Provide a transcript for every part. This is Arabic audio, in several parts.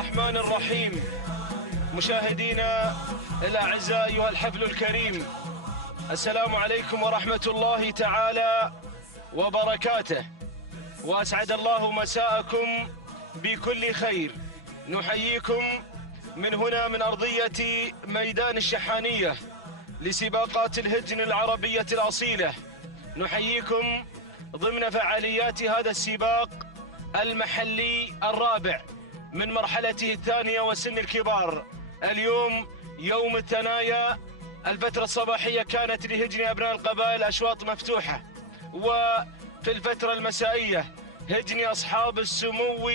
الرحمن الرحيم. مشاهدينا الأعزاء أيها الحفل الكريم، السلام عليكم ورحمة الله تعالى وبركاته، وأسعد الله مساءكم بكل خير. نحييكم من هنا من أرضية ميدان الشحانية لسباقات الهجن العربية الأصيلة. نحييكم ضمن فعاليات هذا السباق المحلي الرابع من مرحلته الثانية وسن الكبار. اليوم يوم الثنايا، الفترة الصباحية كانت لهجن أبناء القبائل أشواط مفتوحة، وفي الفترة المسائية هجن أصحاب السمو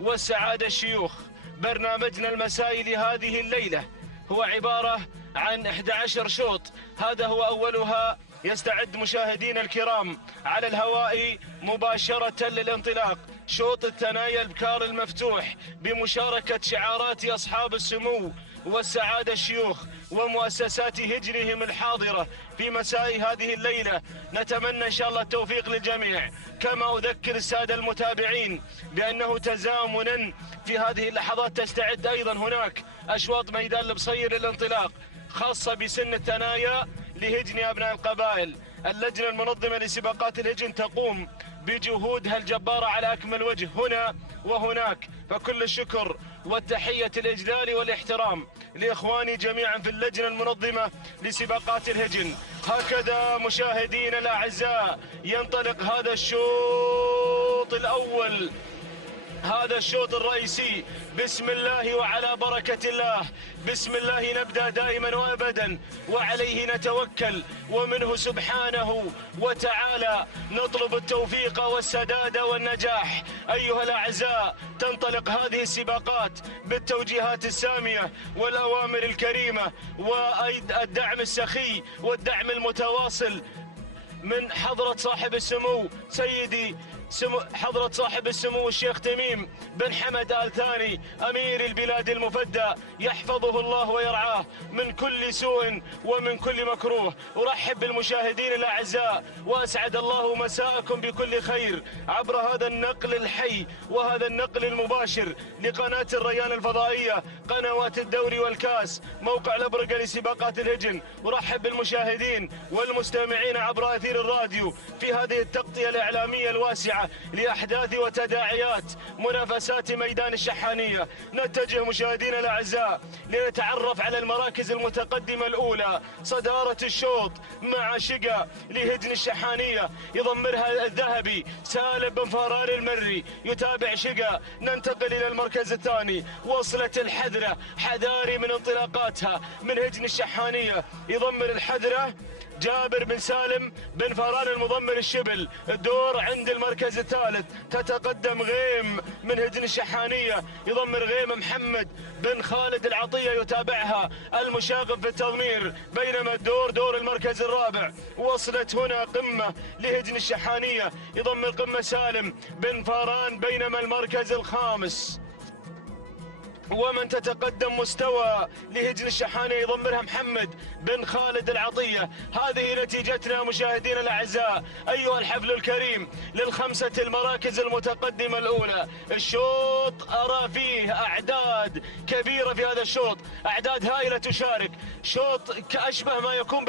والسعادة الشيوخ. برنامجنا المسائي لهذه الليلة هو عبارة عن 11 شوط، هذا هو أولها. يستعد مشاهدينا الكرام على الهواء مباشرة للانطلاق شوط الثنايا البكار المفتوح بمشاركة شعارات أصحاب السمو والسعادة الشيوخ ومؤسسات هجنهم الحاضرة في مساء هذه الليلة. نتمنى إن شاء الله التوفيق للجميع. كما أذكر السادة المتابعين بأنه تزامنا في هذه اللحظات تستعد أيضا هناك أشواط ميدان البصير للانطلاق خاصة بسن الثنايا لهجن أبناء القبائل. اللجنة المنظمة لسباقات الهجن تقوم بجهودها الجبارة على أكمل وجه هنا وهناك، فكل الشكر والتحية الإجلال والاحترام لإخواني جميعا في اللجنة المنظمة لسباقات الهجن. هكذا مشاهدين الأعزاء ينطلق هذا الشوط الأول، هذا الشوط الرئيسي. بسم الله وعلى بركة الله، بسم الله نبدأ دائما وأبدا، وعليه نتوكل، ومنه سبحانه وتعالى نطلب التوفيق والسداد والنجاح. أيها الأعزاء، تنطلق هذه السباقات بالتوجيهات السامية والأوامر الكريمة والدعم السخي والدعم المتواصل من حضرة صاحب السمو سيدي حضرة صاحب السمو الشيخ تميم بن حمد آل ثاني أمير البلاد المفدى، يحفظه الله ويرعاه من كل سوء ومن كل مكروه. أرحب بالمشاهدين الأعزاء وأسعد الله مساءكم بكل خير عبر هذا النقل الحي وهذا النقل المباشر لقناة الريان الفضائية، قنوات الدوري والكاس، موقع الأبرقة لسباقات الهجن. أرحب بالمشاهدين والمستمعين عبر أثير الراديو في هذه التغطية الإعلامية الواسعة لأحداث وتداعيات منافسات ميدان الشحانية. نتجه مشاهدينا الأعزاء لنتعرف على المراكز المتقدمة الأولى. صدارة الشوط مع شقة لهجن الشحانية يضمرها الذهبي سالم بن فاران المري، يتابع شقة. ننتقل إلى المركز الثاني، وصلة الحذرة حذاري من انطلاقاتها من هجن الشحانية، يضمر الحذرة جابر بن سالم بن فاران المضمر الشبل. الدور عند المركز الثالث، تتقدم غيم من هجن الشحانية، يضمر غيم محمد بن خالد العطية، يتابعها المشاغب في التضمير. بينما الدور دور المركز الرابع، وصلت هنا قمة لهجن الشحانية، يضمر قمة سالم بن فاران. بينما المركز الخامس ومن تتقدم مستوى لهجن الشحانية يضمرها محمد بن خالد العطية. هذه نتيجتنا مشاهدينا الأعزاء أيها الحفل الكريم للخمسة المراكز المتقدمة الأولى. الشوط أرى فيه أعداد كبيرة في هذا الشوط، أعداد هائلة تشارك. شوط كأشبه ما يكون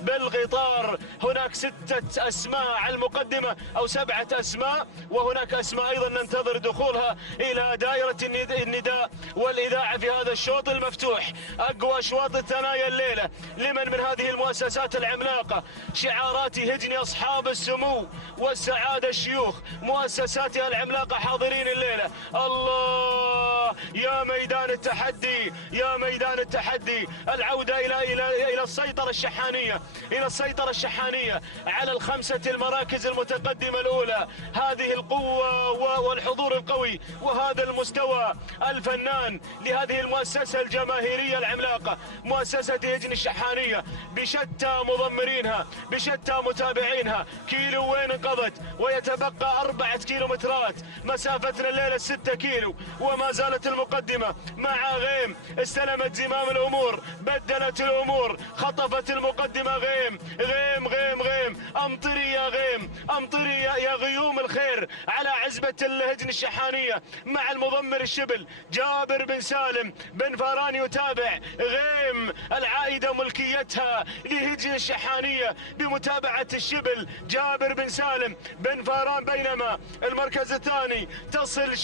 بالغطار. هناك 6 أسماء على المقدمة أو 7 أسماء، وهناك أسماء أيضا ننتظر دخولها إلى دائرة النداء والإذاعة في هذا الشوط المفتوح. أقوى أشواط الثنايا الليلة لمن من هذه المؤسسات العملاقة، شعارات هجن أصحاب السمو والسعادة الشيوخ، مؤسساتها العملاقة حاضرين الليلة. الله، يا ميدان التحدي، يا ميدان التحدي. العودة إلى السيطرة الشحانية، إلى السيطرة الشحانية على الخمسة المراكز المتقدمة الأولى. هذه القوة والحضور القوي وهذا المستوى الفنان لهذه المؤسسة الجماهيرية العملاقة، مؤسسة هجن الشحانية، بشتى مضمرينها، بشتى متابعينها. كيلو وين انقضت ويتبقى 4 كيلومترات. مسافتنا الليلة 6 كيلو، وما زالت المقدمة مع غيم، استلمت زمام الأمور، بدلت الأمور، خطفت المقدمة غيم. غيم غيم غيم، أمطري يا غيم، أمطري يا غيوم الخير على عزبة الهجن الشحانية مع المضمر الشبل جابر بن سالم بن فاران يتابع غيم العائدة ملكيتها لهجن الشحانية بمتابعة الشبل جابر بن سالم بن فاران، بينما المركز الثاني تصل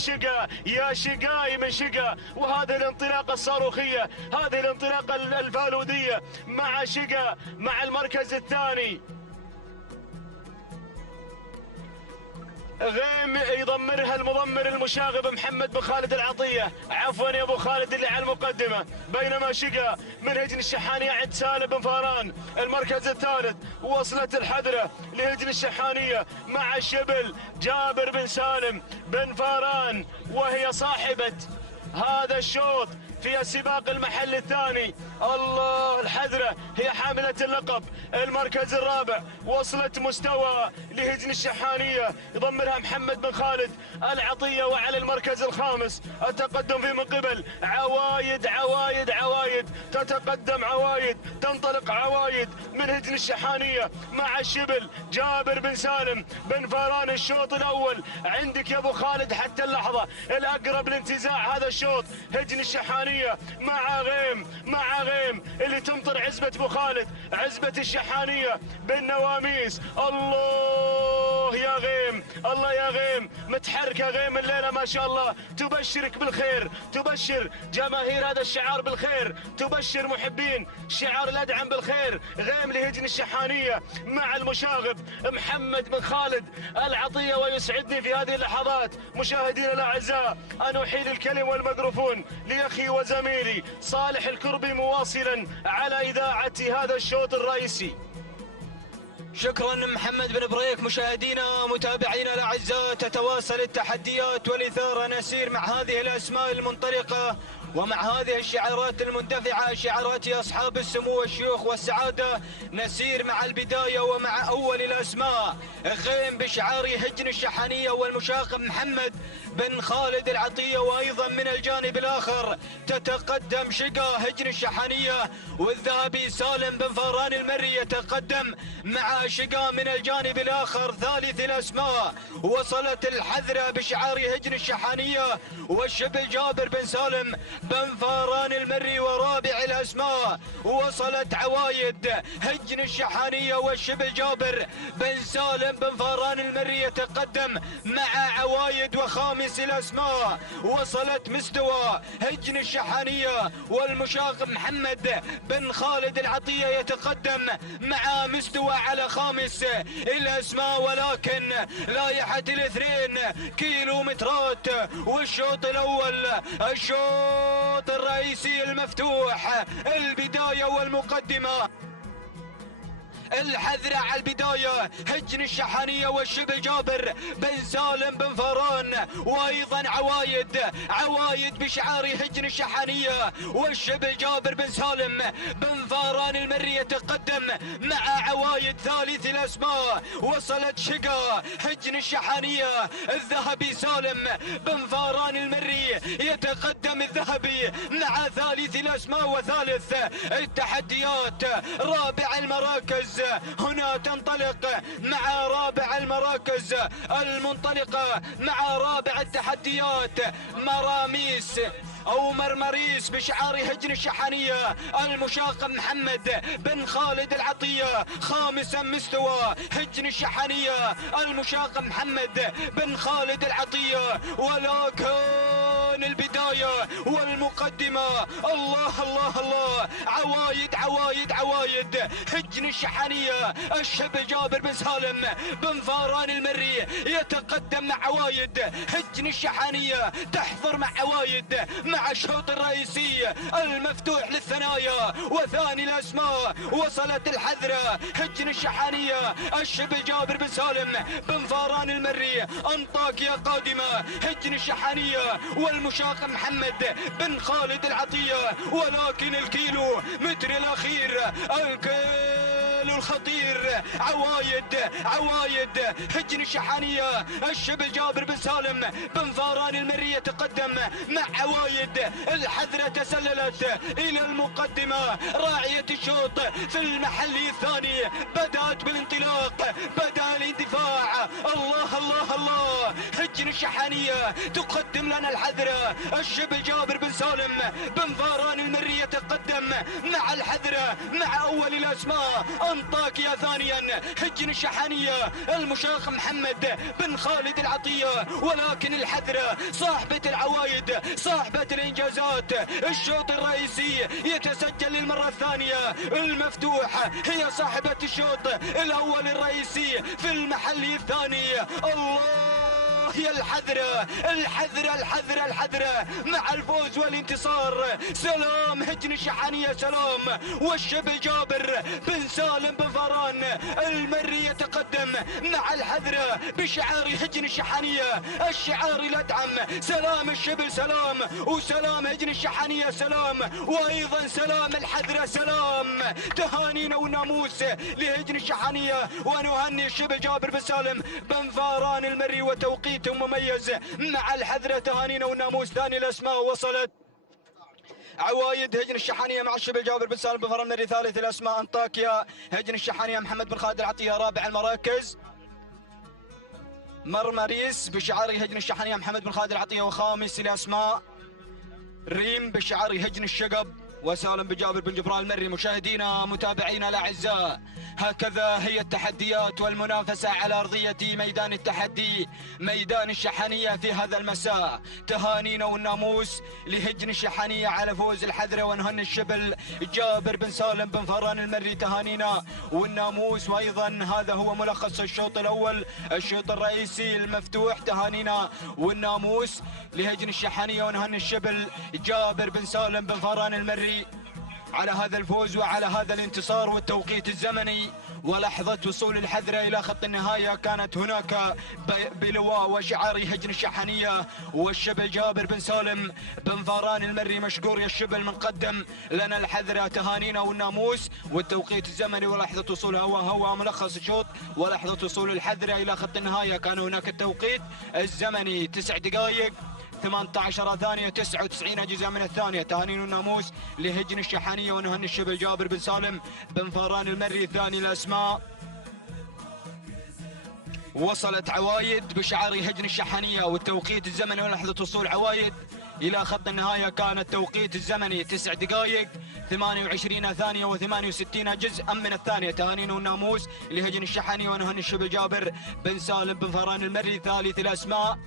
شقا يا شقاي من شقا. وهذه الانطلاقة الصاروخية، هذه الانطلاقة الفالودية مع شقا مع المركز الثاني. غيم يضمرها المضمر المشاغب محمد بن خالد العطية، عفوا يا ابو خالد اللي على المقدمة، بينما شقا من هجن الشحانية عند سالم بن فاران المركز الثالث. وصلت الحذرة لهجن الشحانية مع الشبل جابر بن سالم بن فاران، وهي صاحبة هذا الشوط في السباق المحل الثاني. الله، الحذرة هي حاملة اللقب. المركز الرابع وصلت مستوى لهجن الشحانية يضمرها محمد بن خالد العطية. وعلى المركز الخامس التقدم في من قبل عوايد تتقدم عوايد، تنطلق عوايد من هجن الشحانية مع الشبل جابر بن سالم بن فاران. الشوط الأول عندك يا أبو خالد حتى اللحظة الأقرب لانتزاع هذا الشوط هجن الشحانية مع غيم اللي تمطر عزبة أبو خالد، عزبة الشحانية بالنواميس. الله يا غيم، الله يا غيم، متحركة غيم الليلة ما شاء الله، تبشرك بالخير، تبشر جماهير هذا الشعار بالخير، تبشر محبين شعار الأدعم بالخير. غيم لهجن الشحانية مع المشاغب محمد بن خالد العطية. ويسعدني في هذه اللحظات مشاهدينا الأعزاء أن أحيل الكلم والميكروفون لأخي وزميلي صالح الكربي مواصلا على إذاعة هذا الشوط الرئيسي. شكرا محمد بن بريك. مشاهدينا متابعينا الاعزاء، تتواصل التحديات والاثاره، نسير مع هذه الاسماء المنطلقه ومع هذه الشعارات المندفعه، شعارات اصحاب السمو والشيوخ والسعاده. نسير مع البدايه ومع اول الاسماء غيم بشعار هجن الشحانيه والمشاغب محمد بن خالد العطيه، وايضا من الجانب الاخر تتقدم شقا هجن الشحانيه، والذهبي سالم بن فاران المري يتقدم مع شقا من الجانب الاخر. ثالث الاسماء وصلت الحذره بشعار هجن الشحانيه والشبل جابر بن سالم بن فاران المري. ورابع الاسماء وصلت عوايد هجن الشحانيه والشبل جابر بن سالم بن فاران المري يتقدم مع عوايد. وخامس الاسماء وصلت مستوى هجن الشحانيه والمشاغب محمد بن خالد العطيه يتقدم مع مستوى على خامس الاسماء. ولكن لائحه الاثنين كيلومترات والشوط الاول، الشوط الرئيسي المفتوح، البدايه والمقدمه. الحذرة على البداية هجن الشحانية والشبل جابر بن سالم بن فاران، وأيضا عوايد بشعار هجن الشحانية والشبل جابر بن سالم بن فاران المري يتقدم مع عوايد. ثالث الأسماء وصلت شقا هجن الشحانية، الذهبي سالم بن فاران المري يتقدم الذهبي مع ثالث الأسماء وثالث التحديات. رابع المراكز هنا تنطلق مع رابع المراكز المنطلقة مع رابع التحديات مراميس أو مرمريس بشعار هجن الشحانية المشاغب محمد بن خالد العطية. خامسا مستوى هجن الشحانية المشاغب محمد بن خالد العطية. ولكن البداية والمقدمة، الله الله الله، عوايد هجن الشحانية الشبل جابر بن سالم بن فاران المري يتقدم مع عوايد هجن الشحانية، تحضر مع عوايد مع الشوط الرئيسي المفتوح للثنايا. وثاني الأسماء وصلت الحذرة هجن الشحانية الشبل جابر بن سالم بن فاران المري. أنطاكيا قادمة هجن الشحانية والمشاغب محمد بن خالد العطية. ولكن الكيلو متر الأخير، الكيلو الرجل الخطير عوايد هجن الشحانية. الشبل جابر بن سالم بن فاران المري يتقدم مع عوايد. الحذرة تسللت إلى المقدمة. راعية الشوط في المحل الثاني بدأت بالانطلاق، بدأ الاندفاع. الله الله الله. هجن الشحانية تقدم لنا الحذرة. الشبل جابر بن سالم بن فاران المري يتقدم مع الحذرة مع أول الأسماء. أنطاكيا ثانيا هجن الشحانية المشاخ محمد بن خالد العطية، ولكن الحذرة صاحبة العوايد صاحبة الإنجازات. الشوط الرئيسي يتسجل للمرة الثانية. المفتوح هي صاحبة الشوط الأول الرئيسي في المحل الثاني. الله يا الحذرة مع الفوز والانتصار. سلام هجن الشحانية سلام. والشبل جابر بن سالم بن فاران المري يتقدم مع الحذرة بشعار هجن الشحانية الشعار الأدعم. سلام الشبل سلام، وسلام هجن الشحانية سلام، وأيضا سلام الحذرة سلام. تهانينا والناموس لهجن الشحانية، ونهني الشبل جابر بن سالم بن فاران المري وتوقيت مميز مع الحذرة. تهانينا والناموس. ثاني الأسماء وصلت عوايد هجن الشحانية مع الشبل جابر بن سالم بن فاران المري. ثالث الأسماء أنطاكيا هجن الشحانية محمد بن خالد العطية. رابع المراكز مرمريس بشعار هجن الشحانية محمد بن خالد العطية. وخامس الأسماء ريم بشعار هجن الشقب وسالم بن جابر بن جبران المري. مشاهدينا متابعينا الأعزاء، هكذا هي التحديات والمنافسة على أرضية ميدان التحدي ميدان الشحانية في هذا المساء. تهانينا والناموس لهجن الشحانية على فوز الحذرة، ونهني الشبل جابر بن سالم بن فاران المري. تهانينا والناموس. وأيضا هذا هو ملخص الشوط الأول الشوط الرئيسي المفتوح. تهانينا والناموس لهجن الشحانية، ونهني الشبل جابر بن سالم بن فاران المري على هذا الفوز وعلى هذا الانتصار والتوقيت الزمني. ولحظة وصول الحذرة إلى خط النهاية كانت هناك بلواء وشعار هجن الشحانية والشبل جابر بن سالم بن فاران المري. مشكور يا الشبل من قدم لنا الحذرة. تهانينا والناموس والتوقيت الزمني ولحظة وصولها هو ملخص الشوط. ولحظة وصول الحذرة إلى خط النهاية كان هناك التوقيت الزمني 9 دقائق 18 ثانية 99 أجزاء من الثانية. تهانين الناموس لهجن الشحانية، ونهني الشبل جابر بن سالم بن فاران المري. ثاني الأسماء وصلت عوايد بشعار هجن الشحانية والتوقيت الزمني ولحظة وصول عوايد إلى خط النهاية كان التوقيت الزمني 9 دقائق 28 ثانية و68 جزءا من الثانية. تهانين الناموس لهجن الشحانية، ونهني الشبل جابر بن سالم بن فاران المري. ثالث الأسماء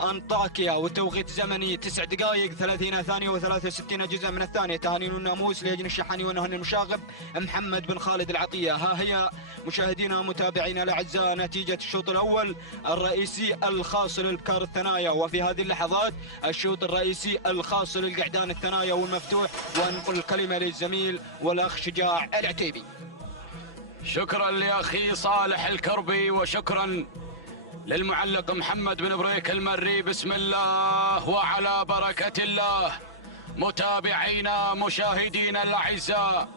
أنطاكيا والتوقيت الزمني 9 دقائق 30 ثانية و63 جزءا من الثانية. تهانين الناموس لهجن الشحاني، ونهني المشاغب محمد بن خالد العطية. ها هي مشاهدينا متابعينا الأعزاء نتيجة الشوط الأول الرئيسي الخاص للبكار الثنايا. وفي هذه اللحظات الشوط الرئيسي الخاص للقعدان الثنايا والمفتوح. وانقل الكلمة للزميل والأخ شجاع العتيبي. شكرا لأخي صالح الكربي، وشكرا للمعلق محمد بن بريك المري. بسم الله وعلى بركة الله. متابعينا مشاهدينا الأعزاء،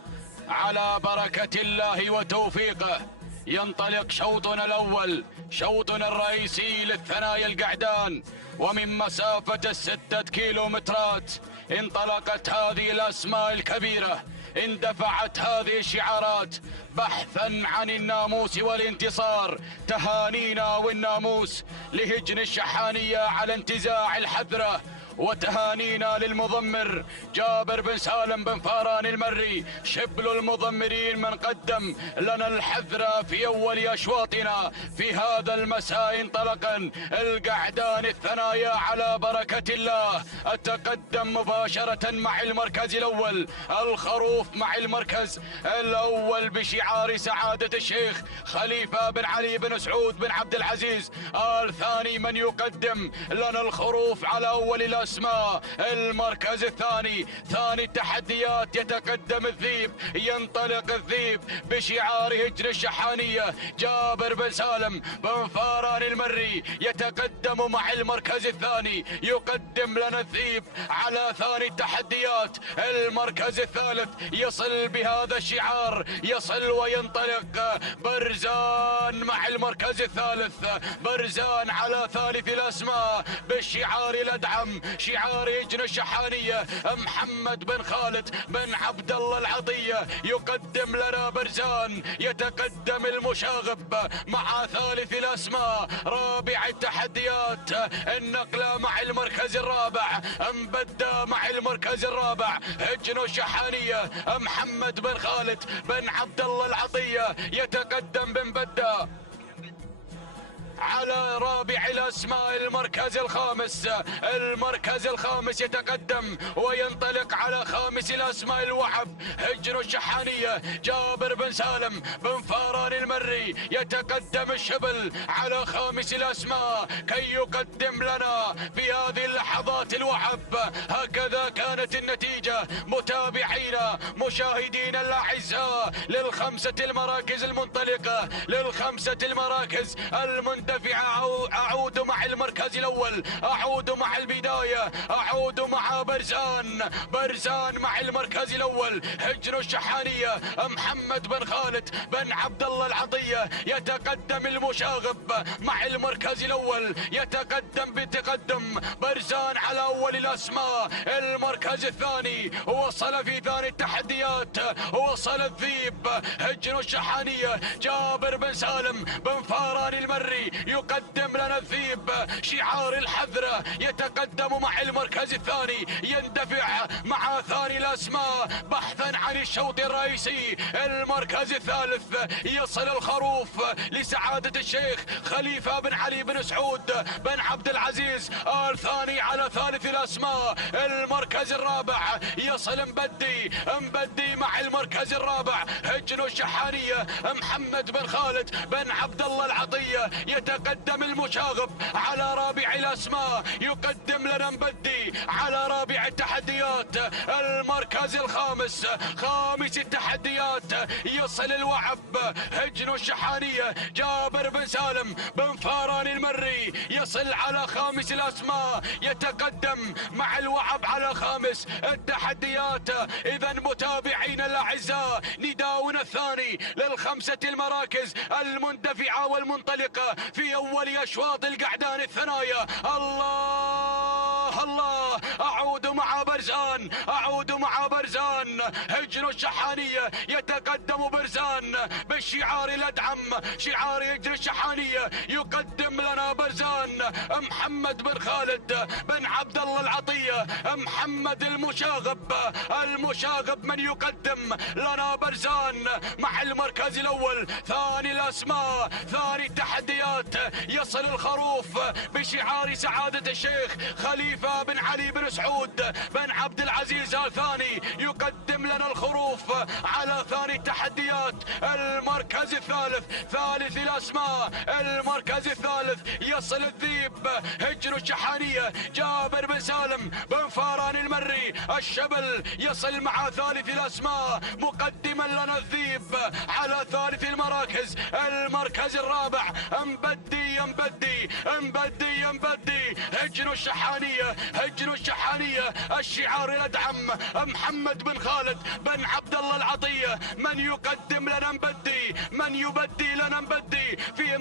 على بركة الله وتوفيقه ينطلق شوطنا الأول، شوطنا الرئيسي للثنايا القعدان. ومن مسافة 6 كيلومترات انطلقت هذه الأسماء الكبيرة، اندفعت هذه الشعارات بحثا عن الناموس والانتصار. تهانينا والناموس لهجن الشحانية على انتزاع الحذرة، وتهانينا للمضمر جابر بن سالم بن فاران المري شبل المضمرين من قدم لنا الحذرة في أول أشواطنا في هذا المساء. انطلقا القعدان الثنايا على بركة الله. أتقدم مباشرة مع المركز الأول الخروف مع المركز الأول بشعار سعادة الشيخ خليفة بن علي بن سعود بن عبد العزيز. الثاني من يقدم لنا الخروف على أول الأسماء المركز الثاني. ثاني التحديات يتقدم الذيب، ينطلق الذيب بشعار هجن الشحانية. جابر بن سالم بن فاران المري يتقدم مع المركز الثاني، يقدم لنا الذيب على ثاني التحديات. المركز الثالث يصل بهذا الشعار، يصل وينطلق برزان مع المركز الثالث. برزان على ثالث الأسماء بالشعار الأدعم، شعار هجن الشحانية. محمد بن خالد بن عبد الله العطية يقدم لنا برزان، يتقدم المشاغب مع ثالث الأسماء. رابع التحديات النقلة مع المركز الرابع، مبدأ مع المركز الرابع هجن الشحانية. محمد بن خالد بن عبد الله العطية يتقدم بمبدأ على رابع الأسماء المركز الخامس. المركز الخامس يتقدم وينطلق على خامس الأسماء الوعب هجن الشحانية. جابر بن سالم بن فاران المري يتقدم الشبل على خامس الأسماء كي يقدم لنا في هذه اللحظات الوعب. هكذا كانت النتيجة متابعينا مشاهدينا الأعزاء للخمسة المراكز المنطلقة، للخمسة المراكز المندفعة. أعود مع المركز الأول، أعود مع البداية، أعود مع برزان. برزان مع المركز الأول هجن الشحانية. محمد بن خالد بن عبد الله العطية يتقدم المشاغب مع المركز الأول، يتقدم بتقدم برزان على أول الأسماء. المركز الثاني وصل في ثاني التحديات، وصل الذيب هجن الشحانية. جابر بن سالم بن فاران المري يقدم لنا الذيب شعار الحذرة، يتقدم مع المركز الثاني، يندفع مع ثاني الأسماء بحثا عن الشوط الرئيسي. المركز الثالث يصل الخروف لسعادة الشيخ خليفة بن علي بن سعود بن عبد العزيز آل ثاني على ثالث الأسماء. المركز الرابع يصل مبدي مع المركز الرابع هجن الشحانية. محمد بن خالد بن عبد الله العطية يتقدم المشاغب على رابع الأسماء، يقدم لنا مبدي على رابع التحديات. المركز الخامس خامس التحديات يصل الوعب هجن الشحانية. جابر بن سالم بن فاران المري يصل على خامس الأسماء، يتقدم مع الوعب على خامس التحديات. إذا متابعينا الأعزاء نداؤنا الثاني للخمسة المراكز المندفعة والمنطلقة في أول أشواط القعدان الثنايا. الله الله، أعود مع برزان، أعود مع برزان هجن الشحانية. يتقدم برزان بالشعار الأدعم، شعار هجن الشحانية. يقدم لنا برزان محمد بن خالد بن عبد الله العطية. محمد المشاغب، المشاغب من يقدم لنا برزان مع المركز الأول. ثاني الأسماء، ثاني التحديات يصل الخروف بشعار سعادة الشيخ خليفة بن علي بن سعود بن عبد العزيز آل ثاني. يقدم لنا الخروف على ثاني التحديات. المركز الثالث ثالث الأسماء، المركز الثالث يصل الذيب هجن الشحانية. جابر بن سالم بن فاران المري الشبل يصل مع ثالث الأسماء، مقدما لنا الذيب على ثالث المراكز. المركز الرابع مبدي هجن الشحانية، هجن الشحانية. الشعار الأدعم محمد بن خالد بن عبد الله العطية من يقدم لنا مبدي، من يبدي لنا مبدي في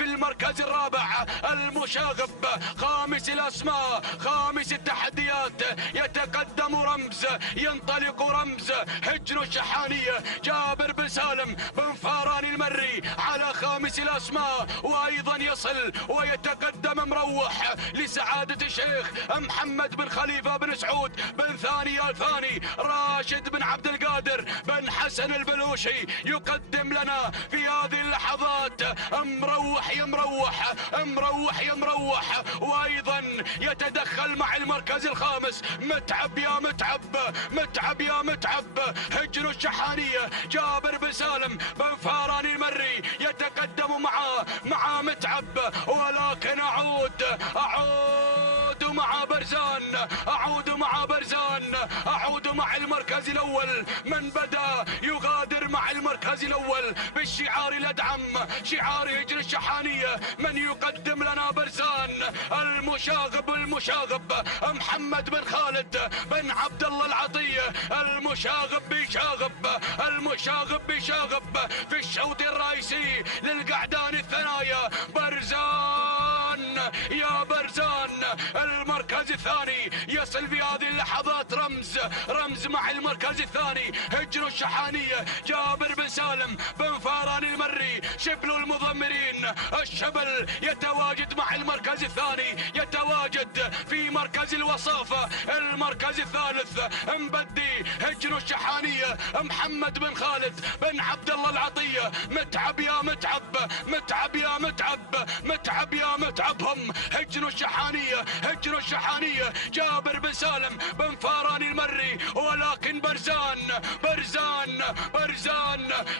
المركز الرابع. المشاغب خامس الأسماء، خامس التحديات. يتقدم رمز، ينطلق رمز هجن الشحانية. جابر بن سالم بن فاران المري على خامس الأسماء، وأيضا يصل ويتقدم مروح لسعادة الشيخ محمد بن خليفة بن سعود بن ثاني آل ثاني. راشد بن عبد القادر بن حسن البلوشي يقدم لنا في هذه اللحظات مروح يا مروح، مروح يا مروح. وأيضا يتدخل مع المركز الخامس متعب يا متعب، متعب يا متعب هجن الشحانية. جابر بن سالم بن فاران المري يتقدم مع متعب، ولكن أعود مع برزان الأول من بدأ يغادر مع المركز الأول بالشعار الأدعم شعار هجن الشحانية. من يقدم لنا برزان المشاغب محمد بن خالد بن عبد الله العطية. المشاغب بيشاغب في الشوط الرئيسي للقعدان الثنايا. برزان يا برزان المركز الثاني يصل في هذه اللحظات رمز مع المركز الثاني هجن الشحانية. جابر بن سالم بن فاران المري شبل المضمرين الشبل يتواجد مع المركز الثاني، يتواجد في مركز الوصافة المركز الثالث مبدي هجن الشحانية محمد بن خالد بن عبد الله العطية. متعب يا متعب هم هجن الشحانية جابر بن سالم بن فاران المري. ولكن برزان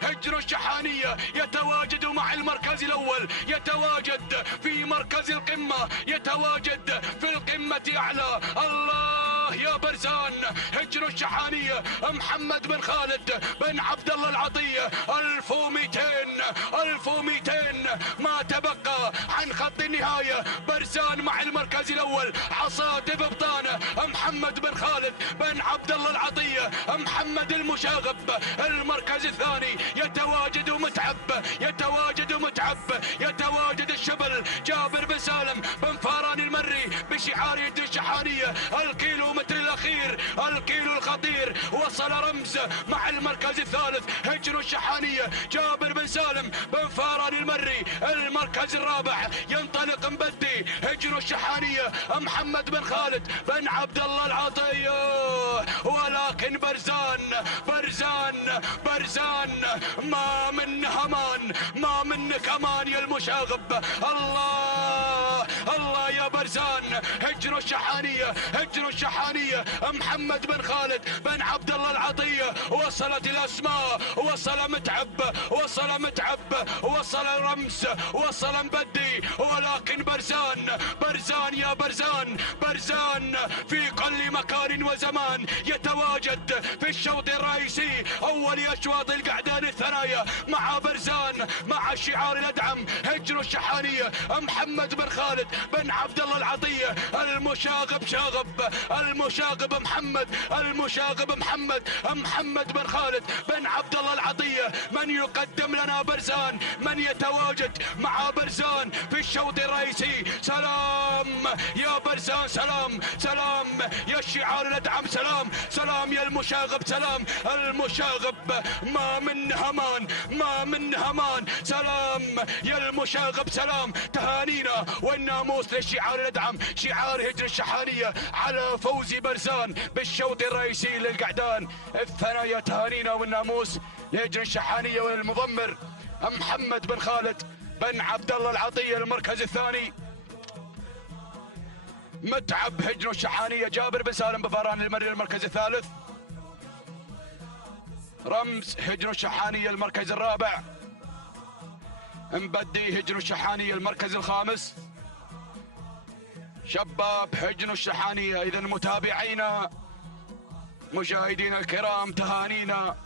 هجن الشحانية يتواجد مع المركز الأول، يتواجد في مركز القمة، يتواجد في القمة أعلى. الله يا برزان هجن الشحانية محمد بن خالد بن عبد الله العطية. 1200 ما تبقى عن خط النهاية. برزان مع المركز الأول عصاتب بطانة محمد بن خالد بن عبد الله العطية. محمد المشاغب المركز الثاني يتواجد يتواجد الشبل جابر بن سالم بن فاران المري بشعار يد الشحانية. الكيلومتر الأخير الكيلو الخطير وصل رمز مع المركز الثالث هجن الشحانية جابر بن سالم بن فاران المري. المركز الرابع ينطلق مبدي هجن الشحانية محمد بن خالد بن عبد الله العطية. ولكن برزان ما منك امان يا المشاغب. الله يا برزان هجن الشحانية محمد بن خالد بن عبد الله العطية. وصلت الاسماء، وصل متعب، وصل رمز، وصل مبدي. ولكن برزان يا برزان في كل مكان وزمان يتواجد في الشوط الرئيسي اول اشواط القعدان الثنايا مع برزان مع شعار الادعم هجن الشحانية محمد بن خالد بن عبد الله العطية. المشاغب محمد بن خالد بن عبد الله العطية. من يقدم لنا برزان، من يتواجد مع برزان في الشوط الرئيسي. سلام يا برزان، سلام يا شعار الادعم، سلام يا المشاغب، المشاغب ما من همان سلام يا المشاغب، تهانينا والناموس للشعار الادعم شعار هجن الشحانية على فوز برزان بالشوط الرئيسي للقعدان الثنايا. تهانينا والناموس لهجن الشحانية والمضمر محمد بن خالد بن عبد الله العطية. المركز الثاني متعب هجن الشحانية جابر بن سالم بفاران المري. المركز الثالث رمز هجن الشحانية. المركز الرابع مبدي هجن الشحانية. المركز الخامس شباب هجن الشحانية. إذا متابعينا مشاهدينا الكرام تهانينا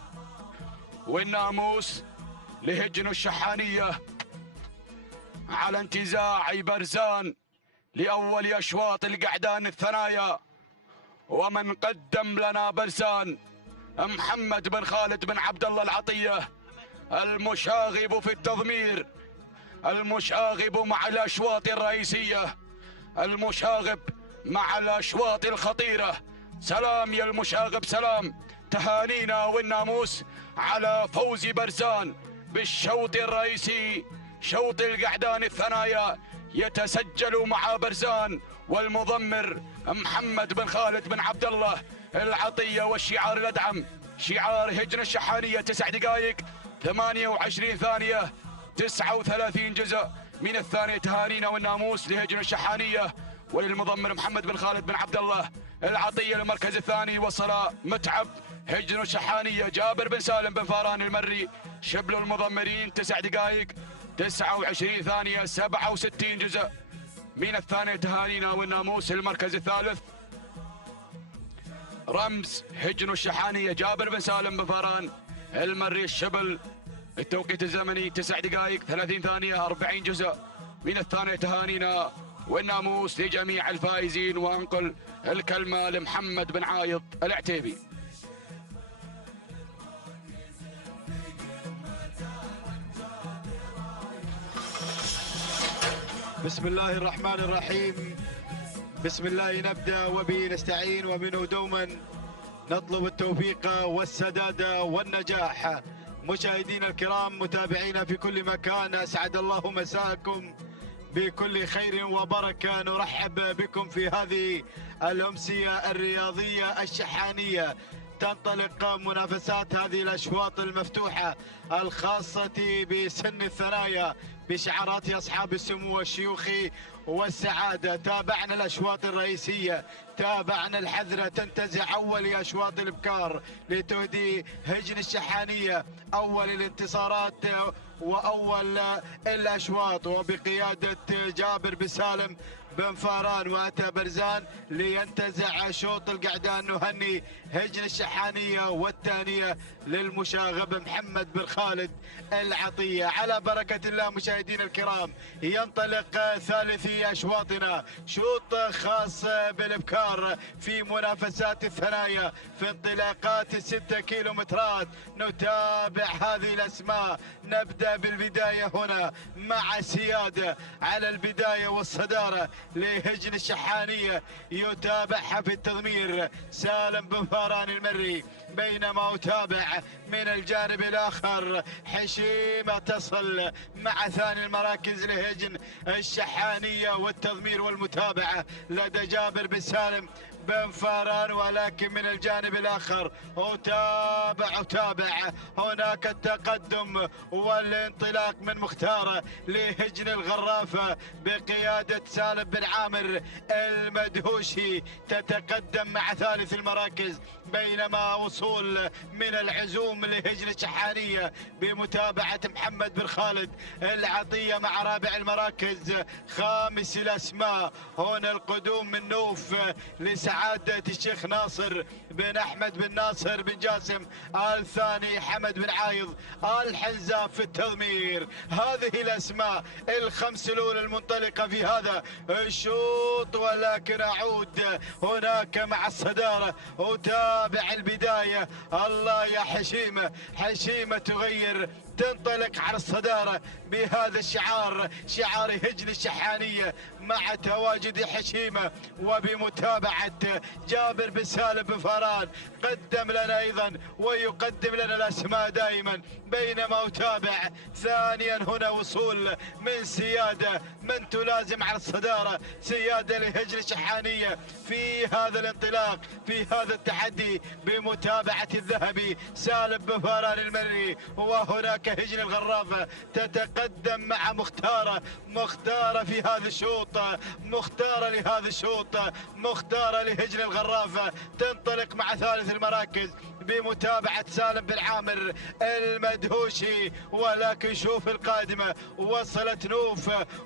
والناموس لهجن الشحانية على انتزاع برزان لأول أشواط القعدان الثنايا. ومن قدم لنا برزان محمد بن خالد بن عبد الله العطية المشاغب في التضمير، المشاغب مع الأشواط الرئيسية، المشاغب مع الأشواط الخطيرة. سلام يا المشاغب، تهانينا والناموس على فوز برزان بالشوط الرئيسي شوط القعدان الثنايا. يتسجل مع برزان والمضمر محمد بن خالد بن عبد الله العطية والشعار الأدعم شعار هجن الشحانية. 9 دقائق 28 ثانية 39 جزء من الثانية. تهانينا والناموس لهجن الشحانية وللمضمر محمد بن خالد بن عبد الله العطية. المركز الثاني وصل متعب هجن الشحانية جابر بن سالم بن فاران المري شبل المضمرين. 9 دقائق 29 ثانية 67 جزء من الثانية. تهانينا والناموس. المركز الثالث رمز هجن الشحانية جابر بن سالم بن فاران المري الشبل. التوقيت الزمني 9 دقائق 30 ثانية 40 جزء من الثانية. تهانينا والناموس لجميع الفائزين، وانقل الكلمة لمحمد بن عايض العتيبي. بسم الله الرحمن الرحيم. بسم الله نبدأ وبه نستعين، ومنه دوما نطلب التوفيق والسداد والنجاح. مشاهدينا الكرام، متابعينا في كل مكان، أسعد الله مساءكم بكل خير وبركة. نرحب بكم في هذه الأمسية الرياضية الشحانية. تنطلق منافسات هذه الأشواط المفتوحة الخاصة بسن الثنايا بشعارات أصحاب السمو والشيوخي والسعادة. تابعنا الأشواط الرئيسية، تابعنا الحذرة تنتزع أول أشواط الإبكار لتهدي هجن الشحانية أول الانتصارات وأول الأشواط، وبقيادة جابر بن سالم بن فاران وأتى برزان لينتزع شوط القعدان. نهني هجن الشحانية، والثانية للمشاغب محمد بن خالد العطية. على بركة الله مشاهدينا الكرام، ينطلق ثالثي أشواطنا، شوط خاص بالإبكار في منافسات الثنايا في انطلاقات 6 كيلومترات. نتابع هذه الأسماء. نبدأ بالبداية هنا مع سيادة على البداية والصدارة لهجن الشحانية، يتابعها في التضمير سالم بن فاران المري، بينما أتابع من الجانب الآخر حشيمة تصل مع ثاني المراكز لهجن الشحانية، والتضمير والمتابعة لدى جابر بن سالم بن فاران. ولكن من الجانب الآخر أتابع هناك التقدم والانطلاق من مختارة لهجن الغرافة بقيادة سالم بن عامر المدهوشي، تتقدم مع ثالث المراكز، بينما وصول من العزوم لهجن الشحانية بمتابعة محمد بن خالد العطية مع رابع المراكز. خامس الأسماء هنا القدوم من نوف لسعادة الشيخ ناصر بن أحمد بن ناصر بن جاسم. الثاني حمد بن عايض الحنزاب في التضمير. هذه الأسماء الخمس الأولى المنطلقة في هذا الشوط، ولكن أعود هناك مع الصدارة. أتابع البداية. الله يا حشيمة، حشيمة تغير، تنطلق على الصدارة بهذا الشعار، شعار هجن الشحانية، مع تواجد حشيمة وبمتابعة جابر بن سالم بن فاران. قدم لنا أيضا ويقدم لنا الأسماء دائما. بينما أتابع ثانيا هنا وصول من سيادة، من تلازم على الصدارة، سيادة لهجن الشحانية في هذا الانطلاق، في هذا التحدي، بمتابعة الذهبي سالم بن فاران المري. وهناك هجن الغرافة تتقدم مع مختارة في هذا الشوط، مختارة لهذا الشوط، مختارة لهجن الغرافة، تنطلق مع ثالث المراكز بمتابعة سالم بن عامر المدهوشي. ولكن شوف القادمة،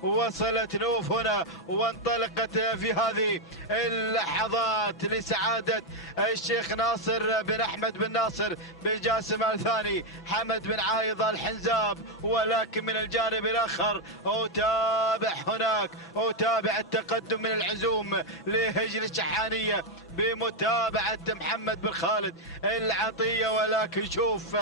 وصلت نوف هنا، وانطلقت في هذه اللحظات لسعادة الشيخ ناصر بن أحمد بن ناصر بن جاسم الثاني، حمد بن عايض الحنزاب. ولكن من الجانب الآخر أتابع التقدم من العزوم لهجن الشحانية بمتابعة محمد بن خالد العطية. ولكن شوف،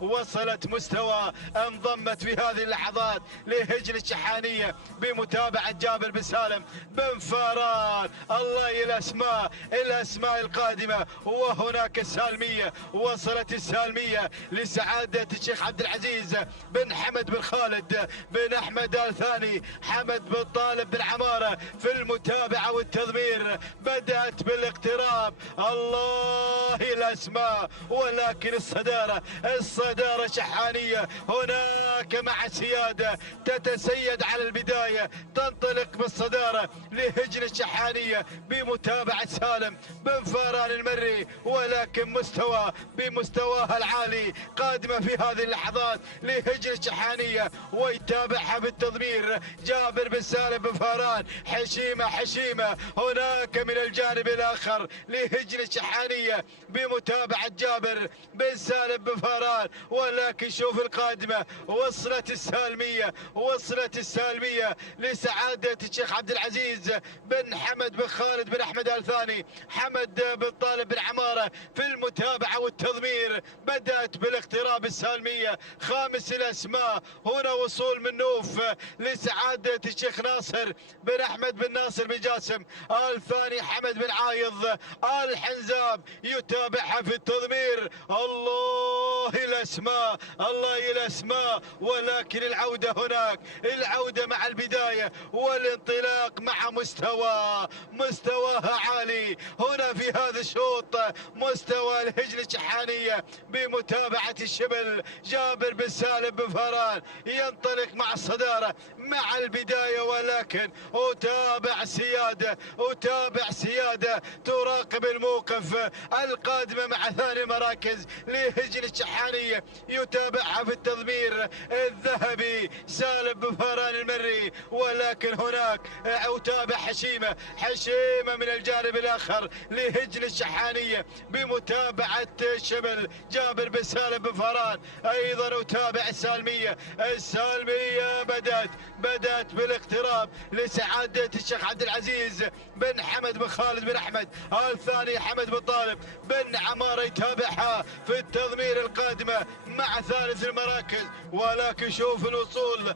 وصلت مستوى انضمت في هذه اللحظات لهجن الشحانية بمتابعة جابر بن سالم بن فاران. الله الأسماء القادمة. وهناك السالمية، وصلت السالمية لسعادة الشيخ عبد العزيز بن حمد بن خالد بن أحمد الثاني، حمد بن طالب بن عمارة في المتابعة والتضمير. بدأت بالاقتراب. الله الأسماء. ولكن الصدارة شحانية هناك مع سيادة، تتسيد على البداية، تنطلق بالصدارة لهجن الشحانية بمتابعة سالم بن فاران المري. ولكن بمستواها العالي قادمة في هذه اللحظات لهجن الشحانية، ويتابعها بالتضمير جابر بن سالم بن فاران. حشيمة هناك هناك من الجانب الآخر لهجن الشحانية بمتابعة جابر بن سالم بن فاران، ولكن شوف القادمة وصلت السالمية لسعادة الشيخ عبد العزيز بن حمد بن خالد بن أحمد آل ثاني، حمد بن طالب بن عمارة في المتابعة والتضمير. بدأت بالاقتراب السالمية، خامس الأسماء هنا وصول من نوف لسعادة الشيخ ناصر بن أحمد بن ناصر بن جاسم آل ثاني، حمد بن عايض آل حنزاب يتابعها في التضمير. الله الأسماء، ولكن العودة هناك، العودة مع البداية والانطلاق مع مستواها عالي هنا في هذا الشوط. مستوى الهجن الشحانية بمتابعة الشبل جابر بن سالم بن فاران ينطلق مع الصدارة مع البداية، ولكن أتابع سيادة تراقب الموقف. القادمة مع ثاني مراكز لهجن الشحانية يتابعها في التضمير الذهبي سالم بن فاران المري، ولكن هناك أتابع حشيمة من الجانب الآخر لهجن الشحانية بمتابعة شبل جابر بن سالم بن فاران. أيضا أتابع السالمية بدأت بالاقتراب لسعادة الشيخ عبد العزيز بن حمد بن خالد بن أحمد آل ثاني، حمد بن طالب بن عمارة يتابعها في التضمير القادمة مع ثالث المراكز. ولكن شوف الوصول،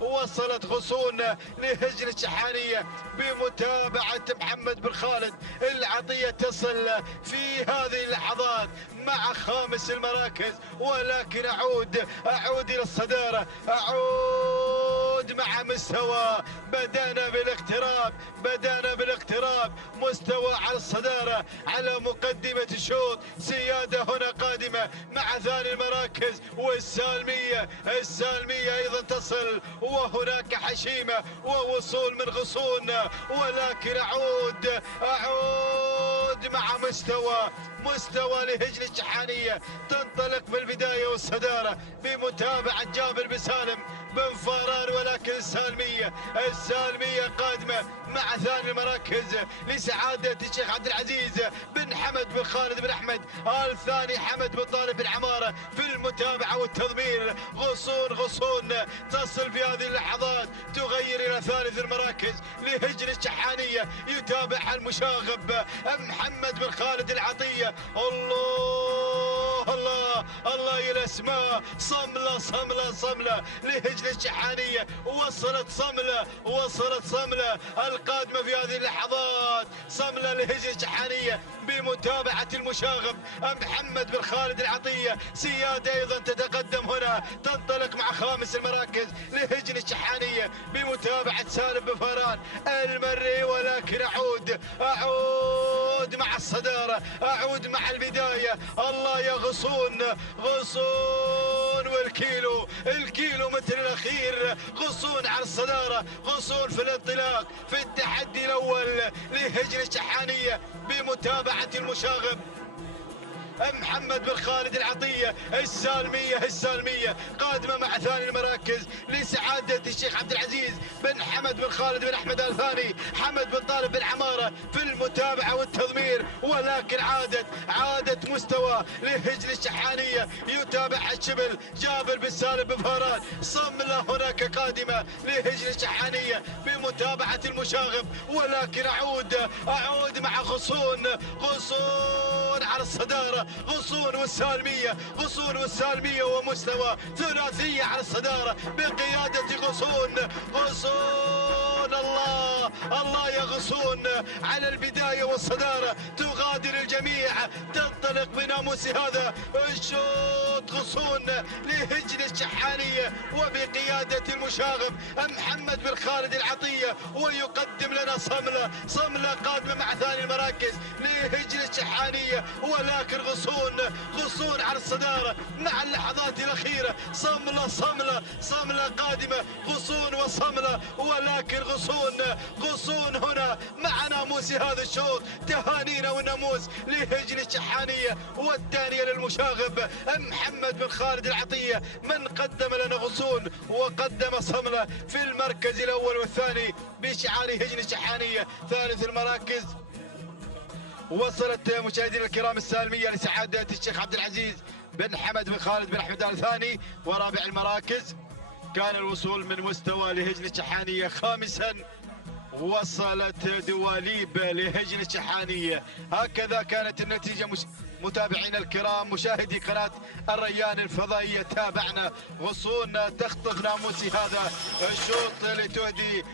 وصلت غصون لهجن الشحانية بمتابعة محمد بن خالد العطية تصل في هذه اللحظات مع خامس المراكز. ولكن أعود إلى الصدارة، أعود مع مستوى. بدأنا بالاقتراب مستوى على الصدارة على مقدمة الشوط. سيادة هنا قادمة مع ثاني المراكز، والسالمية أيضا تصل، وهناك حشيمة ووصول من غصون. ولكن أعود مع مستوى لهجن الشحانية تنطلق بالبداية والصدارة بمتابعة جابر بن سالم بن فاران. ولكن السالمية قادمة مع ثاني المراكز لسعادة الشيخ عبد العزيز بن حمد بن خالد بن أحمد آل ثاني، حمد بن طالب بن عمارة في المتابعة والتضمير. غصون تصل في هذه اللحظات، تغير إلى ثالث المراكز لهجن الشحانية يتابعها المشاغب محمد بن خالد العطية. الله يا الأسماء، صملة لهجن الشحانية. وصلت صملة القادمة في هذه اللحظات، صملة لهجن الشحانية بمتابعة المشاغب محمد بن خالد العطية. سيادة أيضا تتقدم هنا، تنطلق مع خامس المراكز لهجن الشحانية بمتابعة سالم بن فاران المري. ولكن أعود مع الصدارة، أعود مع البداية. الله يا غصون، والكيلو متر الأخير. غصون على الصدارة، غصون في الانطلاق في التحدي الأول لهجن الشحانية بمتابعة المشاغب محمد بن خالد العطية. السالمية قادمة مع ثاني المراكز لسعادة الشيخ عبد العزيز بن حمد بن خالد بن أحمد آل ثاني، حمد بن طالب بن عمارة في المتابعة والتضمير. ولكن عادت مستوى لهجن الشحانية يتابعها الشبل جابر بن سالم بن فاران. صملة هناك قادمة لهجن الشحانية بمتابعة المشاغب. ولكن أعود مع غصون على الصدارة، غصون والسالمية ومستوى ثلاثية على الصدارة بقيادة غصون. الله يا غصون على البداية والصدارة، تغادر الجميع، تنطلق بناموس هذا الشوط. غصون لهجن الشحانية وبقيادة المشاغب محمد بن خالد العطية، ويقدم لنا صملة قادمة مع ثاني المراكز لهجن الشحانية. ولكن غصون على الصدارة مع اللحظات الأخيرة. صملة قادمة، غصون وصملة. ولكن غصون هنا مع ناموس هذا الشوط. تهانينا والناموس لهجن الشحانية، والثانية للمشاغب محمد بن خالد العطية من قدم لنا غصون وقدم صملة في المركز الأول والثاني بشعار هجن الشحانية. ثالث المراكز وصلت مشاهدينا الكرام السالمية لسعادة الشيخ عبد العزيز بن حمد بن خالد بن أحمد آل ثاني. ورابع المراكز كان الوصول من مستوى لهجن الشحانية. خامسا وصلت دواليب لهجن الشحانية. هكذا كانت النتيجة متابعينا الكرام مشاهدي قناة الريان الفضائية. تابعنا غصون تخطف ناموس هذا الشوط لتهدي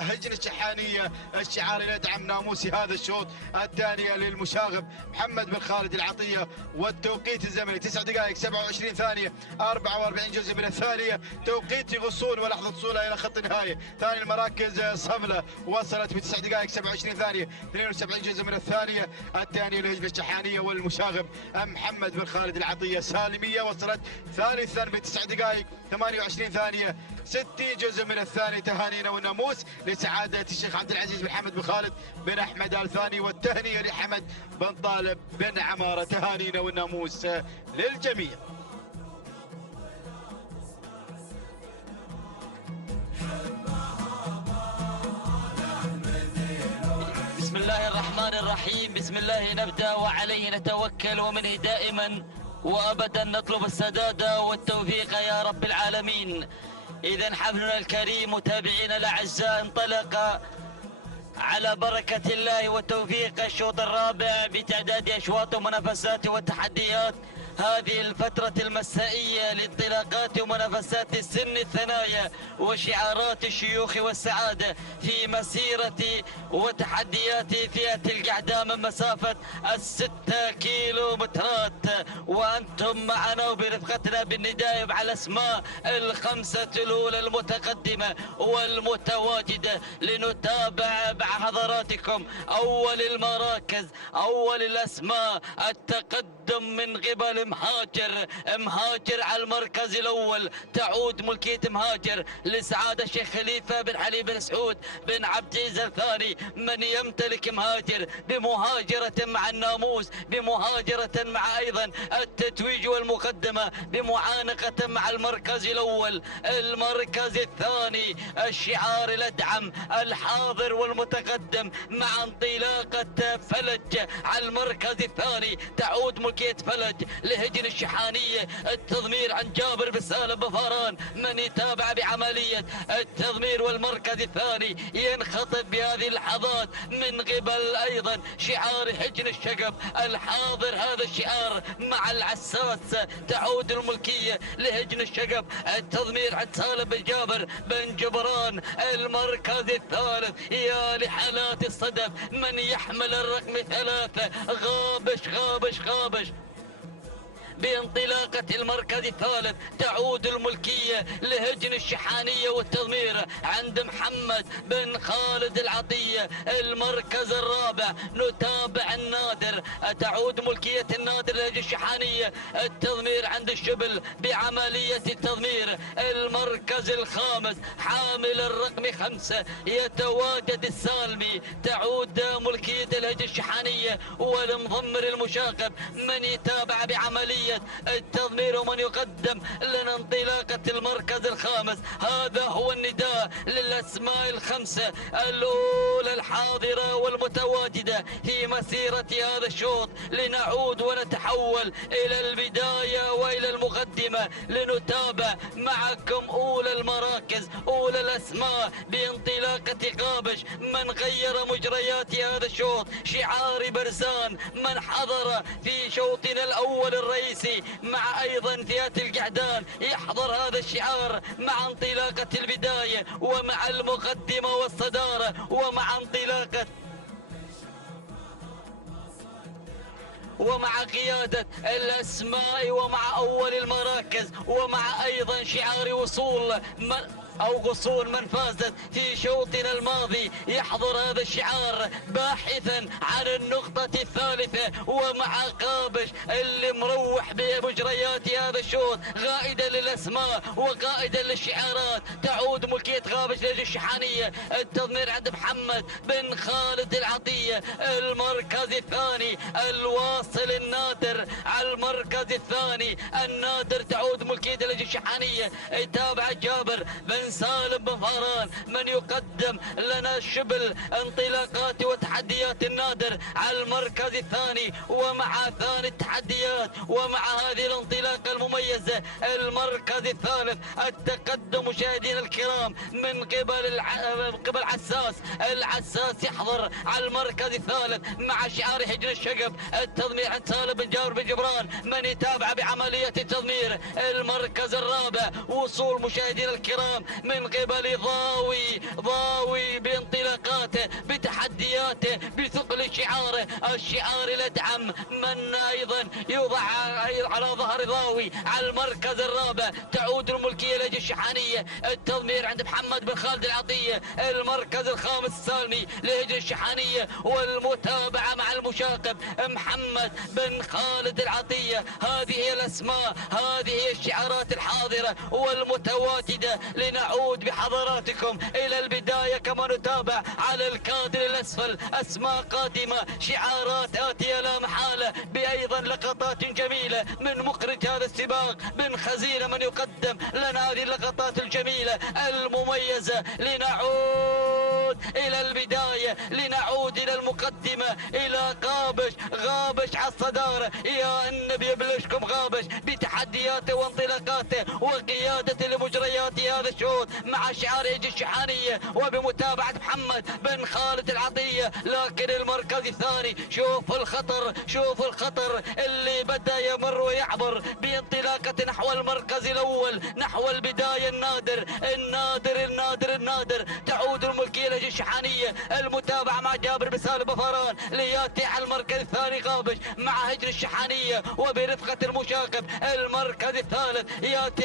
هجن الشحانية الشعار يدعم ناموس هذا الشوط. الثانية للمشاغب محمد بن خالد العطية، والتوقيت الزمني 9 دقائق 27 ثانية 44 جزء من الثانية. توقيت غصون ولحظة وصولها إلى خط النهاية. ثاني المراكز صملة وصلت ب 9 دقائق 27 ثانية 72 جزء من الثانية. الثانية لهجن الشحانية والمشاغب محمد بن خالد العطية سالمية وصلت ثالثا ب 9 دقائق 28 ثانية 60 جزء من الثاني. تهانينا والناموس لسعادة الشيخ عبد العزيز بن حمد بن خالد بن أحمد آل ثاني، والتهنئة لحمد بن طالب بن عمارة. تهانينا والناموس للجميع. بسم الله الرحمن الرحيم. بسم الله نبدأ وعليه نتوكل، ومنه دائما وأبدا نطلب السداد والتوفيق يا رب العالمين. إذا حفلنا الكريم متابعينا الأعزاء انطلق على بركة الله وتوفيق الشوط الرابع بتعداد أشواط ومنافسات وتحديات هذه الفترة المسائية لانطلاقات ومنافسات السن الثنايا وشعارات الشيوخ والسعادة في مسيرة وتحديات فئة القعدام من مسافة 6 كيلومترات. وأنتم معنا وبرفقتنا بالنداء على اسماء الخمسة الأولى المتقدمة والمتواجدة لنتابع مع حضراتكم أول المراكز، أول الأسماء. التقدم من قبل مهاجر على المركز الأول، تعود ملكية مهاجر لسعادة الشيخ خليفة بن حليم بن سعود بن عبد العزيز الثاني. من يمتلك مهاجر بمهاجرة مع الناموس، بمهاجرة مع أيضا التتويج والمقدمة، بمعانقة مع المركز الأول. المركز الثاني الشعار الأدعم الحاضر والمتقدم مع انطلاقة فلج على المركز الثاني. تعود ملكية فلج لهجن الشحانية. التضمير عن جابر بن سالم بفاران من يتابع بعملية التضمير. والمركز الثاني ينخطب بهذه اللحظات من قبل أيضا شعار هجن الشقب الحاضر. هذا الشعار مع العساس. تعود الملكية لهجن الشقب. التضمير عن سالم بن جابر بن جبران. المركز الثالث يا لحالات الصدف من يحمل الرقم 3 غابش بانطلاقة المركز الثالث. تعود الملكية لهجن الشحانية والتضمير عند محمد بن خالد العطية. المركز الرابع نتابع النادر. تعود ملكية النادر لهجن الشحانية. التضمير عند الشبل بعملية التضمير. المركز الخامس حامل الرقم 5 يتواجد السالمي. تعود ملكية الهجن الشحانية والمضمر المشاغب من يتابع بعملية التضمير ومن يقدم لنا انطلاقة المركز الخامس. هذا هو النداء للأسماء الخمسة الأولى الحاضرة والمتواجدة في مسيرة هذا الشوط. لنعود ونتحول إلى البداية وإلى المقدمة لنتابع معكم أولى المراكز، أولى الأسماء بانطلاقة قابش من غير مجريات هذا الشوط. شعار برزان من حضر في شوطنا الأول الرئيسي مع أيضا فئة القعدان يحضر هذا الشعار مع انطلاقة البداية ومع المقدمة والصدارة ومع انطلاقة ومع قيادة الأسماء ومع أول المراكز ومع أيضا شعار وصول أو غصون من فازت في شوطنا الماضي يحضر هذا الشعار باحثا عن النقطة الثالثة، ومع قابش اللي مروح بمجريات هذا الشوط غائدا للأسماء وقائدا للشعارات. تعود ملكية غابش للجيش الشحانية. التضمير عند محمد بن خالد العطية. المركز الثاني الواصل النادر على المركز الثاني النادر. تعود ملكية للجيش الشحانية. يتابع جابر بن سالم بن فاران من يقدم لنا شبل انطلاقات وتحديات النادر على المركز الثاني، ومع ثاني التحديات ومع هذه الانطلاقة المميزة المركز الثالث. التقدم مشاهدينا الكرام من قبل عساس. العساس يحضر على المركز الثالث مع شعار هجن الشقب. التضمير عند سالم بن جابر بن جبران من يتابع بعملية التضمير. المركز الرابع وصول مشاهدينا الكرام من قبل ضاوي بانطلاقاته بتحدياته بثقل شعاره. الشعار الادعم من ايضا يوضع على ظهر ضاوي على المركز الرابع. تعود الملكيه للجيش الشحانيه. التضمير عند محمد بن خالد العطيه. المركز الخامس السالمي للجيش الشحانيه، والمتابعه مع المشاقب محمد بن خالد العطيه. هذه هي الاسماء، هذه هي الشعارات الحاضره والمتواجده. لنعود بحضراتكم الى البدايه كما نتابع على الكادر الاسفل اسماء قادمه، شعارات اتيه لا محاله، بايضا لقطات جميله من مخرج هذا السباق بن خزينه من يقدم لنا هذه اللقطات الجميله المميزه. لنعود الى البدايه، لنعود الى المقدمه، الى غابش على الصداره. يا النبي يبلشكم غابش بتحدياته وانطلاقاته وقيادته لمجريات هذا الشوط مع شعار الجيش الشحانيه وبمتابعه محمد بن خالد العطيه. لكن المركز الثاني شوفوا الخطر اللي بدا يمر ويعبر بانطلاقه نحو المركز الاول، نحو البدايه. النادر تعود الملكيه للجيش الشحانيه. المتابعه مع جابر بن سالم بن فاران لياتي على المركز الثاني غابش مع هجر الشحانيه وبرفقه المشاقب. المركز الثالث ياتي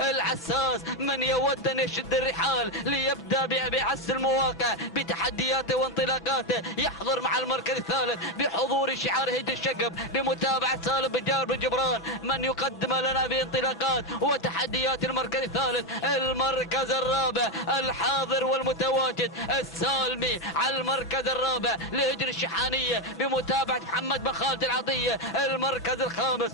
العساس من يود ان يشد الرحال ليبدا بعس المواقع بتحدياته وانطلاقاته. يحضر مع المركز الثالث بحضور شعار هجر الشقب بمتابعه سالم بن جابر بن جبران من يقدم لنا بانطلاقات وتحديات المركز الثالث. المركز الرابع الحاضر والمتواجد السالمي على المركز الرابع لهجر الشحانيه بمتابعه محمد بن خالد العطيه. المركز الخامس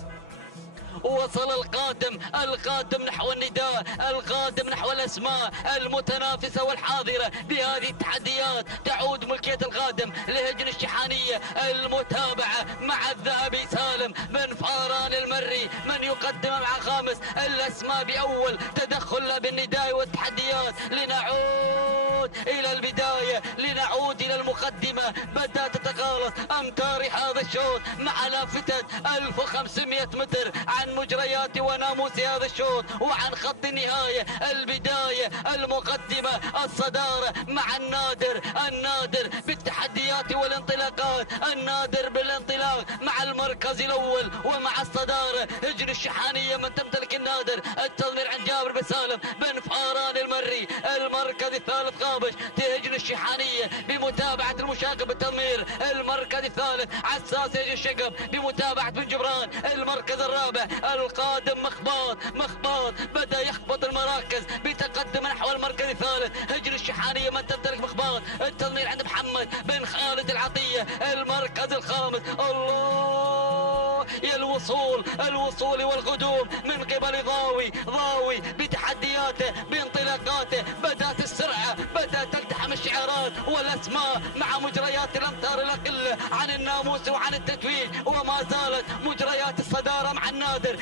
وصل القادم نحو النداء، القادم نحو الاسماء المتنافسه والحاضره بهذه التحديات. تعود ملكيه القادم لهجن الشحانيه. المتابعه مع الذهبي سالم بن فاران المري من يقدم مع خامس الاسماء باول تدخل بالنداء والتحديات. لنعود الى البدايه، لنعود الى المقدمه. بدات تتقالص امتار هذا الشوط مع لافته 1500 متر عن مجريات وناموس هذا الشوط وعن خط النهاية. البداية، المقدمة، الصدارة مع النادر بالتحديات والانطلاقات. النادر بالانطلاق مع المركز الأول ومع الصدارة. هجن الشحانية من تمتلك النادر. التضمير عن جابر بن سالم بن فاران المري. المركز الثالث غابش هجن الشحانية بمتابعة المشاقب التضمير. المركز الثالث عساس هجن الشقب بمتابعة بن جبران. المركز الرابع القادم مخباط بدأ يخبط المراكز بتقدم نحو المركز الثالث. هجر الشحانية من تمتلك مخباط. التضمير عند محمد بن خالد العطية. المركز الخامس الله يا الوصول والقدوم من قبل ضاوي بتحدياته بانطلاقاته. بدأت السرعة، بدأت تلتحم الشعارات والاسماء مع مجريات الامتار الاقل عن الناموس وعن التتويج. وما زالت مجريات الصدارة مع النادر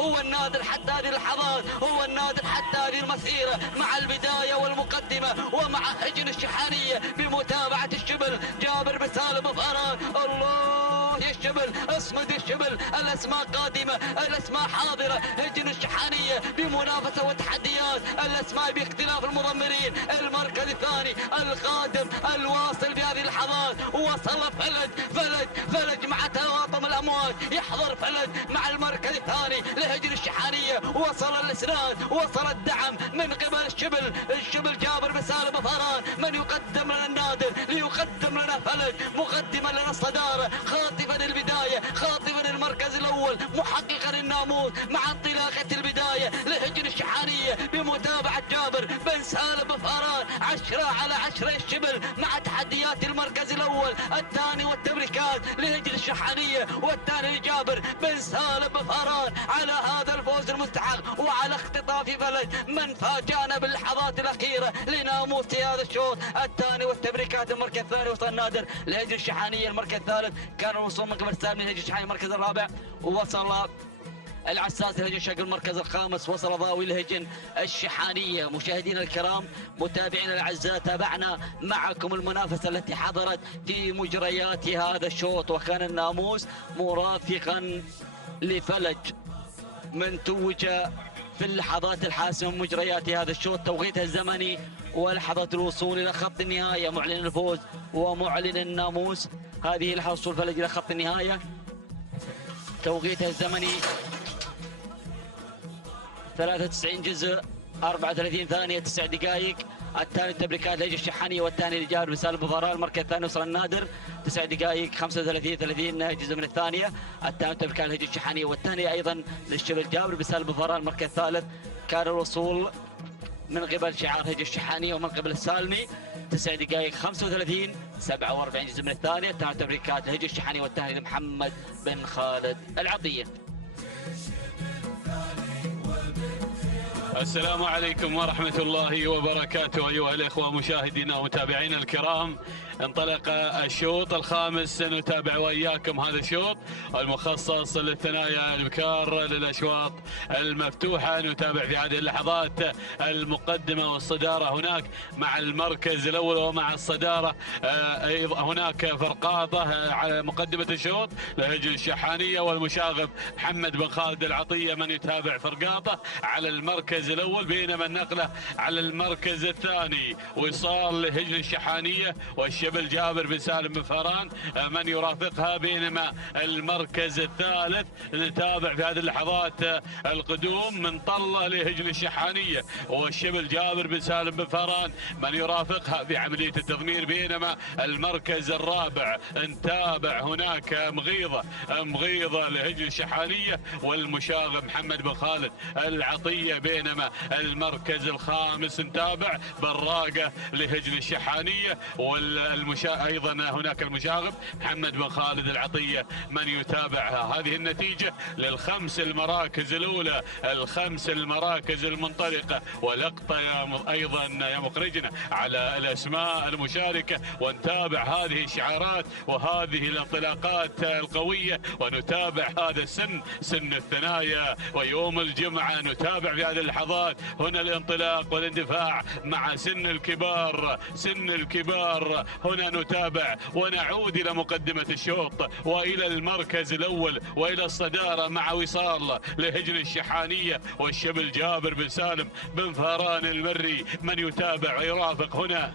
هو النادر حتى هذه اللحظات، هو النادر حتى هذه المسيرة مع البداية والمقدمة ومع هجن الشحانية بمتابعة الشبل جابر بن سالم بن فاران. الله يا الشبل، اصمد يا الشبل. الاسماء قادمة، الاسماء حاضرة. هجن الشحانية بمنافسة وتحديات، الاسماء باختلاف المضمرين. المركز الثاني القادم الواصل بهذه اللحظات. وصل فلج مع تلاطم الامواج. يحضر فلج مع المركز الثاني لهجن الشحانية. وصل الاسناد، وصل الدعم من قبل الشبل جابر بن سالم بفاران، من يقدم لنا النادر ليقدم لنا فلج، مقدما لنا الصدارة، خاطفا البداية، خاطفا المركز الاول، محققا الناموس مع انطلاقة البداية لهجن الشحانية بمتابعة جابر بن سالم بفاران. 10/10 الشبل مع تحديات المركز الاول الثاني والتبريكات لهجن الشحانية والثاني لجابر بن سالم بفاران على هذا الفوز المستحق وعلى اختطاف فلج من فاجانا باللحظات الاخيره لناموس في هذا الشوط الثاني والتبريكات. المركز الثاني وصل نادر لهجن الشحانية. المركز الثالث كان الوصول من قبل سالم لهجن الشحانية. المركز الرابع وصل العساس لهجن شق. المركز الخامس وصل ضاوي لهجن الشحانية. مشاهدينا الكرام، متابعينا الاعزاء، تابعنا معكم المنافسة التي حضرت في مجريات هذا الشوط، وكان الناموس مرافقا لفلج من توج في اللحظات الحاسمة من مجريات هذا الشوط. توقيتها الزمني ولحظة الوصول إلى خط النهاية معلن الفوز ومعلن الناموس. هذه لحظة وصول فلج إلى خط النهاية. توقيتها الزمني 93 جزء 34 ثانية 9 دقائق. الثاني التبريكات لهجن الشحانية والثاني لجابر بن سالم بفاران. المركز الثاني وصل النادر 9 دقائق 35 جزء من الثانية. الثاني التبريكات لهجن الشحانية والثاني أيضا للشبل جابر بن سالم بفاران. المركز الثالث كان الوصول من قبل شعار هجن الشحانية ومن قبل السالمي 9 دقائق 35 47 جزء من الثانية. الثاني التبريكات لهجن الشحانية والثاني لمحمد بن خالد العطية. السلام عليكم ورحمة الله وبركاته أيها الإخوة مشاهدينا ومتابعينا الكرام. انطلق الشوط الخامس، نتابع وإياكم هذا الشوط المخصص للثنايا البكار للأشواط المفتوحة. نتابع في هذه اللحظات المقدمة والصدارة هناك مع المركز الأول ومع الصدارة هناك فرقاطة على مقدمة الشوط لهجن الشحانية والمشاغب محمد بن خالد العطية من يتابع فرقاطة على المركز الأول، بينما النقلة على المركز الثاني وصال لهجن الشحانية والشبل جابر بن سالم بن فاران من يرافقها، بينما المركز الثالث نتابع في هذه اللحظات القدوم من طلة لهجن الشحانية والشبل جابر بن سالم بن فاران من يرافقها في عملية التضمير، بينما المركز الرابع نتابع هناك مغيضة لهجن الشحانية والمشاغب محمد بن خالد العطية، بينما المركز الخامس نتابع براقة لهجن الشحانية أيضا هناك المشاغب محمد بن خالد العطية من يتابعها. هذه النتيجة للخمس المراكز الأولى، الخمس المراكز المنطلقة، ولقطة أيضا يا مخرجنا على الأسماء المشاركة، ونتابع هذه الشعارات وهذه الانطلاقات القوية، ونتابع هذا السن، سن الثنايا ويوم الجمعة. نتابع في هذه اللحظات هنا الانطلاق والاندفاع مع سن الكبار، سن الكبار. هنا نتابع ونعود إلى مقدمة الشوط وإلى المركز الأول وإلى الصدارة مع وصال لهجن الشحانية والشبل جابر بن سالم بن فاران المري من يتابع ويرافق هنا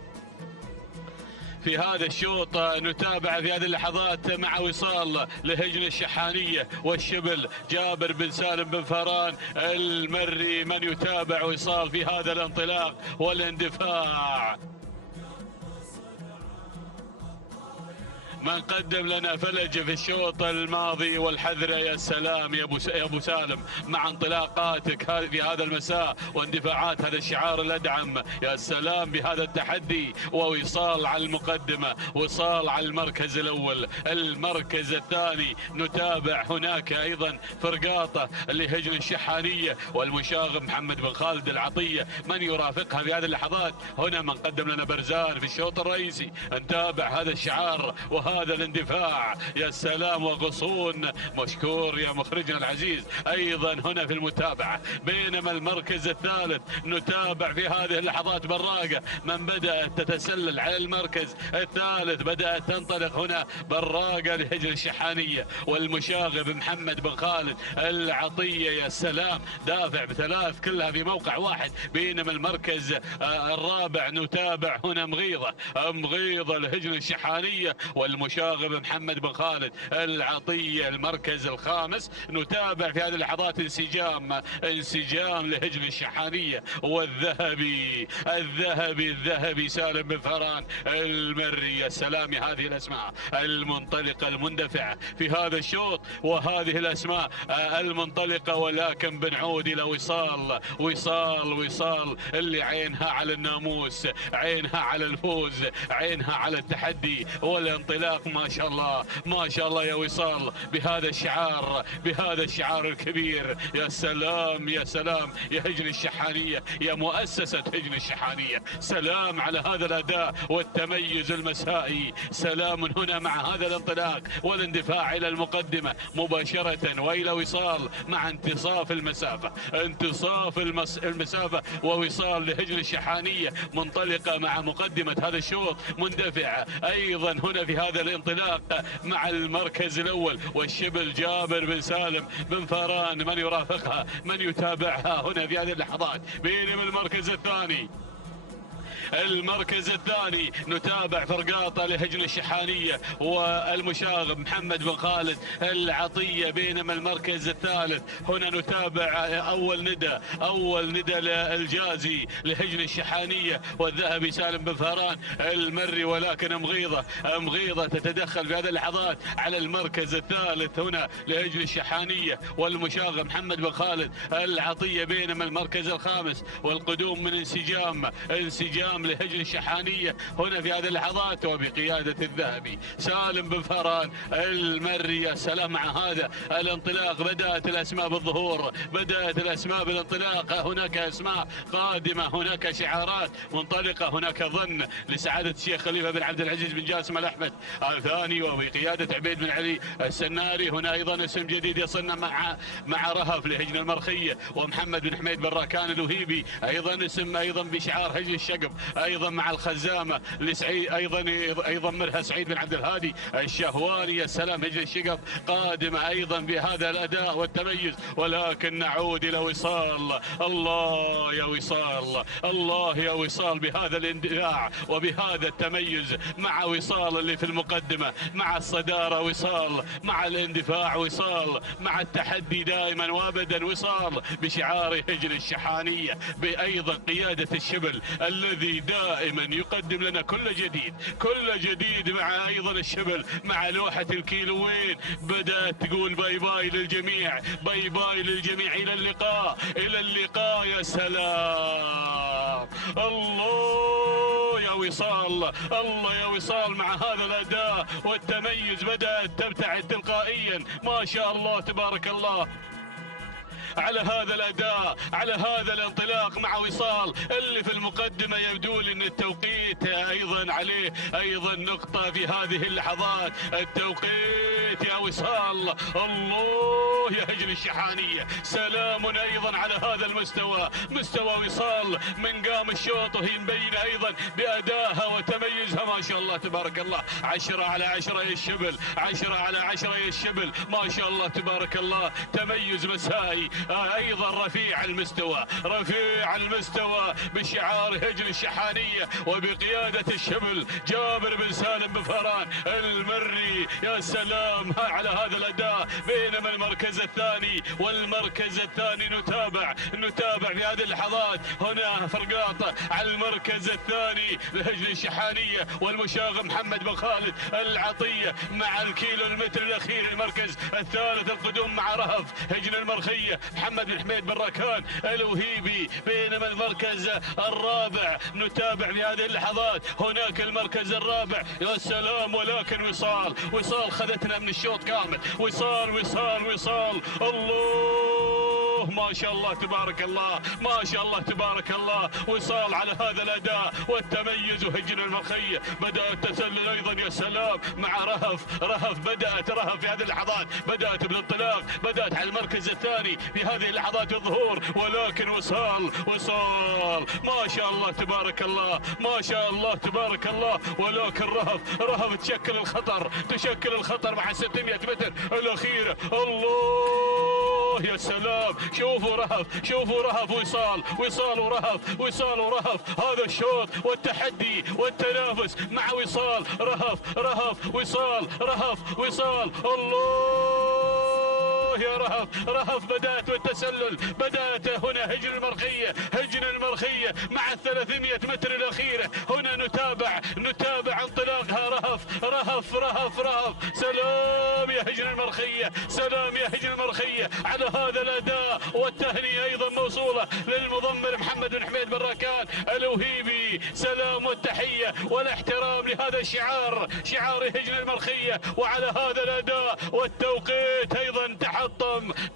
في هذا الشوط. نتابع في هذه اللحظات مع وصال لهجن الشحانية والشبل جابر بن سالم بن فاران المري من يتابع وصال في هذا الانطلاق والاندفاع. من قدم لنا فلج في الشوط الماضي والحذر يا سلام يا ابو سالم مع انطلاقاتك في هذا المساء واندفاعات هذا الشعار الادعم، يا سلام بهذا التحدي ووصال على المقدمه، وصال على المركز الاول. المركز الثاني نتابع هناك ايضا فرقاطه لهجن الشحانيه والمشاغب محمد بن خالد العطيه من يرافقها في هذه اللحظات. هنا من قدم لنا برزان في الشوط الرئيسي، نتابع هذا الشعار وهذا الاندفاع، يا سلام وغصون. مشكور يا مخرجنا العزيز ايضا هنا في المتابعه. بينما المركز الثالث نتابع في هذه اللحظات براقه من بدات تتسلل على المركز الثالث، بدات تنطلق هنا براقه لهجن الشحانيه والمشاغب محمد بن خالد العطيه، يا سلام دافع بثلاث كلها في موقع واحد. بينما المركز الرابع نتابع هنا مغيضه لهجن الشحانيه والمشاغب محمد بن خالد العطية المركز الخامس. نتابع في هذه اللحظات انسجام لهجن الشحانية والذهبي سالم بن فران المري. يا سلام يا هذه الأسماء المنطلقة المندفعة في هذا الشوط، وهذه الأسماء المنطلقة، ولكن بنعود إلى وصال اللي عينها على الناموس، عينها على الفوز، عينها على التحدي والانطلاق. ما شاء الله يا وصال بهذا الشعار الكبير. يا سلام يا هجن الشحانية، يا مؤسسة هجن الشحانية، سلام على هذا الأداء والتميز المسائي. سلام هنا مع هذا الانطلاق والاندفاع إلى المقدمة مباشرة وإلى وصال مع انتصاف المسافة ووصال لهجن الشحانية منطلقة مع مقدمة هذا الشوط، مندفعة أيضا هنا في هذا الانطلاق مع المركز الأول والشبل جابر بن سالم بن فران. من يرافقها، من يتابعها هنا في هذه اللحظات بينما المركز الثاني نتابع فرقاطة لهجن الشحانية والمشاغب محمد بن خالد العطية. بينما المركز الثالث هنا نتابع أول ندى للجازي لهجن الشحانية والذهبي سالم بن فران المري، ولكن مغيضة تتدخل في هذه اللحظات على المركز الثالث هنا لهجن الشحانية والمشاغب محمد بن خالد العطية. بينما المركز الخامس والقدوم من انسجام لهجن الشحانية هنا في هذه اللحظات وبقيادة الذهبي سالم بن فران المري. يا سلام مع هذا الانطلاق، بدأت الأسماء بالظهور، بدأت الأسماء بالانطلاق. هناك أسماء قادمة، هناك شعارات منطلقة، هناك ظن لسعادة الشيخ خليفة بن عبد العزيز بن جاسم الأحمد الثاني وبقيادة عبيد بن علي السناري. هنا أيضا اسم جديد يصلنا مع رهف لهجن المرخية ومحمد بن حميد بن راكان الوهيبي، أيضا اسم بشعار هجن الشقب، أيضا مع الخزامة لسعيد، أيضا مرها سعيد بن عبد الهادي الشهواني. يا سلام هجن الشقب قادمة أيضا بهذا الأداء والتميز. ولكن نعود إلى وصال. الله يا وصال بهذا الاندفاع وبهذا التميز، مع وصال اللي في المقدمة، مع الصدارة وصال، مع الاندفاع وصال، مع التحدي دائما وابدا وصال بشعار هجن الشحانية، بأيضا قيادة الشبل الذي دائما يقدم لنا كل جديد مع أيضا الشبل مع لوحة الكيلوين. بدأت تقول باي باي للجميع، إلى اللقاء. يا سلام الله يا وصال مع هذا الأداء والتميز، بدأت تبتعد تلقائيا. ما شاء الله تبارك الله على هذا الأداء، على هذا الانطلاق مع وصال اللي في المقدمة. يبدو لي أن التوقيت أيضا عليه أيضا نقطة في هذه اللحظات. التوقيت يا وصال. الله يا هجن الشحانية، سلام أيضا على هذا المستوى، مستوى وصال من قام الشوط وهي مبينة أيضا بأدائها وتميزها. ما شاء الله تبارك الله، 10 على 10 يا الشبل، 10 على 10 يا الشبل. ما شاء الله تبارك الله، تميز مسائي أيضا رفيع المستوى بشعار هجن الشحانية وبقيادة الشبل جابر بن سالم بن فران المري. يا سلام على هذا الأداء. بينما المركز الثاني نتابع في هذه اللحظات هنا فرقاطة على المركز الثاني لهجن الشحانية والمشاغب محمد بن خالد العطية مع الكيلو المتر الأخير. المركز الثالث القدوم مع رهف هجن المرخية محمد بن حميد بن راكان الوهيبي. بينما المركز الرابع نتابع في هذه اللحظات هناك المركز الرابع. يا سلام، ولكن وصال خذتنا من الشوط كامل. وصال الله، ما شاء الله تبارك الله، وصال على هذا الأداء والتميز. وهجن المرخية بدأت تسلل أيضا. يا سلام مع رهف بدأت في هذه اللحظات، بدأت بالانطلاق، بدأت على المركز الثاني في هذه اللحظات الظهور. ولكن وصال ما شاء الله تبارك الله، ولكن رهف تشكل الخطر مع 600 متر الأخيرة. الله الله يا سلام، شوفوا رهف وصال ورهف، هذا الشوط والتحدي والتنافس مع وصال، رهف وصال، الله يا رهف بدأت والتسلل، بدأت هنا هجن المرخية مع 300 متر الأخيرة. هنا نتابع انطلاقها. رهف سلام يا هجن المرخية على هذا الأداء، والتهنئة أيضا موصولة للمضمر محمد بن حميد بن راكان الوهيبي. سلام والتحية والاحترام لهذا الشعار، شعار هجن المرخية، وعلى هذا الأداء والتوقيت أيضا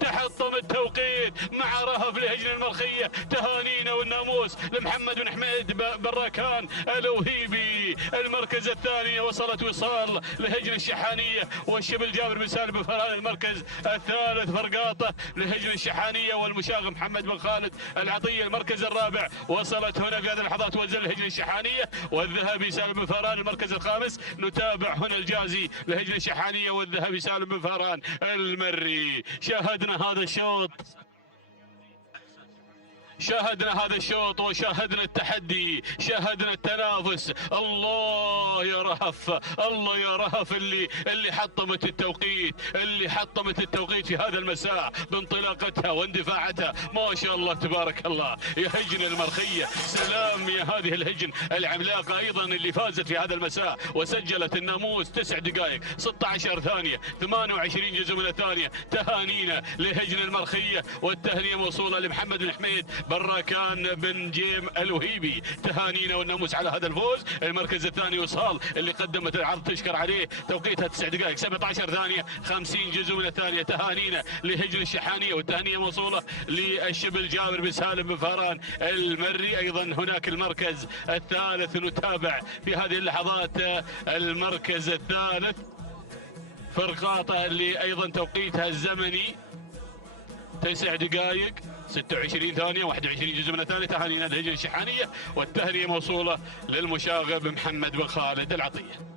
تحطم التوقيت مع رهف لهجن المرخية. تهانينا والناموس لمحمد بن حميد بن راكان الوهيبي. المركز الثاني وصل لهجن الشحانية والشبل جابر بن سالم بفران. المركز الثالث فرقاطة لهجن الشحانية والمشاغب محمد بن خالد العطية. المركز الرابع وصلت هنا في هذه اللحظات وزن لهجن الشحانية والذهبي سالم بن فران. المركز الخامس نتابع هنا الجازي لهجن الشحانية والذهبي سالم بن فران المري. شاهدنا هذا الشوط وشاهدنا التحدي، شاهدنا التنافس. الله يا رهف اللي حطمت التوقيت في هذا المساء بانطلاقتها واندفاعتها. ما شاء الله تبارك الله يا هجن المرخية. سلام يا هذه الهجن العملاقة ايضا اللي فازت في هذا المساء وسجلت الناموس 9 دقائق 16 ثانية 28 جزء من الثانية. تهانينا لهجن المرخية والتهنئة موصولة لمحمد بن حميد بن راكان بن جيم الوهيبي. تهانينا والناموس على هذا الفوز. المركز الثاني وصال اللي قدمت العرض تشكر عليه، توقيتها 9 دقائق 17 ثانية 50 جزء من الثانية. تهانينا لهجن الشحانية والتهنئة موصولة للشبل جابر بن سالم بن فاران المري. ايضا هناك المركز الثالث نتابع في هذه اللحظات المركز الثالث فرقاطة اللي ايضا توقيتها الزمني 9 دقائق 26 ثانية 21 جزء من الثانية. تهانينا لهجن الشحانية والتهنئة موصولة للمشاغب محمد بن خالد العطية.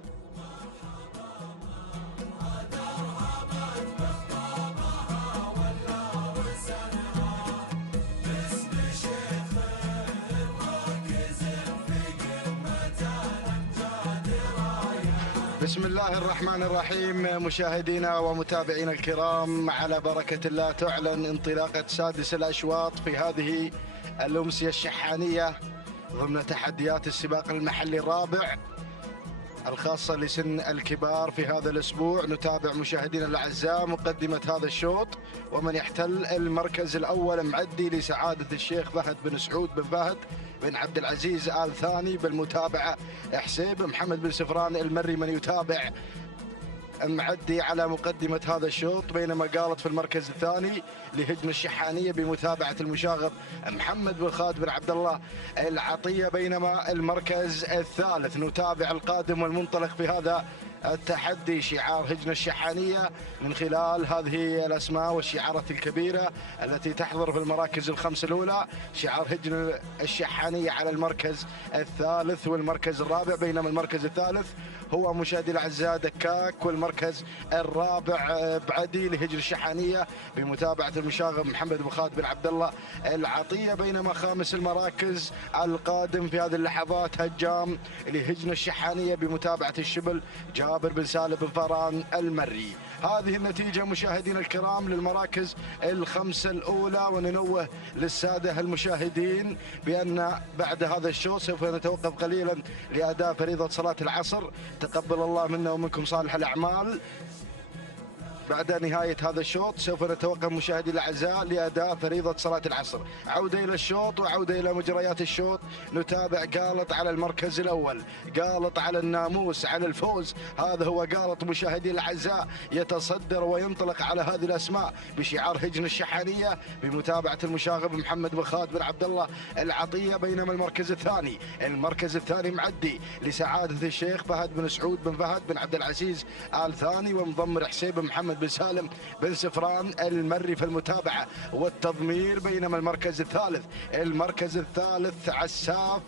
بسم الله الرحمن الرحيم. مشاهدينا ومتابعينا الكرام، على بركة الله تعلن انطلاقة سادس الأشواط في هذه الأمسية الشحانية ضمن تحديات السباق المحلي الرابع الخاصة لسن الكبار في هذا الأسبوع. نتابع مشاهدينا الأعزاء مقدمة هذا الشوط، ومن يحتل المركز الأول معدي لسعادة الشيخ فهد بن سعود بن فهد بن عبد العزيز آل ثاني. بالمتابعة حسيب محمد بن سفران المري من يتابع معدي على مقدمة هذا الشوط، بينما قالت في المركز الثاني لهجن الشحانية بمتابعة المشاغب محمد بن خالد بن عبد الله العطية. بينما المركز الثالث نتابع القادم والمنطلق في هذا التحدي شعار هجن الشحانية من خلال هذه الأسماء والشعارات الكبيرة التي تحضر في المراكز الخمس الأولى. شعار هجن الشحانية على المركز الثالث والمركز الرابع، بينما المركز الثالث هو مشاهدي الأعزاء دكاك، والمركز الرابع بعدي لهجن الشحانية بمتابعة المشاغب محمد بن خالد بن عبد الله العطية. بينما خامس المراكز القادم في هذه اللحظات هجام لهجن الشحانية بمتابعة الشبل جابر بن سالم بن فاران المري. هذه النتيجة مشاهدينا الكرام للمراكز الخمسة الأولى، وننوه للسادة المشاهدين بأن بعد هذا الشوط سوف نتوقف قليلا لأداء فريضة صلاة العصر. تقبل الله منا ومنكم صالح الأعمال. بعد نهاية هذا الشوط سوف نتوقف مشاهدي الأعزاء لأداء فريضة صلاة العصر. عودة إلى الشوط وعودة إلى مجريات الشوط. نتابع قالط على المركز الأول، قالط على الناموس على الفوز. هذا هو قالط مشاهدي الأعزاء يتصدر وينطلق على هذه الأسماء بشعار هجن الشحانية بمتابعة المشاغب محمد بن خالد بن عبد الله العطية. بينما المركز الثاني معدي لسعادة الشيخ فهد بن سعود بن فهد بن عبد العزيز آل ثاني، ومضمر حسيب محمد محمد بن سالم بن سفران المري في المتابعة والتضمير، بينما المركز الثالث عساف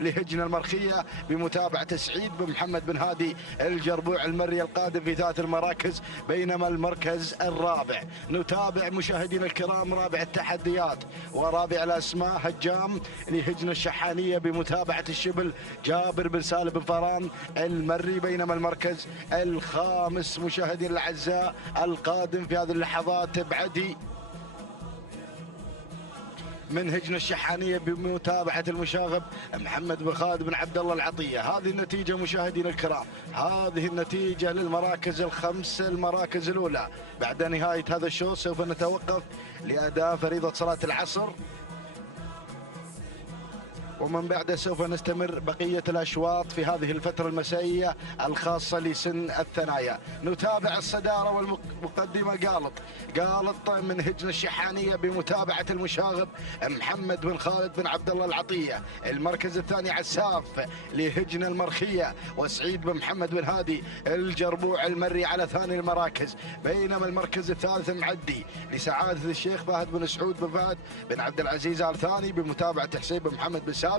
لهجن المرخية بمتابعة سعيد بن محمد بن هادي الجربوع المري القادم في ثالث المراكز، بينما المركز الرابع نتابع مشاهدينا الكرام رابع التحديات ورابع الأسماء هجام لهجن الشحانية بمتابعة الشبل جابر بن سالم بن فران المري، بينما المركز الخامس مشاهدينا الأعزاء القادم في هذه اللحظات بعدي من هجن الشحانية بمتابعة المشاغب محمد بن خالد بن عبد الله العطية. هذه النتيجة مشاهدينا الكرام، هذه النتيجة للمراكز الخمس، المراكز الأولى. بعد نهاية هذا الشوط سوف نتوقف لأداء فريضة صلاة العصر، ومن بعده سوف نستمر بقية الأشواط في هذه الفترة المسائية الخاصة لسن الثنايا. نتابع الصدارة والمقدمة قالط من هجن الشحانية بمتابعة المشاغب محمد بن خالد بن عبد الله العطية. المركز الثاني عساف لهجن المرخية وسعيد بن محمد بن هادي الجربوع المري على ثاني المراكز، بينما المركز الثالث معدي لسعادة الشيخ فهد بن سعود بن فهد بن عبد العزيز آل ثاني بمتابعة حسين بن محمد بن سالم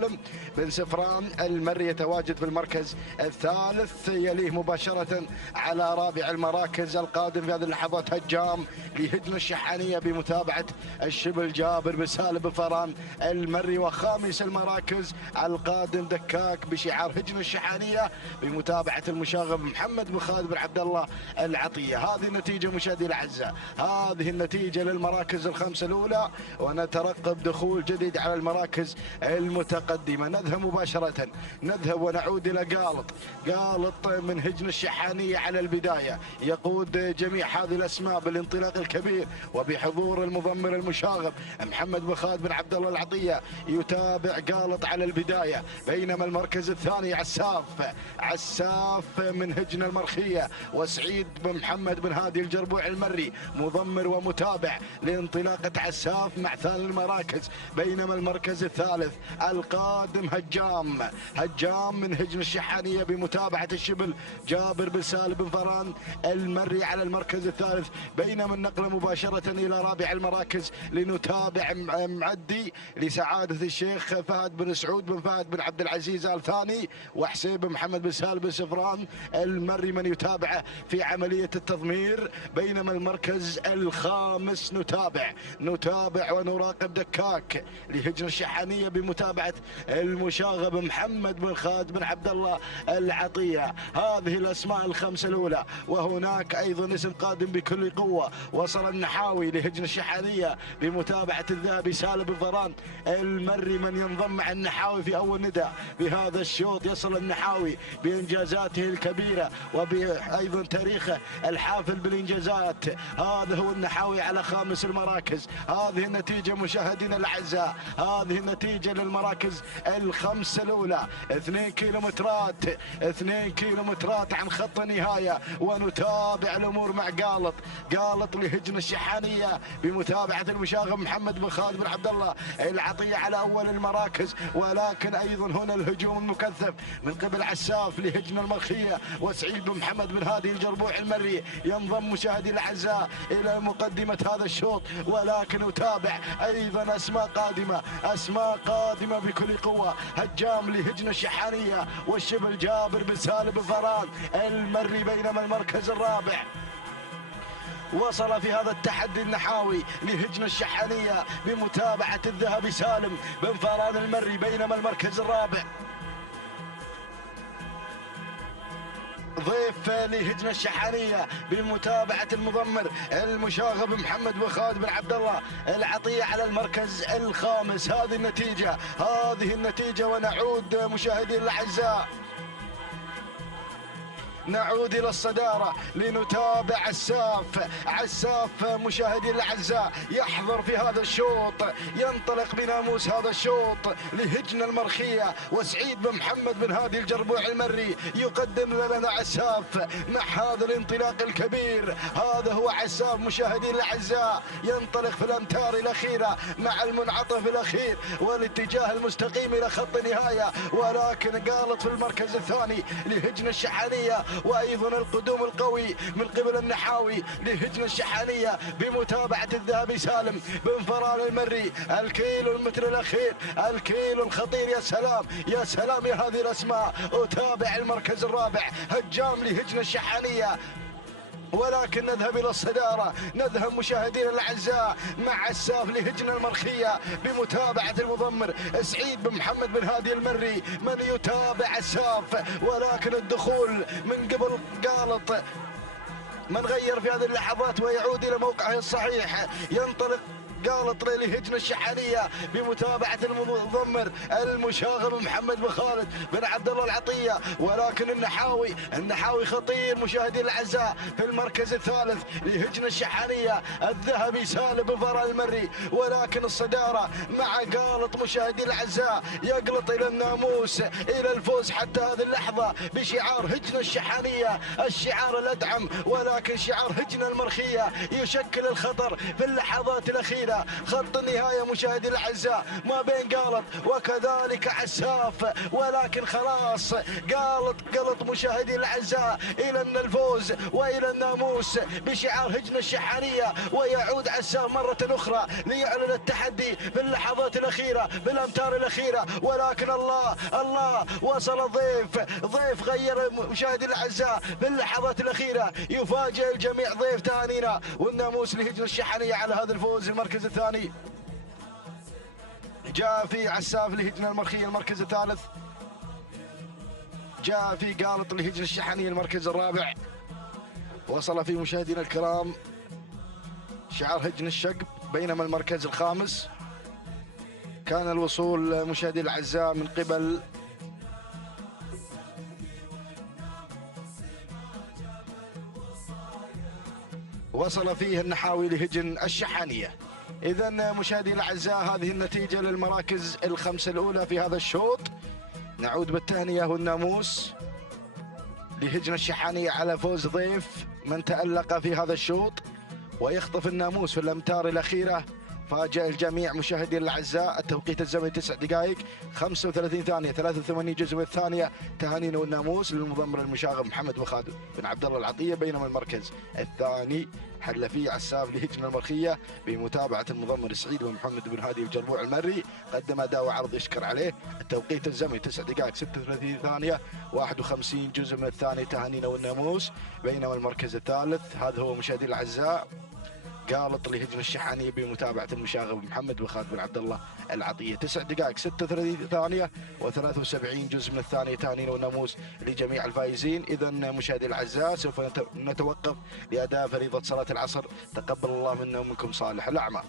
بن سفران المري يتواجد في المركز الثالث. يليه مباشرة على رابع المراكز القادم في هذه اللحظات هجام لهجن الشحانية بمتابعة الشبل جابر بن سالم بن فران المري، وخامس المراكز القادم دكاك بشعار هجن الشحانية بمتابعة المشاغب محمد بن خالد بن عبد الله العطية. هذه النتيجة مشاهدينا الأعزاء، هذه النتيجة للمراكز الخمسة الأولى، ونترقب دخول جديد على المراكز المتقدمة. نذهب ونعود إلى قالط من هجن الشحانية على البداية، يقود جميع هذه الأسماء بالانطلاق الكبير وبحضور المضمر المشاغب محمد بن خالد بن عبد الله العطية. يتابع قالط على البداية، بينما المركز الثاني عساف من هجن المرخية وسعيد بن محمد بن هادي الجربوع المري مضمر ومتابع لانطلاقة عساف مع ثاني المراكز، بينما المركز الثالث القادم هجام من هجن الشحانية بمتابعة الشبل جابر بن سالم بن فران المري على المركز الثالث، بينما النقل مباشرة إلى رابع المراكز لنتابع معدي لسعادة الشيخ فهد بن سعود بن فهد بن عبد العزيز آل ثاني وحسين بن محمد بن سالم بن سفران المري من يتابعه في عملية التضمير، بينما المركز الخامس نتابع ونراقب دكاك لهجن الشحانية بمتابعة المشاغب محمد بن خالد بن عبد الله العطية. هذه الأسماء الخمسة الأولى، وهناك أيضا اسم قادم بكل قوة، وصل النحاوي لهجن الشحانية بمتابعة الذهبي سالم بن فران المري من ينضم مع النحاوي في أول نداء بهذا الشوط. يصل النحاوي بإنجازاته الكبيرة وبأيضا تاريخه الحافل بالإنجازات، هذا هو النحاوي على خامس المراكز. هذه النتيجة مشاهدينا الأعزاء، هذه النتيجة للمراكز الخمسة الأولى. 2 كيلومترات عن خط النهاية، ونتابع الأمور مع قالط لهجن الشحانية بمتابعة المشاغب محمد بن خالد بن عبد الله العطية على أول المراكز، ولكن أيضا هنا الهجوم المكثف من قبل عساف لهجن المرخية وسعيد بن محمد بن هادي الجربوع المري ينضم مشاهدينا الأعزاء إلى مقدمة هذا الشوط، ولكن نتابع أيضا أسماء قادمة بكل قوة. هجام لهجن الشحانية والشبل جابر بن سالم بن فران المري، بينما المركز الرابع وصل في هذا التحدي النحاوي لهجن الشحانية بمتابعة الذهبي سالم بن فران المري، بينما المركز الرابع ضيف لهجن الشحانية بمتابعة المضمر المشاغب محمد بن خالد بن عبد الله العطية على المركز الخامس. هذه النتيجة ونعود مشاهدينا الأعزاء، نعود إلى الصدارة لنتابع عساف مشاهدينا الأعزاء يحضر في هذا الشوط، ينطلق بناموس هذا الشوط لهجن المرخية وسعيد بن محمد بن هادي الجربوع المري يقدم لنا عساف مع هذا الانطلاق الكبير. هذا هو عساف مشاهدينا الأعزاء، ينطلق في الأمتار الأخيرة مع المنعطف الأخير والاتجاه المستقيم إلى خط النهاية، ولكن قالط في المركز الثاني لهجن الشحانية وأيضا القدوم القوي من قبل النحاوي لهجن الشحانية بمتابعة الذهبي سالم بن فران المري. الكيلو المتر الأخير، الكيلو الخطير. يا سلام يا سلام يا هذه الأسماء. أتابع المركز الرابع هجام لهجن الشحانية، ولكن نذهب إلى الصدارة. نذهب مشاهدينا الأعزاء مع الساف لهجنة المرخية بمتابعة المضمر سعيد بن محمد بن هادي المري من يتابع الساف، ولكن الدخول من قبل قالط من غير في هذه اللحظات ويعود إلى موقعه الصحيح. ينطلق قالط لهجن الشحانية بمتابعة المضمر المشاغب محمد بن خالد بن عبد الله العطية، ولكن النحاوي خطير مشاهدين الأعزاء في المركز الثالث لهجن الشحانية الذهبي سالم بن فران المري، ولكن الصدارة مع قالط مشاهدين الأعزاء يقلط إلى الناموس إلى الفوز حتى هذه اللحظة بشعار هجن الشحانية الشعار الأدعم، ولكن شعار هجن المرخية يشكل الخطر في اللحظات الأخيرة. خط النهاية مشاهدي الأعزاء ما بين قالط وكذلك عساف، ولكن خلاص قالط مشاهدي الأعزاء إلى الفوز وإلى الناموس بشعار هجن الشحانية، ويعود عساف مرة أخرى ليعلن التحدي في اللحظات الأخيرة بالأمتار الأخيرة. ولكن الله وصل ضيف غير مشاهدي الأعزاء في اللحظات الأخيرة، يفاجئ الجميع ضيف تهانينا والناموس لهجن الشحانية على هذا الفوز. المركز الثاني جاء في عساف لهجن المرخية، المركز الثالث جاء في قالط لهجن الشحانية، المركز الرابع وصل في مشاهدينا الكرام شعار هجن الشقب، بينما المركز الخامس كان الوصول مشاهدينا الأعزاء من قبل وصل فيه النحاوي لهجن الشحانية. إذا مشاهدينا الأعزاء هذه النتيجة للمراكز الخمسة الأولى في هذا الشوط. نعود بالتهنئة والناموس لهجن الشحانية على فوز ضيف من تألق في هذا الشوط ويخطف الناموس في الأمتار الأخيرة. فاجأ الجميع مشاهدينا الأعزاء. التوقيت الزمني 9 دقائق 35 ثانية 83 جزء من الثانية. تهانينا والناموس للمضمر المشاغب محمد بن خالد بن عبد الله العطية، بينما المركز الثاني حل فيه عساف لهجن المرخية بمتابعة المضمر سعيد بن محمد بن هادي الجربوع المري. قدم أداء وعرض يشكر عليه. التوقيت الزمني 9 دقائق 36 ثانية 51 جزء من الثانية. تهانينا والناموس. بينما المركز الثالث هذا هو مشاهدينا الأعزاء قالط لهجن الشحانية بمتابعة المشاغب محمد بن خالد بن عبد الله العطية. 9 دقائق 36 ثانية و73 جزء من الثانية. تهانينا والناموس لجميع الفائزين. إذا مشاهدي الأعزاء سوف نتوقف لأداء فريضة صلاة العصر. تقبل الله منا ومنكم صالح الأعمال.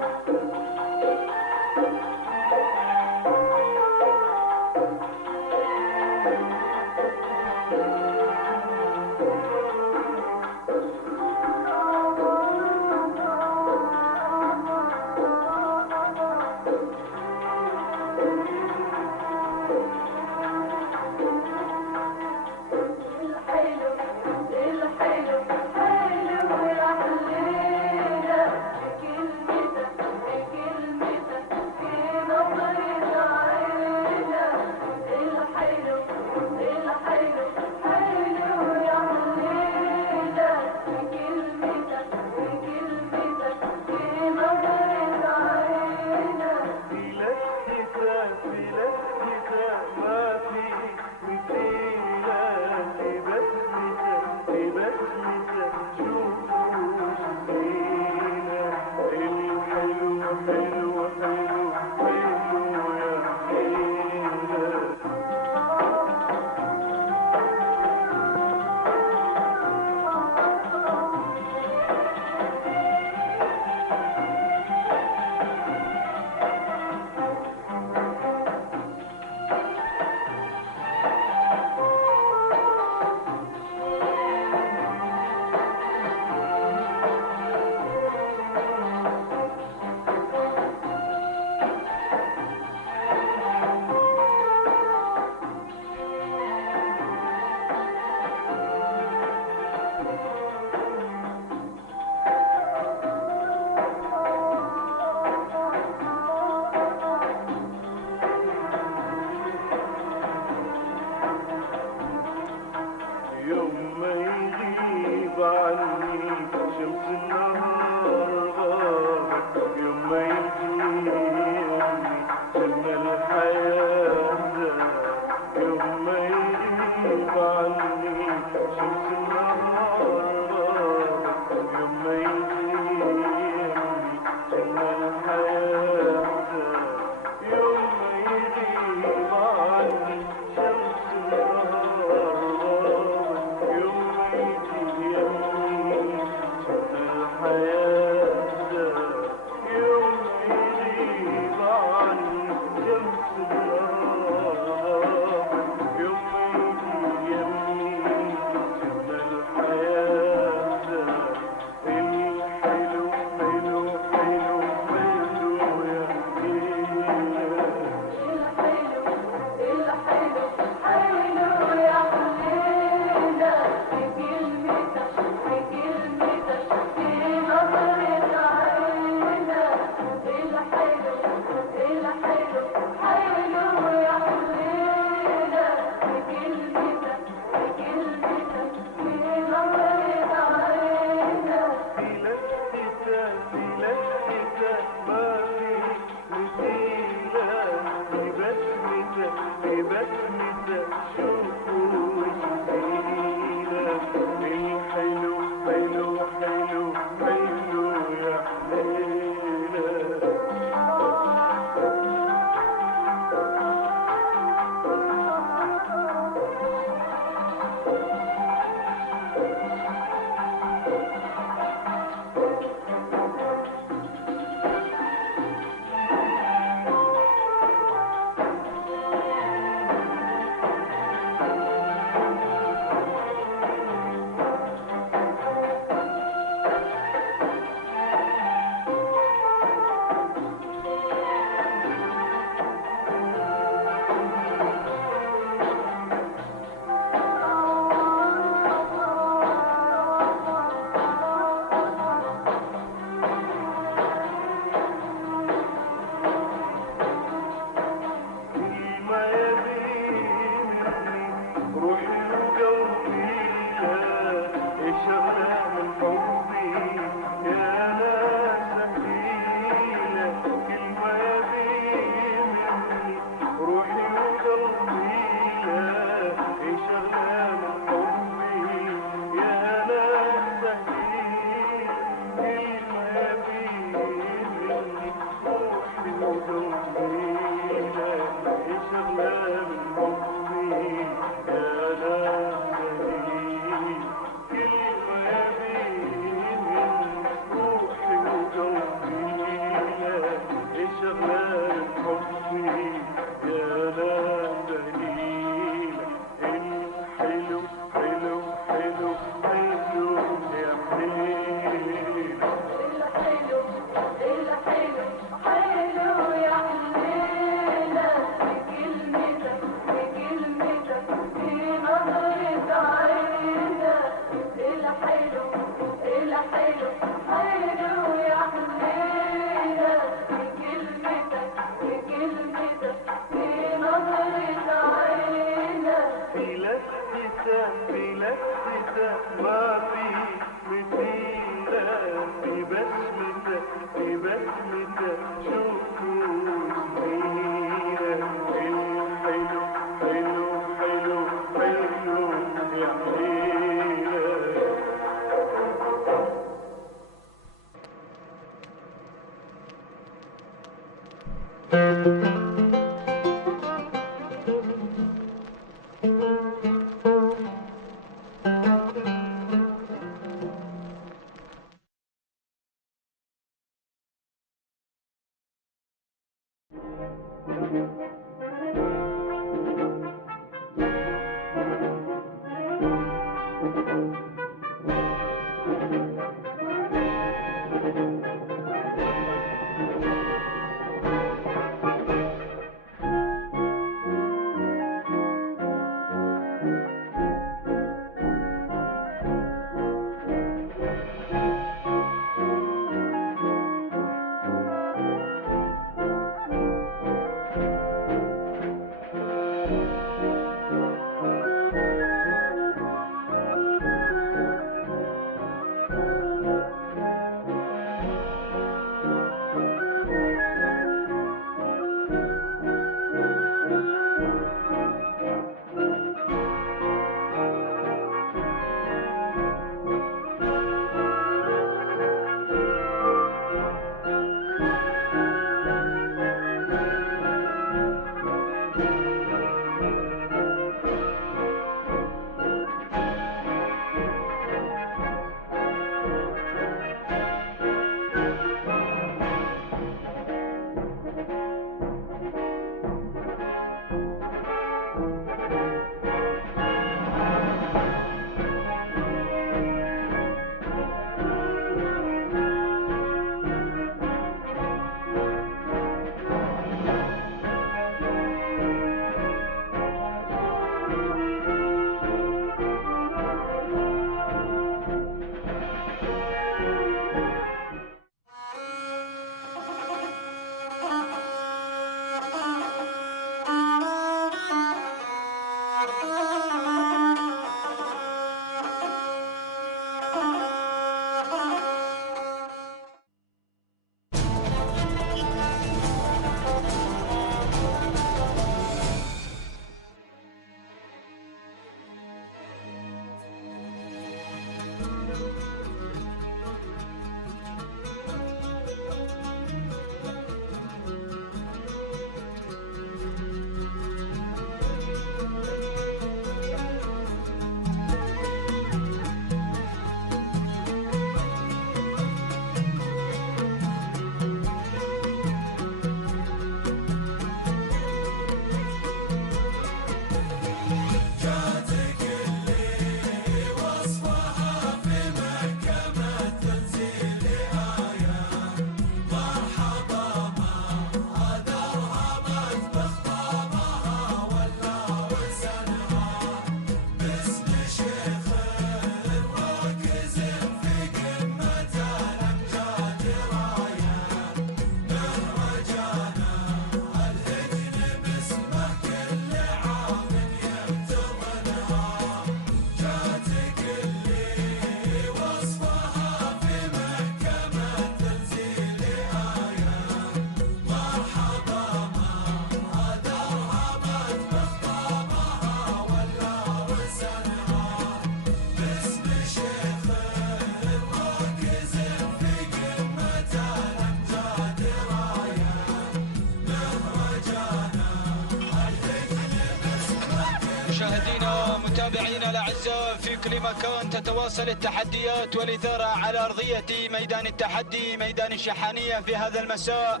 مشاهدينا متابعينا الاعزاء في كل مكان تتواصل التحديات والاثاره على ارضيه ميدان التحدي ميدان الشحانيه في هذا المساء،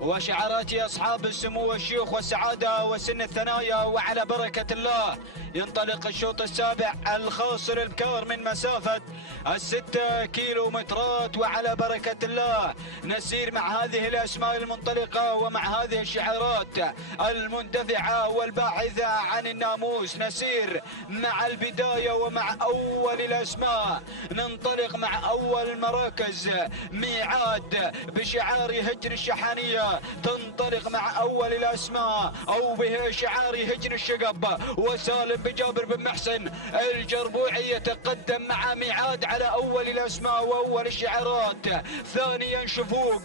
وشعارات اصحاب السمو والشيوخ والسعاده وسن الثنايا. وعلى بركه الله ينطلق الشوط السابع الخاص للبكار من مسافه 6 كيلومترات، وعلى بركه الله نسير مع هذه الاسماء المنطلقه ومع هذه الشعارات المندفعه والباحثه عن الناموس. نسير مع البدايه ومع اول الاسماء، ننطلق مع اول المراكز. ميعاد بشعار هجن الشحانيه تنطلق مع اول الاسماء او بشعار هجن الشقب، وسالم بجابر بن محسن الجربوعي يتقدم مع ميعاد على اول الاسماء واول الشعارات. ثانيا شفوق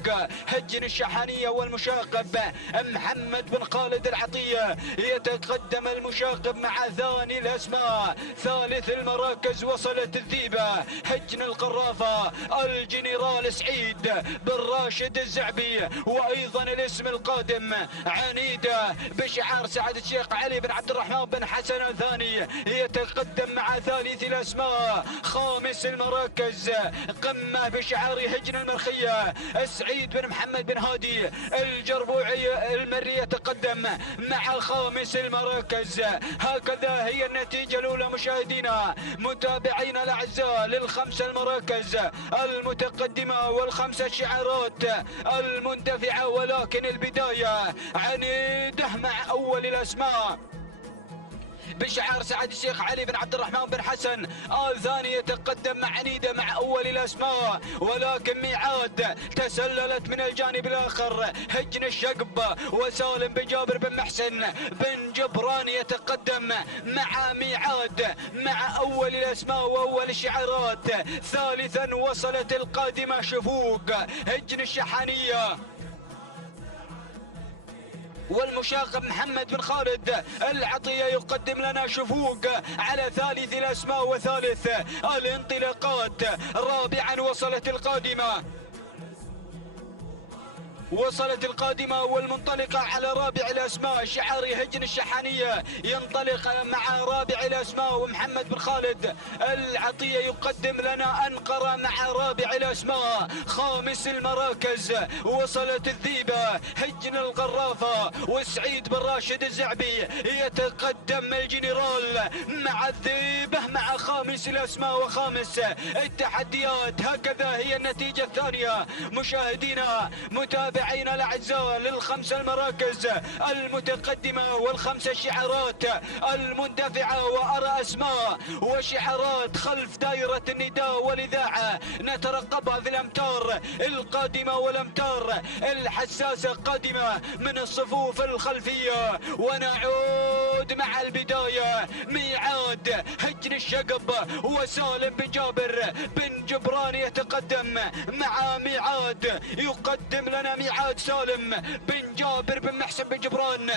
هجن الشحانيه والمشاقب محمد بن خالد العطيه يتقدم المشاقب مع ثاني الاسماء. ثالث المراكز وصلت الذيبه هجن القرافه الجنرال سعيد بن راشد الزعبي، وايضا أيضا الاسم القادم عنيدة بشعار سعد الشيخ علي بن عبد الرحمن بن حسن الثاني يتقدم مع ثالث الأسماء. خامس المراكز قمة بشعار هجن المرخية سعيد بن محمد بن هادي الجربوعي المري يتقدم مع خامس المراكز. هكذا هي النتيجة الأولى مشاهدينا متابعينا الأعزاء للخمس المراكز المتقدمة والخمس الشعارات المندفعة، ولكن البداية عنيدة مع أول الأسماء بشعار سعد الشيخ علي بن عبد الرحمن بن حسن الثاني يتقدم مع عنيدة مع أول الأسماء، ولكن ميعاد تسللت من الجانب الآخر هجن الشقب وسالم بن جابر بن محسن بن جبران يتقدم مع ميعاد مع أول الأسماء وأول الشعارات. ثالثا وصلت القادمة شفوق هجن الشحانية والمشاغب محمد بن خالد العطية يقدم لنا شفوق على ثالث الأسماء وثالث الانطلاقات. رابعا وصلت القادمة والمنطلقة على رابع الأسماء شعار هجن الشحانية ينطلق مع رابع الأسماء، ومحمد بن خالد العطية يقدم لنا أنقرة مع رابع الأسماء. خامس المراكز وصلت الذيبة هجن الغرافة وسعيد بن راشد الزعبي يتقدم الجنرال مع الذيبة مع خامس الأسماء وخامس التحديات. هكذا هي النتيجة الثانية مشاهدينا متابعينا الأعزاء للخمس المراكز المتقدمة والخمس الشعارات المندفعة. وأرى أسماء وشعارات خلف دائرة النداء والإذاعة نترقبها في الأمتار القادمة والأمتار الحساسة قادمة من الصفوف الخلفية. ونعود مع البداية ميعاد هجن الشقب وسالم بن جابر بن جبران يتقدم مع ميعاد يقدم لنا ميعاد سالم بن جابر بن محسن بن جبران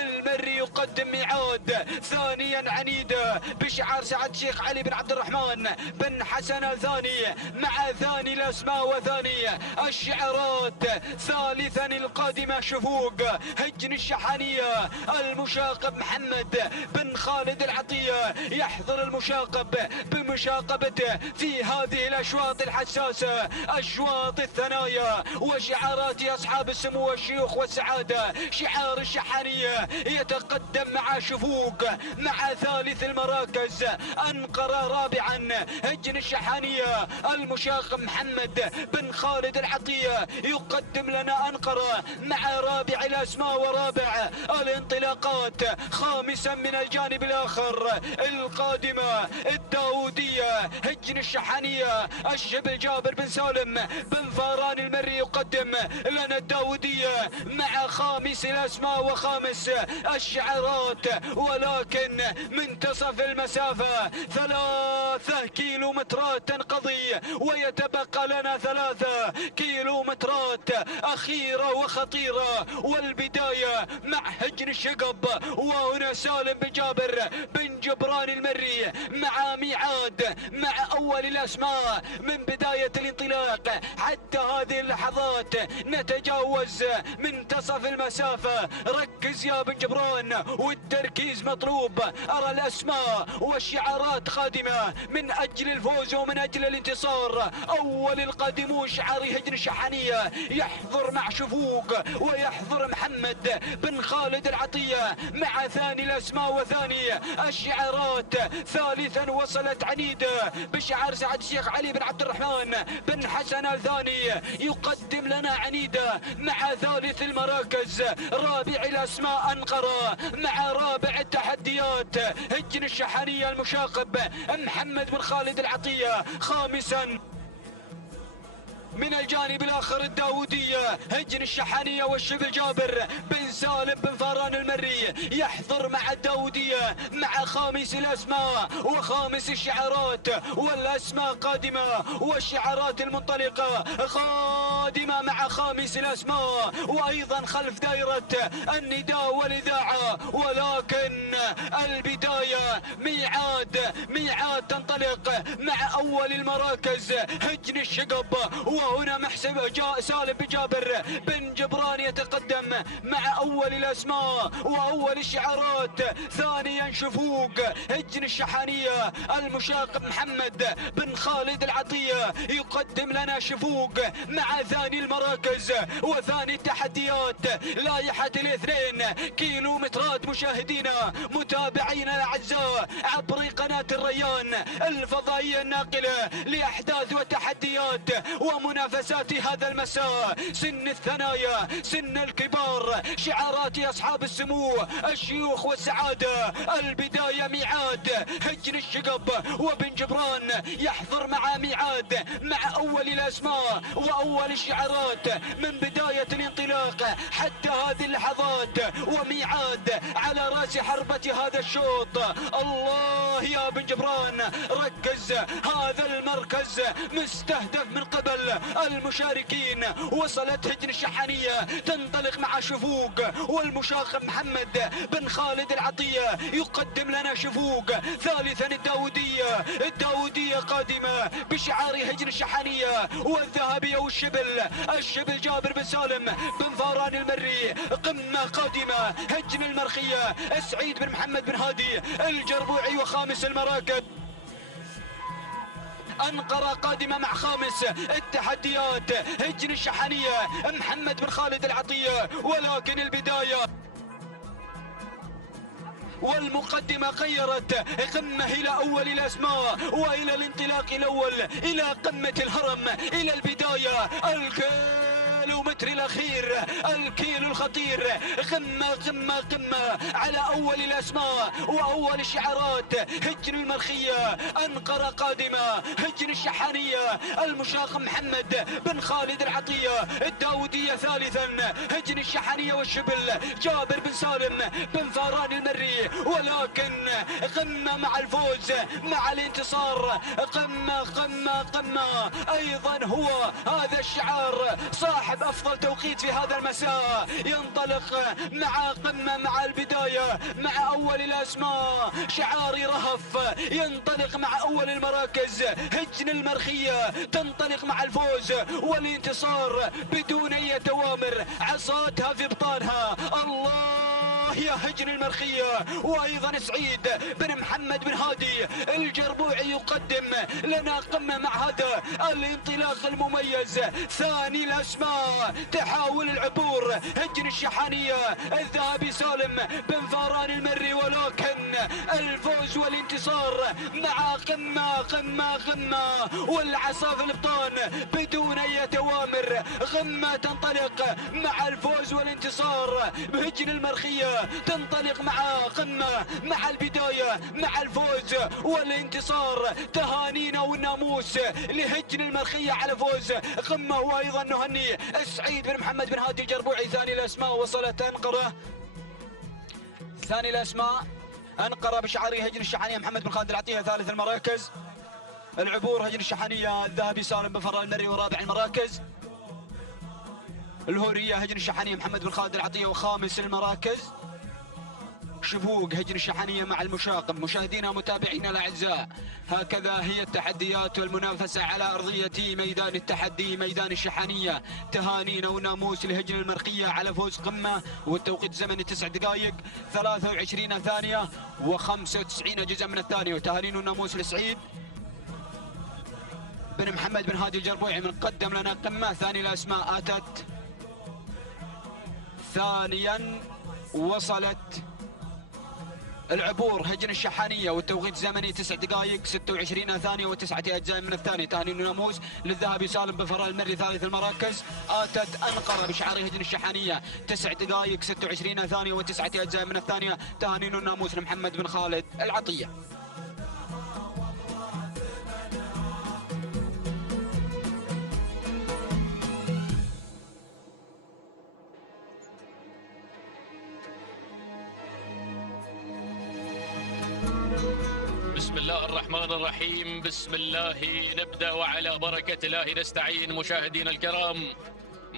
المري يقدم ميعاد. ثانيا عنيدة بشعار سعد الشيخ علي بن عبد الرحمن بن حسن الثاني مع ثاني الأسماء وثاني الشعارات. ثالثا القادمة شفوق هجن الشحانية المشاقب محمد بن خالد العطية يحضر المشاقب بمشاقبته في هذه الأشواط الحساسة أشواط الثنايا وشعارات أصحاب السمو والشيوخ والسعادة. شعار الشحانية يتقدم مع شفوق مع ثالث المراكز أنقرة. رابعا هجن الشحانية المشاقب محمد بن خالد العطية يقدم لنا أنقرة مع رابع الأسماء ورابع الانطلاقات. خامسا من الجانب الآخر القادمة الداودية هجن الشحانية الشبل جابر بن سالم بن فاران المري يقدم لنا الداودية مع خامس الأسماء وخامس الشعارات. ولكن منتصف المسافة 3 كيلومترات تنقضي ويتبقى لنا 3 كيلومترات أخيرة وخطيرة. والبداية مع هجن الشقب وهنا سالم بن جابر بن جبران المري مع ميعاد مع أول الأسماء. من بداية الانطلاق حتى هذه اللحظات نتجاوز منتصف المسافة. ركز يا بن جبران والتركيز مطلوب. أرى الأسماء والشعارات قادمة من أجل الفوز ومن أجل الانتصار. أول القادمون شعار هجن الشحانية يحضر مع شفوق ويحضر محمد بن خالد العطية مع ثاني الأسماء وثاني الشعارات. ثالثا وصلت عنيدة بشعار سعد الشيخ علي بن عبد الرحمن بن حسن الثاني يقدم لنا عنيدة مع ثالث المراكز. رابع الأسماء أنقرة مع رابع التحديات هجن الشحانية المشاقب محمد بن خالد العطية. خامسا من الجانب الآخر الداودية هجن الشحانية والشبل جابر بن سالم بن فاران المري يحضر مع الداودية مع خامس الأسماء وخامس الشعارات. والأسماء قادمة والشعارات المنطلقة. قادمة مع خامس الأسماء، وأيضا خلف دائرة النداء والإذاعة. ولكن البداية ميعاد تنطلق مع أول المراكز هجن الشقب، وهنا محسب سالم بجابر بن جبران يتقدم مع أول الأسماء وأول الشعارات. ثانيا شفوق هجن الشحانية، المشاق محمد بن خالد العطية يقدم لنا شفوق مع ثاني المراكز وثاني التحديات. لايحة ال2 كيلومترات مشاهدينا متابعينا الأعزاء عبر قناة الريان الفضائية الناقلة لأحداث وتحديات ومنافسات هذا المساء. سن الثنايا، سن الكبار، شعارات أصحاب السمو، الشيوخ والسعادة. البداية ميعاد هجن الشقب، وبن جبران يحضر مع ميعاد مع أول الأسماء وأول الشعارات من بداية الانطلاق حتى هذه اللحظات، وميعاد على رأس حربة هذا الشوط. الله يا بن جبران، ركز، هذا المركز مستهدف من قبل المشاركين. وصلت هجن الشحانية تنطلق مع شفوق، والمشاق محمد بن خالد العطية يقدم لنا شفوق. ثالثا الداودية قادمة بشعار هجن الشحانية والذهبية الشبل جابر بن سالم بن فاران المري. قمة قادمة هجن المرخية سعيد بن محمد بن هادي الجربوعي وخامس المراكز. أنقرة قادمة مع خامس التحديات هجن الشحانية محمد بن خالد العطية. ولكن البداية والمقدمة غيرت قمة إلى أول الأسماء وإلى الانطلاق الأول إلى قمة الهرم، إلى البداية الكيلومتر الأخير، الكيلو الخطير. قمة على أول الأسماء وأول الشعارات. هجن المرخية، أنقرة قادمة، هجن الشحانية، المشاق محمد بن خالد العطية. الداودية ثالثا هجن الشحانية والشبل جابر بن سالم بن فاران المري. ولكن قمة مع الفوز مع الانتصار. قمة أيضا هو هذا الشعار صاحب أفضل توقيت في هذا المساء. ينطلق مع قمة مع البداية مع أول الأسماء شعاري رهف. ينطلق مع أول المراكز هجن المرخية، تنطلق مع الفوز والانتصار بدون أي توامر، عصاتها في بطانها. الله يا هجن المرخية. وأيضا سعيد بن محمد بن هادي الجربوعي يقدم لنا قمة مع هذا الانطلاق المميز. ثاني الأسماء تحاول العبور هجن الشحانية الذهبي سالم بن فاران المري. ولكن الفوز والانتصار مع قمة والعصا في الابطان بدون أي توامر. قمة تنطلق مع الفوز والانتصار بهجن المرخية، تنطلق مع قمة مع البداية مع الفوز والانتصار. تهانينا والناموس لهجن المرخية على فوز قمة. وأيضا نهني سعيد بن محمد بن هادي الجربوعي. ثاني الأسماء وصلت أنقرة، ثاني الأسماء أنقرة بشعاري هجن الشحانية محمد بن خالد العطية. ثالث المراكز العبور هجن الشحانية الذهبي سالم بن فاران المري. ورابع المراكز الهورية هجن الشحانية محمد بن خالد العطية. وخامس المراكز شفوق هجن الشحانية مع المشاق. مشاهدينا متابعينا الأعزاء، هكذا هي التحديات والمنافسة على أرضية ميدان التحدي ميدان الشحانية. تهانينا وناموس لهجن المرخية على فوز قمة، والتوقيت الزمني 9 دقائق 23 ثانية و95 جزء من الثانية. وتهانين وناموس لسعيد بن محمد بن هادي الجربوعي من قدم لنا قمة. ثاني الأسماء أتت ثانيا. وصلت العبور هجن الشحانية والتوقيت الزمني 9 دقائق 26 ثانية و9 أجزاء من الثانية. تهانين وناموس للذهبي سالم بن فاران المري. ثالث المراكز أتت أنقرة بشعار هجن الشحانية 9 دقائق 26 ثانية و9 أجزاء من الثانية. تهانين وناموس لمحمد بن خالد العطية. بسم الله الرحمن الرحيم. بسم الله نبدأ وعلى بركة الله نستعين. مشاهدينا الكرام،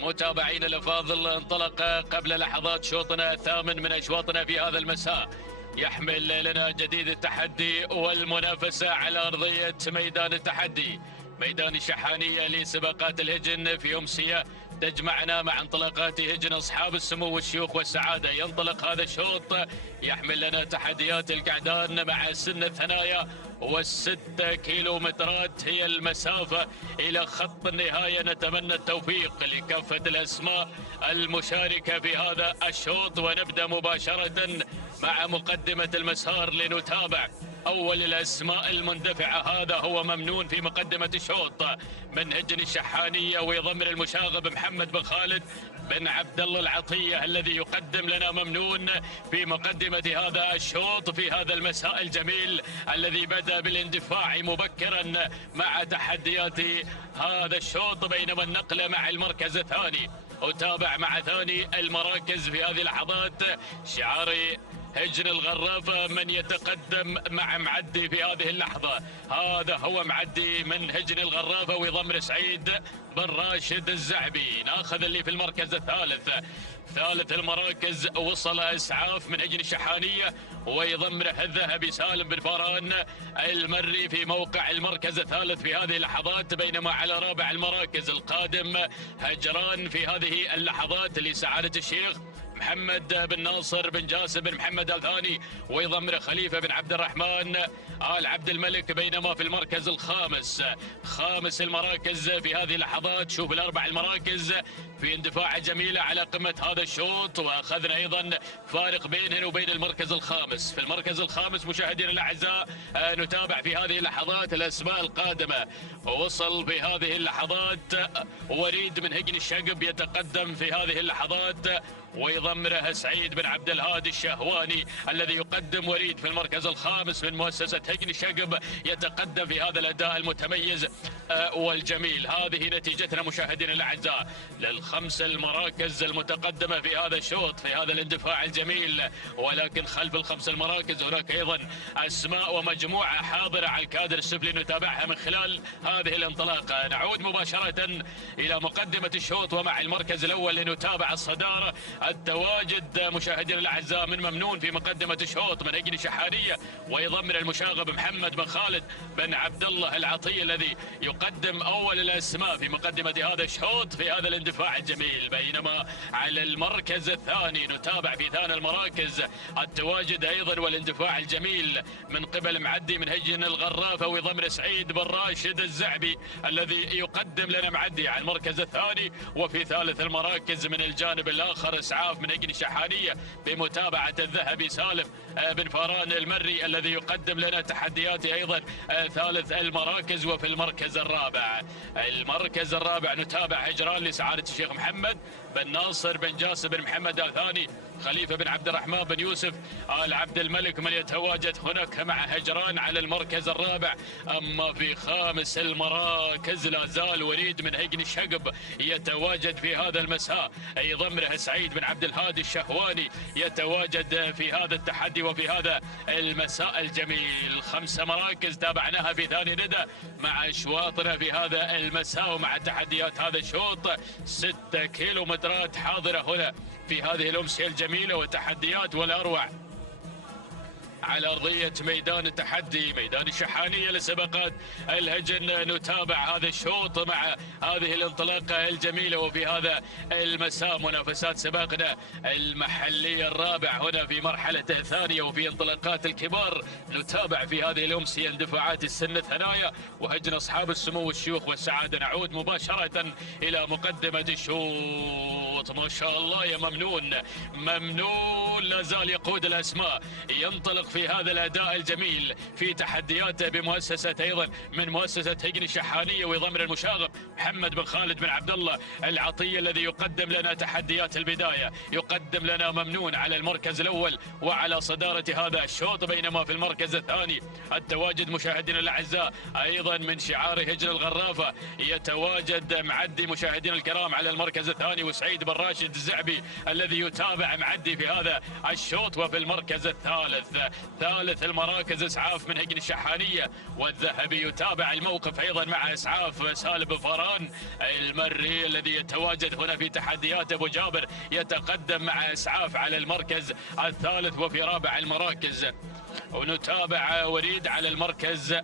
متابعينا الافاضل، انطلق قبل لحظات شوطنا الثامن من اشواطنا في هذا المساء، يحمل لنا جديد التحدي والمنافسه على ارضيه ميدان التحدي، ميدان الشحانيه لسباقات الهجن في امسيه تجمعنا مع انطلاقات هجن اصحاب السمو والشيوخ والسعاده. ينطلق هذا الشوط يحمل لنا تحديات القعدان مع سن الثنايا، و6 كيلومترات هي المسافة إلى خط النهاية. نتمنى التوفيق لكافة الأسماء المشاركة في هذا الشوط، ونبدأ مباشرة مع مقدمة المسار لنتابع أول الأسماء المندفعة. هذا هو ممنون في مقدمة الشوط من هجن الشحانية، ويضمن المشاغب محمد بن خالد بن عبد الله العطية الذي يقدم لنا ممنون في مقدمة هذا الشوط في هذا المساء الجميل الذي بدأ بالاندفاع مبكرا مع تحديات هذا الشوط، بينما النقلة مع المركز الثاني. أتابع مع ثاني المراكز في هذه اللحظات شعاري هجن الغرافة من يتقدم مع معدي في هذه اللحظة. هذا هو معدي من هجن الغرافة ويضمر سعيد بن راشد الزعبي. ناخذ اللي في المركز الثالث. ثالث المراكز وصل اسعاف من هجن الشحانية ويضمره الذهبي سالم بن فاران المري في موقع المركز الثالث في هذه اللحظات، بينما على رابع المراكز القادم هجران في هذه اللحظات لسعادة الشيخ محمد بن ناصر بن جاسم بن محمد الثاني ويضمر خليفة بن عبد الرحمن آل عبد الملك. بينما في المركز الخامس، خامس المراكز في هذه اللحظات، شوف الأربع المراكز في اندفاع جميلة على قمة هذا الشوط، وأخذنا أيضا فارق بينهن وبين المركز الخامس. في المركز الخامس مشاهدينا الأعزاء نتابع في هذه اللحظات الأسماء القادمة. وصل في هذه اللحظات وريد من هجن الشقب يتقدم في هذه اللحظات ويضمره سعيد بن عبد الهادي الشهواني الذي يقدم وريد في المركز الخامس من مؤسسة هجن الشقب، يتقدم في هذا الأداء المتميز والجميل. هذه نتيجتنا مشاهدينا الأعزاء للخمس المراكز المتقدمة في هذا الشوط في هذا الاندفاع الجميل. ولكن خلف الخمس المراكز هناك أيضا أسماء ومجموعة حاضرة على الكادر السفلي نتابعها من خلال هذه الانطلاقة. نعود مباشرة إلى مقدمة الشوط ومع المركز الأول لنتابع الصدارة. التواجد مشاهدينا الاعزاء من ممنون في مقدمه الشوط من هجن شحانيه ويضمن المشاغب محمد بن خالد بن عبد الله العطيه الذي يقدم اول الاسماء في مقدمه هذا الشوط في هذا الاندفاع الجميل. بينما على المركز الثاني نتابع في ثاني المراكز التواجد ايضا والاندفاع الجميل من قبل معدي من هجن الغرافه ويضمن سعيد بن راشد الزعبي الذي يقدم لنا معدي على المركز الثاني. وفي ثالث المراكز من الجانب الاخر اسعاف من هجن الشحانيه بمتابعه الذهبي سالم بن فاران المري الذي يقدم لنا تحديات ايضا ثالث المراكز. وفي المركز الرابع نتابع هجران لسعاده الشيخ محمد بن ناصر بن جاسم بن محمد الثاني خليفة بن عبد الرحمن بن يوسف آل عبد الملك من يتواجد هناك مع هجران على المركز الرابع. أما في خامس المراكز لا زال وريد من هجن الشقب يتواجد في هذا المساء، يضمره سعيد بن عبد الهادي الشهواني يتواجد في هذا التحدي وفي هذا المساء الجميل. 5 مراكز تابعناها في ثاني ندى مع اشواطنا في هذا المساء ومع تحديات هذا الشوط. 6 كيلومترات حاضرة هنا في هذه الأمسية الجميلة وتحديات والأروع على أرضية ميدان التحدي ميدان الشحانية لسباقات الهجن. نتابع هذا الشوط مع هذه الانطلاقة الجميلة وفي هذا المساء منافسات سباقنا المحلية الرابع هنا في مرحلة ثانية وفي انطلاقات الكبار. نتابع في هذه الأمسية اندفاعات السن الثنايا وهجن أصحاب السمو والشيوخ والسعادة. نعود مباشرة إلى مقدمة الشوط. ما شاء الله يا ممنون لا زال يقود الأسماء، ينطلق في هذا الأداء الجميل في تحدياته بمؤسسة أيضا من مؤسسة هجن الشحانية ويضمن المشاغب محمد بن خالد بن عبد الله العطية الذي يقدم لنا تحديات البداية، يقدم لنا ممنون على المركز الأول وعلى صدارة هذا الشوط. بينما في المركز الثاني التواجد مشاهدينا الأعزاء أيضا من شعار هجن الغرافة يتواجد معدي مشاهدينا الكرام على المركز الثاني وسعيد بن راشد الزعبي الذي يتابع معدي في هذا الشوط. وفي المركز الثالث ثالث المراكز اسعاف من هجن الشحانية، والذهبي يتابع الموقف ايضا مع اسعاف سالم بن فران. المري الذي يتواجد هنا في تحديات ابو جابر يتقدم مع اسعاف على المركز الثالث وفي رابع المراكز. ونتابع وريد على المركز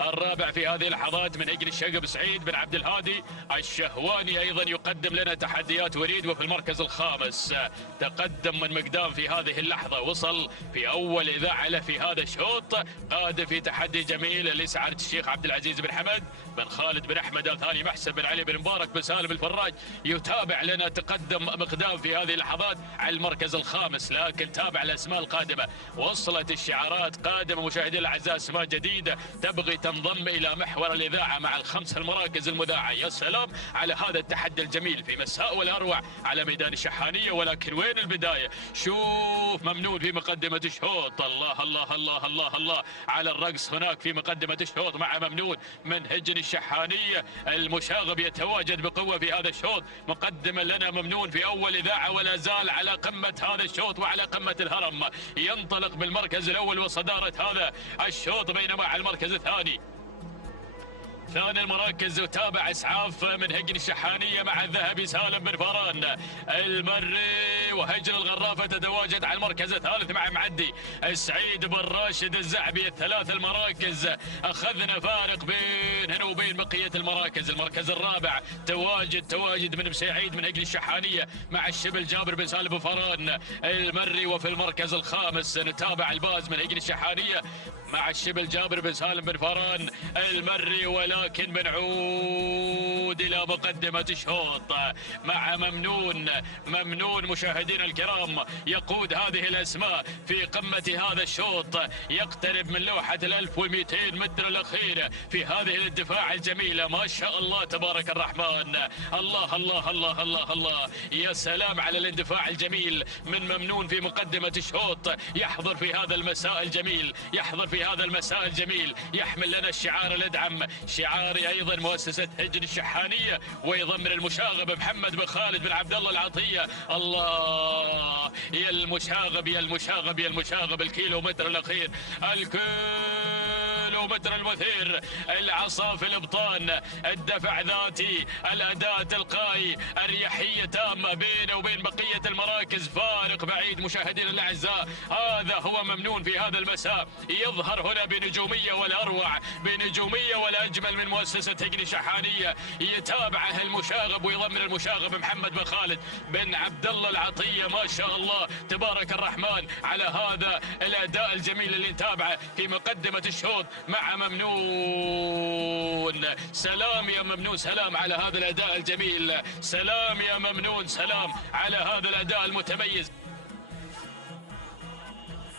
الرابع في هذه اللحظات من هجن الشقب سعيد بن عبد الهادي الشهواني ايضا يقدم لنا تحديات وريد. وفي المركز الخامس تقدم من مقدام في هذه اللحظة، وصل في اول اذاعة له في هذا الشوط، قادم في تحدي جميل لسعادة الشيخ عبد العزيز بن حمد بن خالد بن احمد الثاني محسن بن علي بن مبارك بن سالم الفراج. يتابع لنا تقدم مقدام في هذه اللحظات على المركز الخامس، لكن تابع الاسماء القادمة. وصلت الشعارات قادمة مشاهدينا الاعزاء، اسماء جديدة تبغي تنضم الى محور الاذاعه مع الخمس المراكز المذاعه. يا سلام على هذا التحدي الجميل في مساء والاروع على ميدان الشحانيه. ولكن وين البدايه؟ شوف ممنون في مقدمه الشوط، الله الله الله الله الله على الرقص هناك في مقدمه الشوط مع ممنون من هجن الشحانيه. المشاغب يتواجد بقوه في هذا الشوط، مقدما لنا ممنون في اول اذاعه ولا زال على قمه هذا الشوط وعلى قمه الهرم. ينطلق بالمركز الاول وصداره هذا الشوط، بينما على المركز الثاني ثاني المراكز يتابع اسعاف من هجن الشحانيه مع الذهبي سالم بن فران. المري وهجن الغرافه تتواجد على المركز الثالث مع معدي سعيد بن راشد الزعبي. الثلاث المراكز اخذنا فارق بين هنا وبين بقيه المراكز. المركز الرابع تواجد من مسعيد من هجن الشحانيه مع الشبل جابر بن سالم بن فران المري. وفي المركز الخامس نتابع الباز من هجن الشحانيه مع الشبل جابر بن سالم بن فران المري. ولكن بنعود إلى مقدمة الشوط مع ممنون مشاهدينا الكرام يقود هذه الأسماء في قمة هذا الشوط، يقترب من لوحة 1200 متر الأخيرة في هذه الدفاع الجميلة. ما شاء الله تبارك الرحمن، الله الله الله الله الله. يا سلام على الاندفاع الجميل من ممنون في مقدمة الشوط. يحضر في هذا المساء الجميل، يحمل لنا الشعار الادعم، شعاري ايضا مؤسسة هجن الشحانية، ويضمن المشاغب محمد بن خالد بن عبد الله العطية. الله يا المشاغب الكيلومتر الاخير، الكيلومتر المثير، العصا في الابطان، الدفع ذاتي، الاداء تلقائي، اريحية تامة بينه وبين بقية المراكز، فارق بعيد مشاهدينا الاعزاء. هذا هو ممنون في هذا المساء، يظهر هنا بنجومية والاروع، بنجومية والاجمل من مؤسسة هجن الشحانية. يتابعه المشاغب ويضمن المشاغب محمد بن خالد بن عبد الله العطية. ما شاء الله تبارك الرحمن على هذا الاداء الجميل اللي نتابعه في مقدمة الشوط مع ممنون. سلام يا ممنون، سلام على هذا الاداء الجميل، سلام يا ممنون، سلام على هذا الاداء المتميز.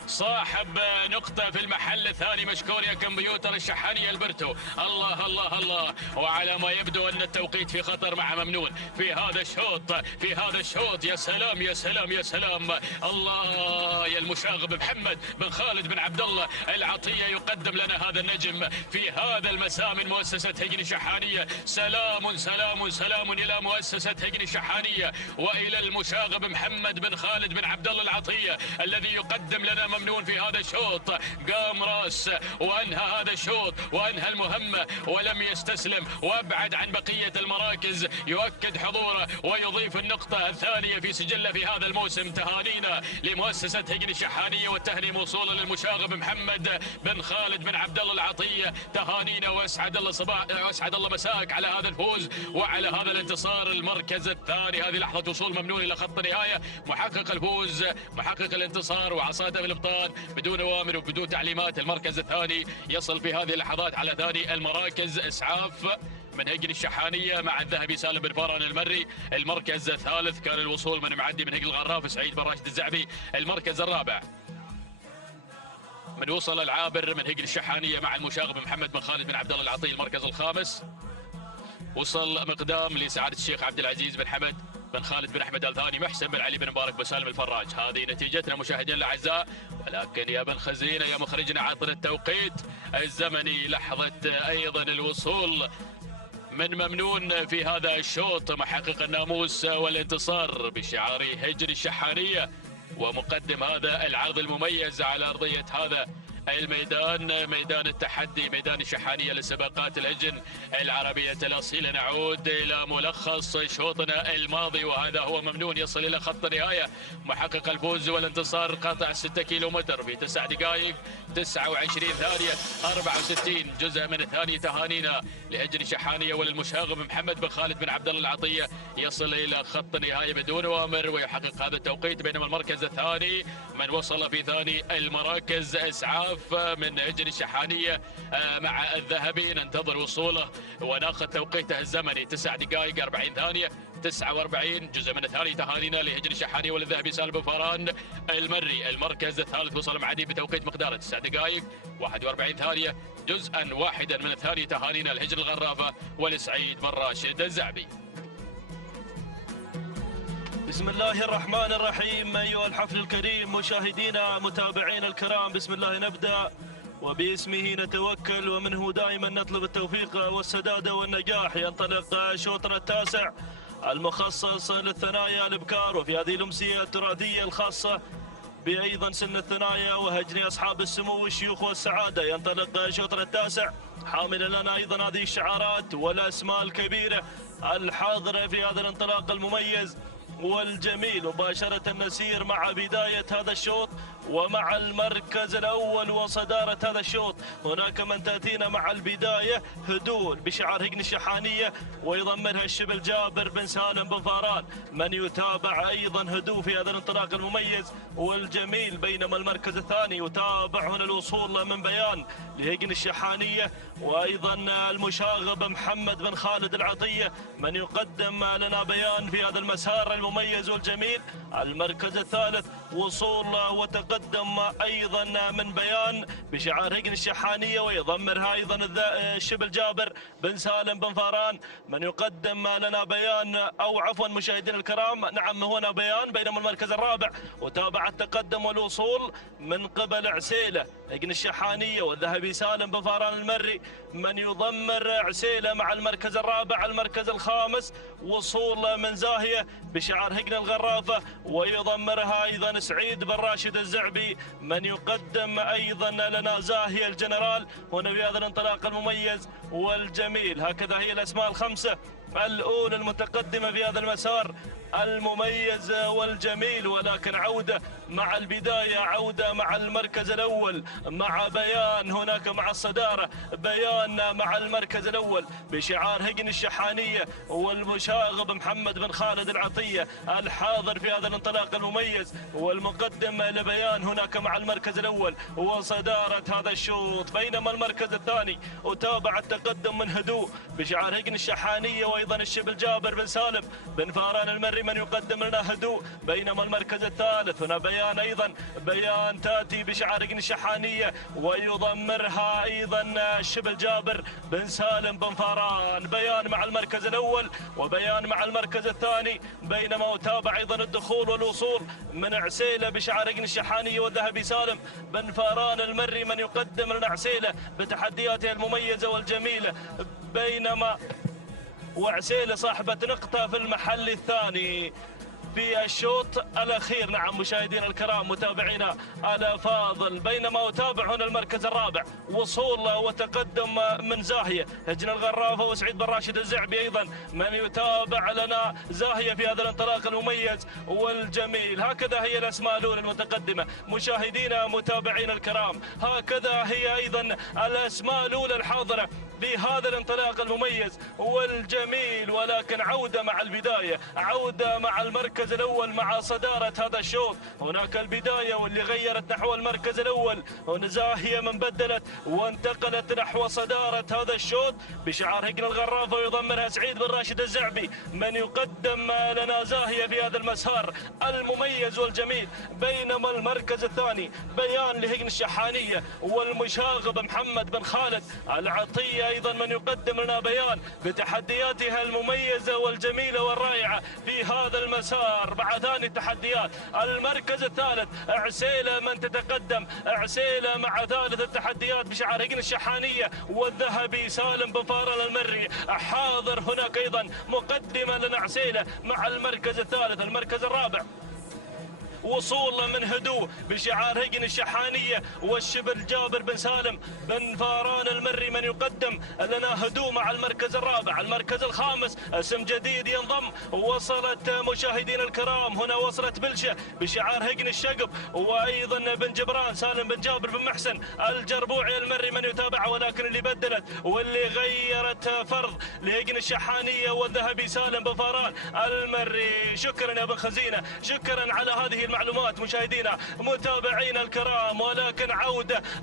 صاحب نقطة في المحل الثاني مشكور يا كمبيوتر الشحانية البرتو. الله الله الله. وعلى ما يبدو أن التوقيت في خطر مع ممنون في هذا الشوط. يا سلام يا سلام يا سلام. الله يا المشاغب محمد بن خالد بن عبد الله العطية يقدم لنا هذا النجم في هذا المساء من مؤسسة هجن الشحانية. سلام سلام سلام إلى مؤسسة هجن الشحانية وإلى المشاغب محمد بن خالد بن عبد الله العطية الذي يقدم لنا ممنون في هذا الشوط. قام راس وانهى هذا الشوط وانهى المهمة ولم يستسلم وابعد عن بقية المراكز، يؤكد حضوره ويضيف النقطة الثانية في سجله في هذا الموسم. تهانينا لمؤسسة هجن الشحانية والتهنئة موصولة للمشاغب محمد بن خالد بن عبد الله العطية. تهانينا واسعد الله مساك على هذا الفوز وعلى هذا الانتصار. المركز الثاني هذه لحظة وصول ممنون الى خط النهاية، محقق الفوز محقق الانتصار وعصاته في الابطال بدون اوامر وبدون تعليمات. المركز الثاني يصل في هذه اللحظات على ثاني المراكز اسعاف من هجن الشحانية مع الذهبي سالم بن فران المري. المركز الثالث كان الوصول من معدي من هجن الغراف سعيد بن راشد الزعبي. المركز الرابع من وصل العابر من هجن الشحانية مع المشاغب محمد بن خالد بن عبد الله العطية. المركز الخامس وصل مقدام لسعادة الشيخ عبد العزيز بن حمد بن خالد بن احمد الثاني محسن بن علي بن مبارك بن سالم الفراج. هذه نتيجتنا مشاهدينا الاعزاء، ولكن يا بن خزينه يا مخرجنا عطنا التوقيت الزمني لحظه ايضا الوصول من ممنون في هذا الشوط محقق الناموس والانتصار بشعار هجن الشحانيه ومقدم هذا العرض المميز على أرضية هذا الميدان، ميدان التحدي، ميدان الشحانية لسباقات الهجن العربية الأصيلة. نعود إلى ملخص شوطنا الماضي، وهذا هو ممنون يصل إلى خط النهاية محقق الفوز والانتصار قاطع 6 كيلومتر في 9 دقائق 29 ثانية 64 جزء من الثانية. تهانينا لهجن الشحانية وللمشاغب محمد بن خالد بن عبد الله العطية، يصل إلى خط النهاية بدون أوامر ويحقق هذا التوقيت. بينما المركز الثاني من وصل في ثاني المراكز إسعاف من هجن الشحانية مع الذهبي، ننتظر وصوله وناخذ توقيته الزمني 9 دقائق 40 ثانية 49 جزء من الثاني. تهانينا لهجن الشحانية والذهبي سالم بن فاران المري. المركز الثالث وصل معدي بتوقيت مقداره 9 دقائق 41 ثانية جزءا واحدا من الثاني. تهانينا لهجن الغرافة ولسعيد بن راشد الزعبي. بسم الله الرحمن الرحيم. أيها الحفل الكريم، مشاهدينا متابعينا الكرام، بسم الله نبدأ وباسمه نتوكل ومنه دائما نطلب التوفيق والسداد والنجاح. ينطلق شوطنا التاسع المخصص للثنايا الابكار، وفي هذه الامسيه التراثيه الخاصه بايضا سن الثنايا وهجن اصحاب السمو والشيوخ والسعاده. ينطلق شوطنا التاسع حاملا لنا ايضا هذه الشعارات والاسماء الكبيره الحاضره في هذا الانطلاق المميز والجميل. مباشرة نسير مع بداية هذا الشوط ومع المركز الأول وصدارة هذا الشوط. هناك من تأتينا مع البداية هدوء بشعار هجن الشحانية ويضمنها الشبل جابر بن سالم بن فاران. من يتابع أيضا هدوء في هذا الانطلاق المميز والجميل. بينما المركز الثاني يتابع هنا الوصول من بيان لهجن الشحانية وأيضا المشاغب محمد بن خالد العطية. من يقدم لنا بيان في هذا المسار المميز والجميل. المركز الثالث وصول وتقدم ايضا من بيان بشعار هجن الشحانيه ويضمرها ايضا الشبل جابر بن سالم بن فاران. من يقدم لنا بيان او عفوا مشاهدينا الكرام، نعم هنا بيان. بينما المركز الرابع وتابع التقدم والوصول من قبل عسيله هجن الشحانيه والذهبي سالم بن فاران المري. من يضمر عسيله مع المركز الرابع. المركز الخامس وصول من زاهيه بشعار هجن الغرافه ويضمرها ايضا سعيد بن راشد الزعبي. من يقدم ايضا لنا زاهيه الجنرال هنا في هذا الانطلاق المميز والجميل. هكذا هي الاسماء الخمسه الاولى المتقدمه في هذا المسار المميز والجميل. ولكن عودة مع البداية، عودة مع المركز الأول مع بيان هناك مع الصدارة. بيان مع المركز الأول بشعار هجن الشحانية والمشاغب محمد بن خالد العطية الحاضر في هذا الانطلاق المميز والمقدم لبيان هناك مع المركز الأول وصدارة هذا الشوط. بينما المركز الثاني وتابع التقدم من هدوء بشعار هجن الشحانية وأيضا الشبل جابر بن سالم بن فاران المري. من يقدم لنا هدوء. بينما المركز الثالث هنا بيان ايضا بيان تاتي بشعار هجن الشحانيه ويضمرها ايضا الشبل جابر بن سالم بن فاران. بيان مع المركز الاول وبيان مع المركز الثاني. بينما تابع ايضا الدخول والوصول من عسيله بشعار هجن الشحانيه والذهبي سالم بن فاران المري. من يقدم لنا عسيله بتحدياتها المميزه والجميله. بينما وعسيلة صاحبة نقطة في المحل الثاني في الشوط الأخير. نعم مشاهدينا الكرام متابعينا الأفاضل. بينما أتابع هنا المركز الرابع وصول وتقدم من زاهية هجن الغرافة وسعيد بن راشد الزعبي. أيضا من يتابع لنا زاهية في هذا الانطلاق المميز والجميل. هكذا هي الأسماء الأولى المتقدمة مشاهدينا متابعينا الكرام. هكذا هي أيضا الأسماء الأولى الحاضرة بهذا الانطلاق المميز والجميل. ولكن عودة مع البداية، عودة مع المركز الأول مع صدارة هذا الشوط. هناك البداية واللي غيرت نحو المركز الأول. هنا زاهية من بدلت وانتقلت نحو صدارة هذا الشوط بشعار هجن الغرافة ويضمنها سعيد بن راشد الزعبي. من يقدم لنا زاهية في هذا المسار المميز والجميل. بينما المركز الثاني بيان لهجن الشحانية والمشاغب محمد بن خالد العطية. أيضا من يقدم لنا بيان بتحدياتها المميزة والجميلة والرائعة في هذا المسار مع ثاني التحديات. المركز الثالث عسيلة من تتقدم. عسيلة مع ثالث التحديات بشعار هجن الشحانية والذهبي سالم بن فاران المري حاضر. هناك أيضا مقدمة لنا عسيلة مع المركز الثالث. المركز الرابع وصول من هدوء بشعار هجن الشحانية والشبل جابر بن سالم بن فاران المري من يقدم لنا هدوء مع المركز الرابع. المركز الخامس اسم جديد ينضم، وصلت مشاهدينا الكرام هنا وصلت بلشة بشعار هجن الشقب، وايضا بن جبران سالم بن جابر بن محسن الجربوعي المري من يتابعه، ولكن اللي بدلت واللي غيرت فرض لهجن الشحانية والذهبي سالم بن فاران المري. شكرا يا بن خزينة، شكرا على هذه المعلومات مشاهدينا متابعينا الكرام. ولكن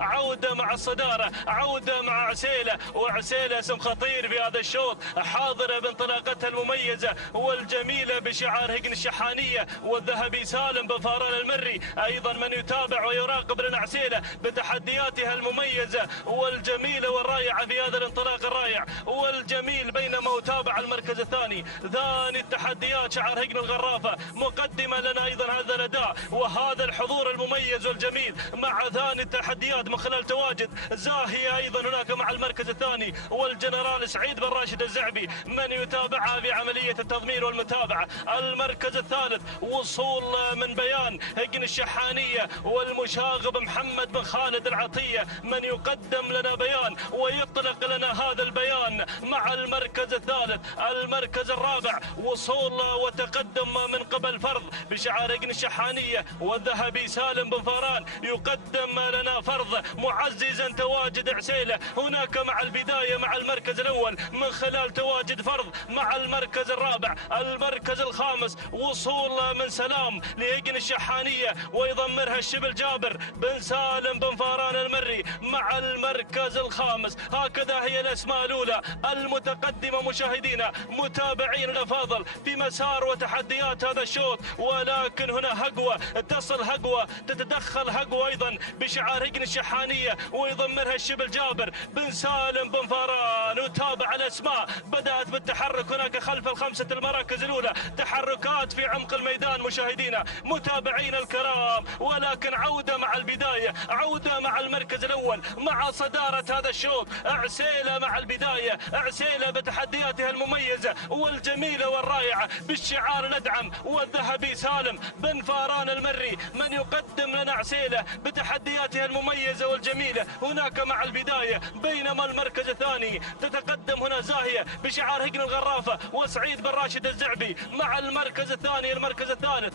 عودة مع الصدارة، عودة مع عسيلة، وعسيلة اسم خطير في هذا الشوط، حاضرة بانطلاقتها المميزة والجميلة بشعار هجن الشحانية والذهبي سالم بن فاران المري، ايضا من يتابع ويراقب لنا عسيلة بتحدياتها المميزة والجميلة والرائعة في هذا الانطلاق الرائع والجميل. بينما يتابع المركز الثاني، ثاني التحديات شعار هجن الغرافة، مقدمة لنا ايضا هذا الاداء وهذا الحضور المميز والجميل مع ثاني التحديات من خلال تواجد زاهية ايضا هناك مع المركز الثاني، والجنرال سعيد بن راشد الزعبي من يتابعها في عملية التضمين والمتابعة. المركز الثالث وصول من بيان هجن الشحانية والمشاغب محمد بن خالد العطية من يقدم لنا بيان ويطلق لنا هذا البيان مع المركز الثالث. المركز الرابع وصول وتقدم من قبل فرض بشعار هجن الشحانية والذهبي سالم بن فاران، يقدم لنا فرض معززا تواجد عسيلة هناك مع البداية مع المركز الأول من خلال تواجد فرض مع المركز الرابع. المركز الخامس وصول من سلام لهجن الشحانية ويضمرها الشبل جابر بن سالم بن فاران المري مع المركز الخامس. هكذا هي الأسماء الأولى المتقدمة مشاهدينا متابعين الأفاضل في مسار وتحديات هذا الشوط. ولكن هنا هقوة تصل، هقوة تتدخل، هقوة أيضا بشعار هجن الشحانية ويضمرها الشبل جابر بن سالم بن فاران. وتابع الأسماء بدأت بالتحرك هناك خلف الخمسة المراكز الأولى، تحركات في عمق الميدان مشاهدينا متابعين الكرام. ولكن عودة مع البداية، عودة مع المركز الأول مع صدارة هذا الشوط. عسيلة مع البداية، عسيلة بتحدياتها المميزة والجميلة والرائعة بالشعار الأدعم والذهبي سالم بن فاران المري من يقدم لنا عسيلة بتحدياتها المميزة والجميلة هناك مع البداية. بينما المركز الثاني تتقدم هنا زاهية بشعار هجن الغرافة وسعيد بن راشد الزعبي مع المركز الثاني. المركز الثالث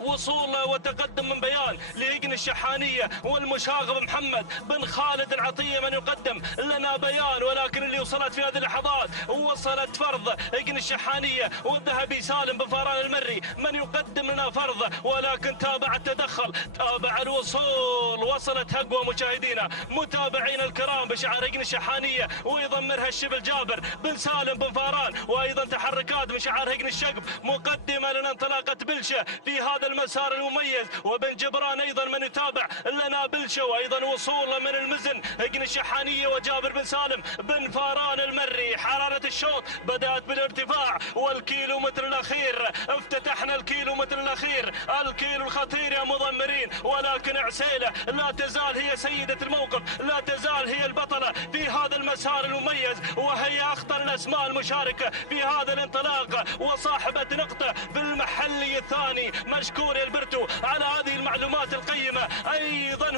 وصول وتقدم من بيان لهجن الشحانية والمشاغب محمد بن خالد العطية من يقدم لنا بيان. ولكن اللي وصلت في هذه اللحظات وصلت فرض هجن الشحانية والذهبي سالم بن فاران المري من يقدم لنا فرض، ولكن تابع التدخل، تابع الوصول. وصلت هقوة مشاهدينا متابعين الكرام بشعار هجن الشحانية ويضمرها الشبل جابر بن سالم بن فاران، وايضا تحركات بشعار هجن الشقب مقدمة لنا انطلاقة بلشة في هذا المسار المميز، وبن جبران ايضا من يتابع لنا بلشة، وايضا وصول من المزن هجن الشحانية وجابر بن سالم بن فاران المري. حرارة الشوط بدأت بالارتفاع والكيلومتر الاخير، افتتحنا الكيلومتر الاخير، الكيلو الخطير يا مضمرين. ولكن عسيلة لا تزال هي سيدة الموقف، لا تزال هي البطلة في هذا المسار المميز، وهي اخطر الاسماء المشاركة في هذا الانطلاق وصاحبة نقطة في المحلي الثاني. مشكور يا البرتو على هذه المعلومات القيمة. ايضا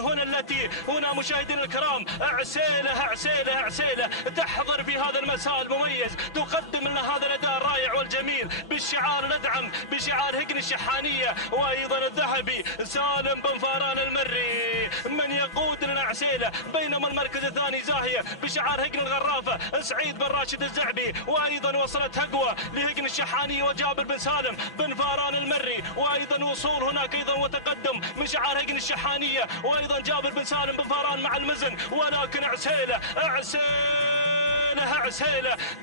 هنا مشاهدينا الكرام عسيلة تحضر في هذا المساء المميز، تقدم لنا هذا الاداء الرائع والجميل بالشعار الادعم بشعار هجن الشحانية وايضا الذهبي سالم بن فاران المري من يقود لنا عسيلة. بينما المركز الثاني زاهية بشعار هجن الغرافة سعيد بن راشد الزعبي، وايضا وصلت هقوة لهجن الشحانية وجابر بن سالم بن فاران المري، وايضا وصول هناك ايضا وتقدم من شعار هجن الشحانية وايضا جابر بن سالم بن فاران مع المزن. ولكن عسيلة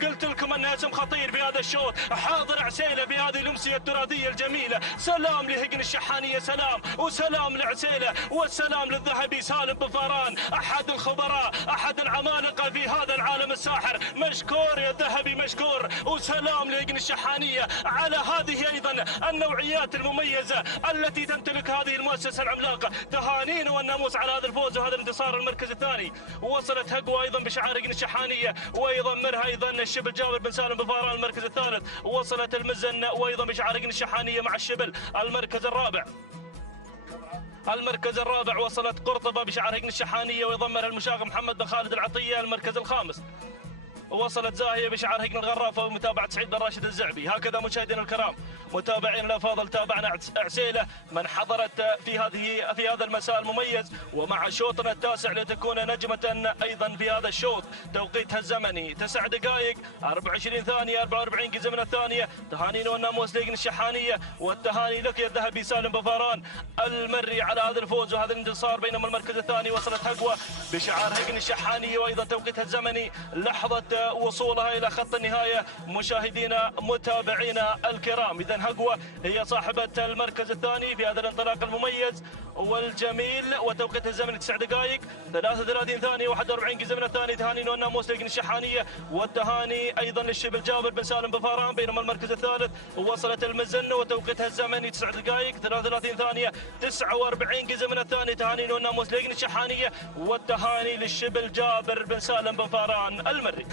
قلت لكم انها اسم خطير في هذا الشوط، حاضر عسيلة في هذه الامسية التراثية الجميلة. سلام لهجن الشحانية، سلام وسلام لعسيلة، والسلام للذهبي سالم بن فاران، احد الخبراء، احد العمالقة في هذا العالم الساحر. مشكور يا الذهبي، مشكور. وسلام لهجن الشحانية على هذه ايضا النوعيات المميزة التي تمتلك هذه المؤسسة العملاقة. تهانينا والناموس على هذا الفوز وهذا الانتصار. المركز الثاني وصلت هقوة ايضا بشعار هجن الشحانية ويضمرها ايضا الشبل جابر بن سالم بفاران المركز الثالث. وصلت المزن وايضا بشعار هجن الشحانيه مع الشبل المركز الرابع. المركز الرابع وصلت قرطبه بشعار هجن الشحانيه ويضمرها المشاغب محمد بن خالد العطيه المركز الخامس. وصلت زاهيه بشعار هجن الغرافه ومتابعه سعيد بن راشد الزعبي. هكذا مشاهدينا الكرام متابعينا الافاضل تابعنا عسيله من حضرت في هذا المساء المميز ومع شوطنا التاسع لتكون نجمه ايضا في هذا الشوط. توقيتها الزمني 9 دقائق 24 ثانيه 44 جزء من الثانيه. تهانينا والناموس لهجن الشحانيه والتهاني لك يا الذهبي سالم بفاران المري على هذا الفوز وهذا الانتصار. بينما المركز الثاني وصلت هقوه بشعار هجن الشحانيه وايضا توقيتها الزمني لحظه وصولها الى خط النهايه. مشاهدينا متابعينا الكرام اذا هقوه هي صاحبه المركز الثاني في هذا الانطلاق المميز والجميل وتوقيت الزمني 9 دقائق 33 ثانيه 41 جزء من الثاني. تهانينا والناموس لهجن الشحانيه والتهاني ايضا للشبل جابر بن سالم بفاران. بينما المركز الثالث وصلت المزن وتوقيتها الزمني 9 دقائق 33 ثانيه 49 جزء من الثاني. تهانينا والناموس لهجن الشحانيه والتهاني للشبل جابر بن سالم بفاران المري.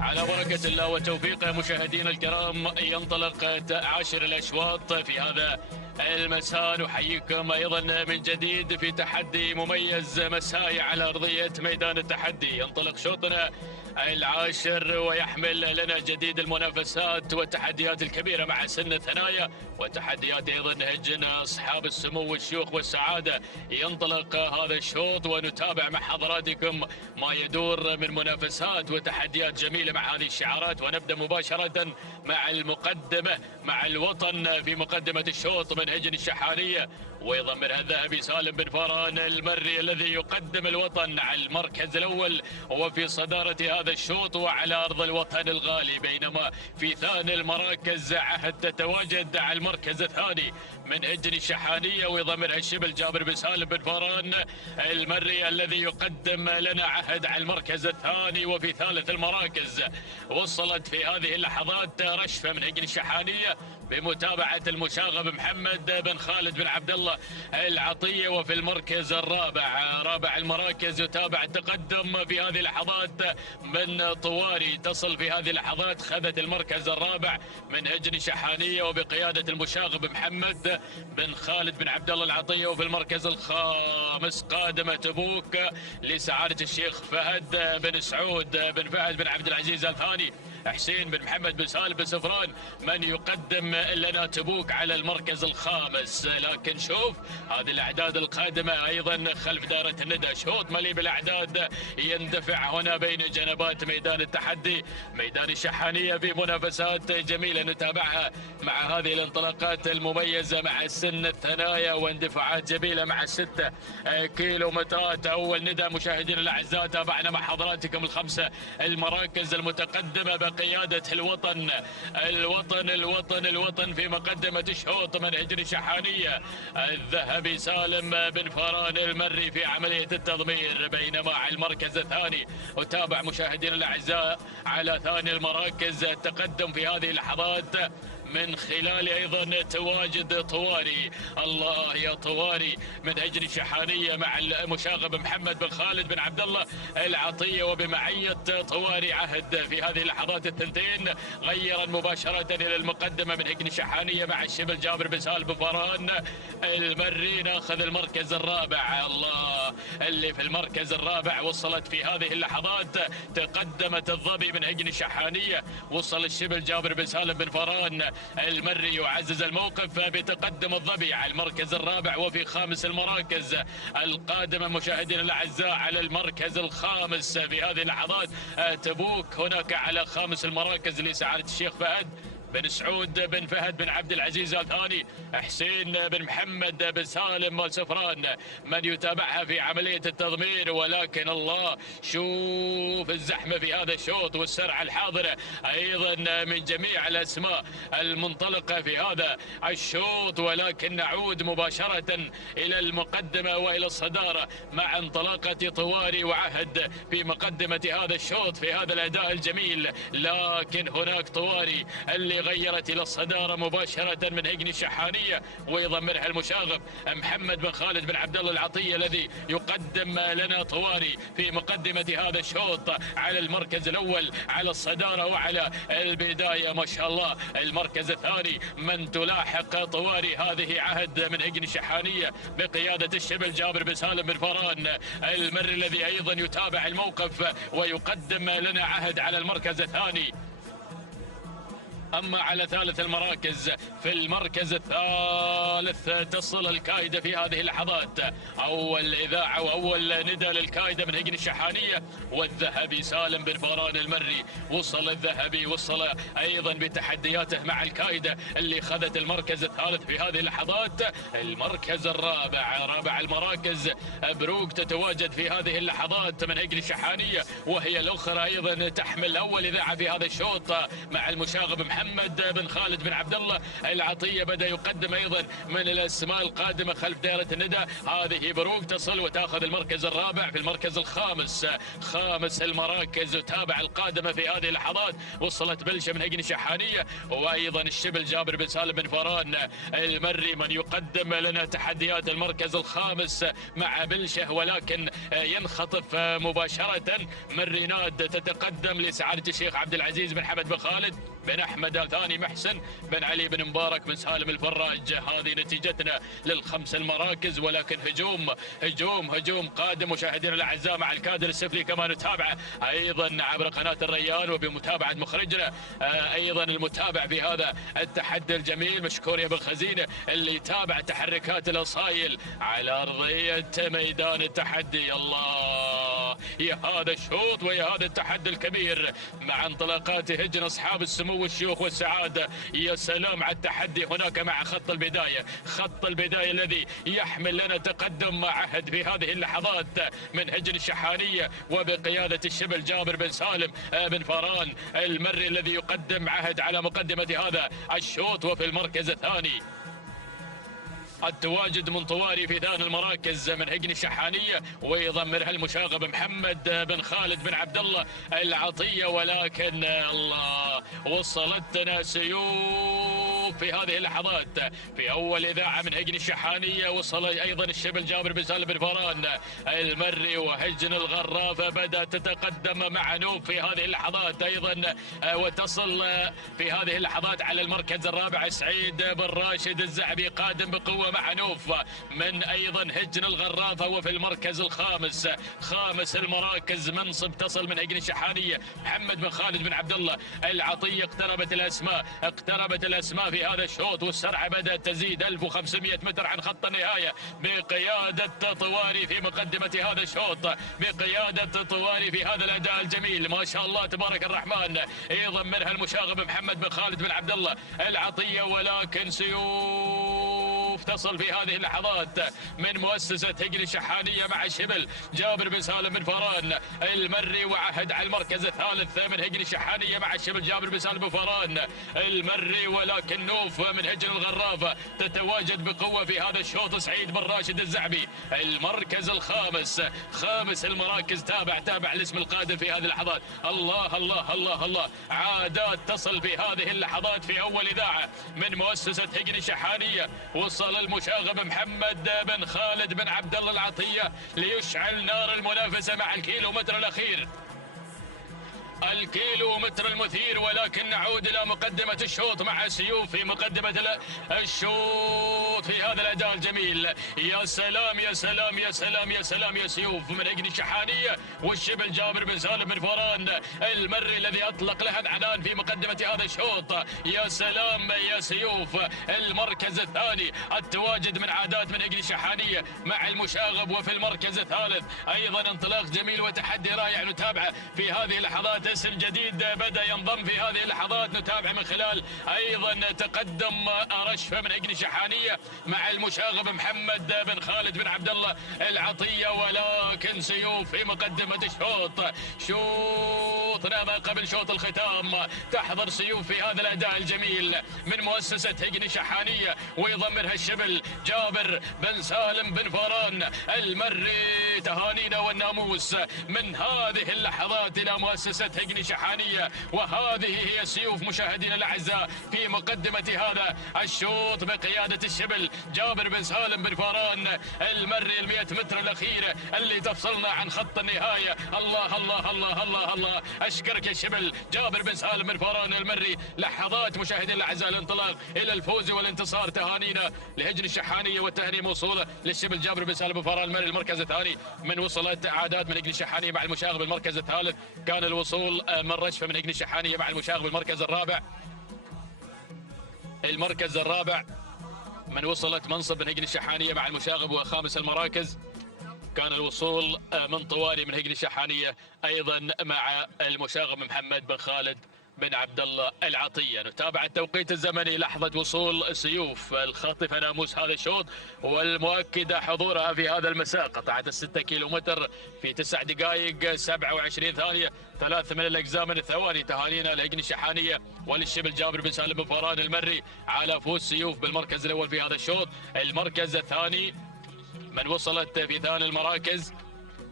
على بركة الله وتوفيقه مشاهدينا الكرام ينطلق 10 الأشواط في هذا المساء. نحييكم أيضا من جديد في تحدي مميز مسائي على أرضية ميدان التحدي. ينطلق شوطنا العاشر ويحمل لنا جديد المنافسات والتحديات الكبيرة مع سن الثنايا وتحديات أيضا هجن أصحاب السمو والشيوخ والسعادة. ينطلق هذا الشوط ونتابع مع حضراتكم ما يدور من منافسات وتحديات جميلة مع هذه الشعارات. ونبدأ مباشرة مع المقدمة مع الوطن في مقدمة الشوط من هجن الشحانية ويضمرها الذهبي سالم بن فاران المري الذي يقدم الوطن على المركز الأول وفي صدارة هذا الشوط وعلى أرض الوطن الغالي. بينما في ثاني المراكز عهد تتواجد على المركز الثاني من هجن الشحانية ويضمرها الشبل جابر بن سالم بن فاران المري الذي يقدم لنا عهد على المركز الثاني. وفي ثالث المراكز وصلت في هذه اللحظات رشفة من هجن الشحانية بمتابعة المشاغب محمد بن خالد بن عبد الله العطية. وفي المركز الرابع رابع المراكز يتابع التقدم في هذه اللحظات من طواري. تصل في هذه اللحظات خذت المركز الرابع من هجن شحانية وبقيادة المشاغب محمد بن خالد بن عبد الله العطية. وفي المركز الخامس قادمة تبوك لسعادة الشيخ فهد بن سعود بن فهد بن عبد العزيز الثاني حسين بن محمد بن سالم بن سفران من يقدم لنا تبوك على المركز الخامس. لكن شوف هذه الأعداد القادمة أيضا خلف دائرة الندى. شوط مليء بالأعداد يندفع هنا بين جنبات ميدان التحدي ميدان الشحانية في منافسات جميلة نتابعها مع هذه الانطلاقات المميزة مع سن الثنايا واندفاعات جميلة مع 6 كيلومترات. أول ندى مشاهدينا الأعزاء تابعنا مع حضراتكم الخمسة المراكز المتقدمة بقيادة الوطن الوطن الوطن الوطن في مقدمة الشوط من هجن الشحانية الذهبي سالم بن فاران المري في عملية التضمير. بينما على المركز الثاني وتابع مشاهدينا الأعزاء على ثاني المراكز التقدم في هذه اللحظات من خلال أيضا تواجد طواري. الله يا طواري من هجن الشحانية مع المشاغب محمد بن خالد بن عبد الله العطية. وبمعية طواري عهد في هذه اللحظات الثنتين غيرا مباشرة إلى المقدمة من هجن الشحانية مع الشبل جابر بن سالم بن فاران المري. ناخذ المركز الرابع. الله اللي في المركز الرابع وصلت في هذه اللحظات تقدمت الظبي من هجن الشحانية. وصل الشبل جابر بن سالم بن فاران المري يعزز الموقف بتقدم الظبي على المركز الرابع. وفي خامس المراكز القادمة مشاهدينا الأعزاء على المركز الخامس في هذه اللحظات تبوك هناك على خامس المراكز لسعادة الشيخ فهد بن سعود بن فهد بن عبد العزيز الثاني حسين بن محمد بن سالم السفران من يتابعها في عملية التضمير. ولكن الله شوف الزحمة في هذا الشوط والسرعة الحاضرة أيضا من جميع الأسماء المنطلقة في هذا الشوط. ولكن نعود مباشرة إلى المقدمة وإلى الصدارة مع انطلاقة طواري وعهد في مقدمة هذا الشوط في هذا الأداء الجميل. لكن هناك طواري اللي اللي غيرت إلى الصدارة مباشرة من هجن الشحانية ويضمرها المشاغب محمد بن خالد بن عبد الله العطية الذي يقدم لنا طواري في مقدمة هذا الشوط على المركز الأول على الصدارة وعلى البداية. ما شاء الله المركز الثاني من تلاحق طواري هذه عهد من هجن الشحانية بقيادة الشبل جابر بن سالم بن فران المري الذي أيضا يتابع الموقف ويقدم لنا عهد على المركز الثاني. أما على ثالث المراكز في المركز الثالث تصل الكايدة في هذه اللحظات. أول إذاعة وأول ندى للكايدة من هجن الشحانية والذهبي سالم بن فران المري. وصل الذهبي وصل أيضا بتحدياته مع الكايدة اللي خذت المركز الثالث في هذه اللحظات. المركز الرابع رابع المراكز بروق تتواجد في هذه اللحظات من هجن الشحانية وهي الأخرى أيضا تحمل أول إذاعة في هذا الشوط مع المشاغب محمد بن خالد بن عبد الله العطية. بدأ يقدم أيضا من الأسماء القادمة خلف دائرة الندى. هذه بروق تصل وتأخذ المركز الرابع. في المركز الخامس خامس المراكز وتابع القادمة في هذه اللحظات. وصلت بلشة من هجن الشحانية وأيضا الشبل جابر بن سالم بن فران المري من يقدم لنا تحديات المركز الخامس مع بلشة ولكن ينخطف مباشرة من ريناد. تتقدم لسعادة الشيخ عبد العزيز بن حمد بن خالد بن أحمد ثاني محسن بن علي بن مبارك بن سالم الفراج. هذه نتيجتنا للخمس المراكز ولكن هجوم قادم مشاهدينا الأعزاء مع الكادر السفلي كما نتابعه أيضا عبر قناة الريان وبمتابعة مخرجنا أيضا المتابع في هذا التحدي الجميل مشكور يا ابن خزينة اللي يتابع تحركات الأصايل على أرضية ميدان التحدي. الله يا هذا الشوط ويا هذا التحدي الكبير مع انطلاقات هجن أصحاب السمو والشيوخ والسعادة. يا سلام على التحدي هناك مع خط البداية الذي يحمل لنا تقدم عهد في هذه اللحظات من هجن الشحانية وبقيادة الشبل جابر بن سالم بن فران المري الذي يقدم عهد على مقدمة هذا الشوط. وفي المركز الثاني التواجد من طواري في ثاني المراكز من هجن الشحانية ويضمرها المشاغب محمد بن خالد بن عبد الله العطية ولكن الله وصلتنا سيوف في هذه اللحظات. في أول إذاعة من هجن الشحانية وصل أيضا الشبل جابر بن سالم بن فران المري وهجن الغرافة بدأت تتقدم مع نوف في هذه اللحظات أيضا وتصل في هذه اللحظات على المركز الرابع سعيد بن راشد الزعبي قادم بقوة مع نوف من أيضا هجن الغرافة. وفي المركز الخامس خامس المراكز منصب تصل من هجن الشحانية محمد بن خالد بن عبد الله العطية. اقتربت الأسماء في هذا الشوط والسرعة بدأت تزيد 1500 متر عن خط النهاية بقيادة طواري في مقدمة هذا الشوط بقيادة طواري في هذا الأداء الجميل ما شاء الله تبارك الرحمن. يضمنها المشاغب محمد بن خالد بن عبد الله العطية ولكن سيوف تصل في هذه اللحظات من مؤسسة هجن الشحانية مع شبل جابر بن سالم بن فران المري وعهد على المركز الثالث من هجن الشحانية مع شبل جابر بن سالم بن فران المري ولكن نوف من هجن الغرافة تتواجد بقوة في هذا الشوط سعيد بن راشد الزعبي. المركز الخامس خامس المراكز تابع الاسم القادم في هذه اللحظات. الله الله الله الله عادات تصل في هذه اللحظات في أول إذاعة من مؤسسة هجن الشحانية. وصل المشاغب محمد بن خالد بن عبد الله العطية ليشعل نار المنافسة مع الكيلومتر الأخير الكيلومتر المثير ولكن نعود إلى مقدمة الشوط مع سيوف في مقدمة الشوط في هذا الأداء الجميل. يا سلام يا سلام يا سلام يا سلام يا سيوف من هجن الشحانية والشبل جابر بن سالم بن فران المري الذي أطلق لها العنان في مقدمة هذا الشوط. يا سلام يا سيوف. المركز الثاني التواجد من عادات من هجن الشحانية مع المشاغب. وفي المركز الثالث أيضا انطلاق جميل وتحدي رائع نتابعه في هذه اللحظات. اسم جديد بدأ ينضم في هذه اللحظات نتابع من خلال أيضا تقدم رشفة من هجن الشحانية مع المشاغب محمد بن خالد بن عبد الله العطية ولكن سيوف في مقدمة الشوط. شوطنا ما قبل شوط الختام تحضر سيوف في هذا الأداء الجميل من مؤسسة هجن الشحانية ويضمرها الشبل جابر بن سالم بن فران المري. تهانينا والناموس من هذه اللحظات إلى مؤسسة هجن شحانية. وهذه هي السيوف مشاهدينا الأعزاء في مقدمة هذا الشوط بقيادة الشبل جابر بن سالم بن فاران المري 100 متر الأخيرة اللي تفصلنا عن خط النهاية. الله الله الله الله الله، أشكرك يا شبل جابر بن سالم بن فاران المري. لحظات مشاهدينا الأعزاء الانطلاق إلى الفوز والانتصار. تهانينا لهجن الشحانية والتهنئة موصولة للشبل جابر بن سالم بن فاران المري. المركز الثاني من وصلت عادات من هجن الشحانية مع المشاغب. المركز الثالث كان الوصول من رشفة من هجن الشحانية مع المشاغب. المركز الرابع من وصلت منصب من هجن الشحانية مع المشاغب. وخامس المراكز كان الوصول من طوالي من هجن الشحانية أيضا مع المشاغب محمد بن خالد بن عبد الله العطية. نتابع التوقيت الزمني لحظة وصول سيوف الخاطفة ناموس هذا الشوط والمؤكدة حضورها في هذا المساء. قطعت 6 كيلومتر في 9 دقائق 27 ثانية 3 من الأجزاء من الثواني. تهانينا لهجن الشحانية وللشبل جابر بن سالم بن فاران المري على فوز سيوف بالمركز الأول في هذا الشوط. المركز الثاني من وصلت في ثاني المراكز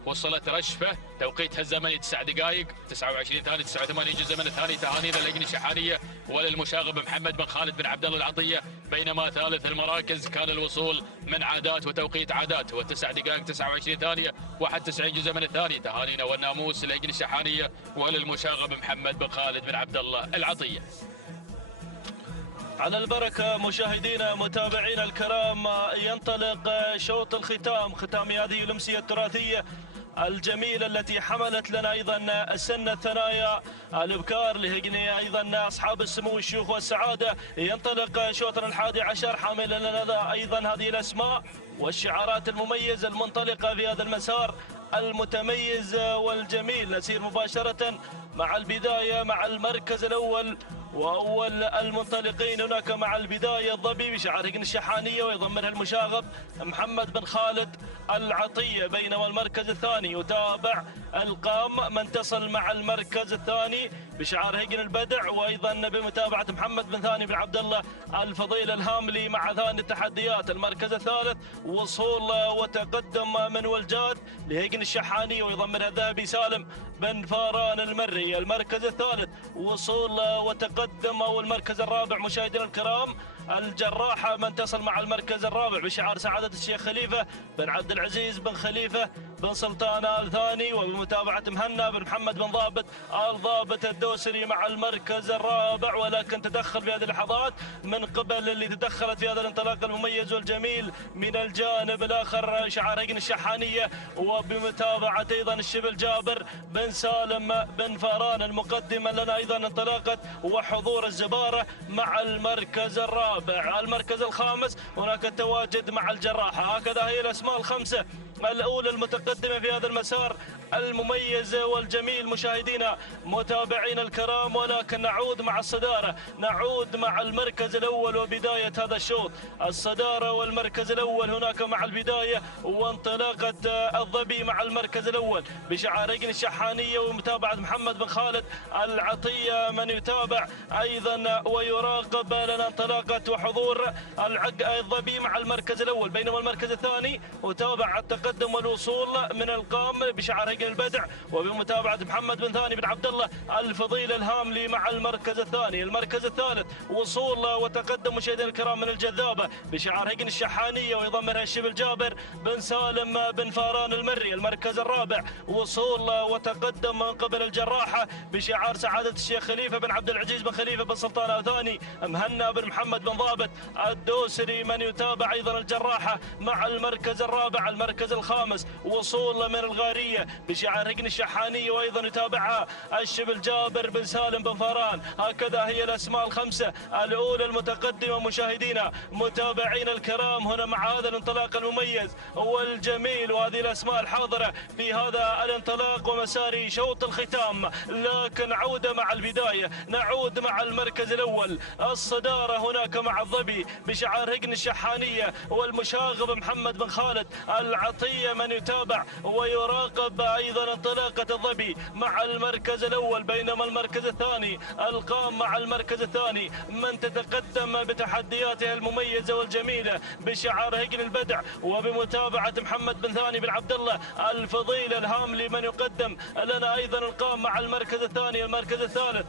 وصلت رشفة توقيتها الزمني 9 دقائق 29 ثانية 89 جزء من الثاني. تهانينا لهجن الشحانية وللمشاغب محمد بن خالد بن عبد الله العطية. بينما ثالث المراكز كان الوصول من عادات وتوقيت عادات هو 9 دقائق 29 ثانية 91 جزء من الثاني. تهانينا والناموس لهجن الشحانية وللمشاغب محمد بن خالد بن عبد الله العطية. على البركة مشاهدينا متابعينا الكرام، ينطلق شوط الختام، ختام هذه الأمسية التراثية الجميلة التي حملت لنا أيضا السنة الثنايا الإبكار لهجن أيضا أصحاب السمو الشيوخ والسعادة. ينطلق شوطنا 11 حاملا لنا أيضا هذه الأسماء والشعارات المميزة المنطلقة في هذا المسار المتميز والجميل. نسير مباشرة مع البداية مع المركز الأول وأول المنطلقين هناك مع البداية الظبي بشعار هجن الشحانية ويضمنها المشاغب محمد بن خالد العطية. بينما المركز الثاني يتابع القام من تصل مع المركز الثاني بشعار هجن البدع وأيضا بمتابعة محمد بن ثاني بن عبد الله الفضيل الهاملي مع ثاني التحديات. المركز الثالث وصول وتقدم من والجاد لهجن الشحانية ويضمنها الذهبي سالم بن فاران المري. المركز الثالث وصول وتقدم والمركز الرابع مشاهدينا الكرام الجراحة من تصل مع المركز الرابع بشعار سعادة الشيخ خليفة بن عبد العزيز بن خليفة بن سلطان آل ثاني وبمتابعة مهنا بن محمد بن ضابط آل ضابط الدوسري مع المركز الرابع. ولكن تدخل في هذه اللحظات من قبل اللي تدخلت في هذا الانطلاق المميز والجميل من الجانب الآخر شعار هجن الشحانية وبمتابعة أيضا الشبل جابر بن سالم بن فاران المقدمة لنا أيضا انطلاقة وحضور الزبارة مع المركز الرابع. المركز الخامس هناك التواجد مع الجراحة. هكذا هي الأسماء الخمسة الأولى المتقدمة في هذا المسار المميز والجميل مشاهدينا متابعينا الكرام. ولكن نعود مع الصدارة، نعود مع المركز الأول وبداية هذا الشوط. الصدارة والمركز الأول هناك مع البداية وانطلاقة الظبي مع المركز الأول بشعار هجن الشحانية ومتابعة محمد بن خالد العطية من يتابع أيضا ويراقب لنا انطلاقة وحضور الظبي مع المركز الأول. بينما المركز الثاني وتابع التقدم والوصول من القام بشعار هجن البدع وبمتابعة محمد بن ثاني بن عبد الله الفضيل الهاملي مع المركز الثاني. المركز الثالث وصول وتقدم مشاهدينا الكرام من الجذابة بشعار هجن الشحانية ويضمنها الشبل جابر بن سالم بن فاران المري. المركز الرابع وصول وتقدم من قبل الجراحة بشعار سعادة الشيخ خليفة بن عبد العزيز بن خليفة بن سلطان آل ثاني مهنا بن محمد بن ضابط الدوسري من يتابع أيضا الجراحة مع المركز الرابع. المركز الخامس وصول من الغارية بشعار هجن الشحانية وأيضا يتابعها الشبل جابر بن سالم بن فاران. هكذا هي الأسماء الخمسة الأولى المتقدمة مشاهدينا متابعينا الكرام هنا مع هذا الانطلاق المميز والجميل وهذه الأسماء الحاضرة في هذا الانطلاق ومسار شوط الختام. لكن عودة مع البداية، نعود مع المركز الأول. الصدارة هناك مع الظبي بشعار هجن الشحانية والمشاغب محمد بن خالد العطية من يتابع ويراقب وأيضا انطلاقة الظبي مع المركز الأول، بينما المركز الثاني القام مع المركز الثاني. من تتقدم بتحدياتها المميزة والجميلة بشعار هجن البدع وبمتابعة محمد بن ثاني بن عبد الله الفضيل الهاملي. من يقدم لنا أيضا القام مع المركز الثاني. المركز الثالث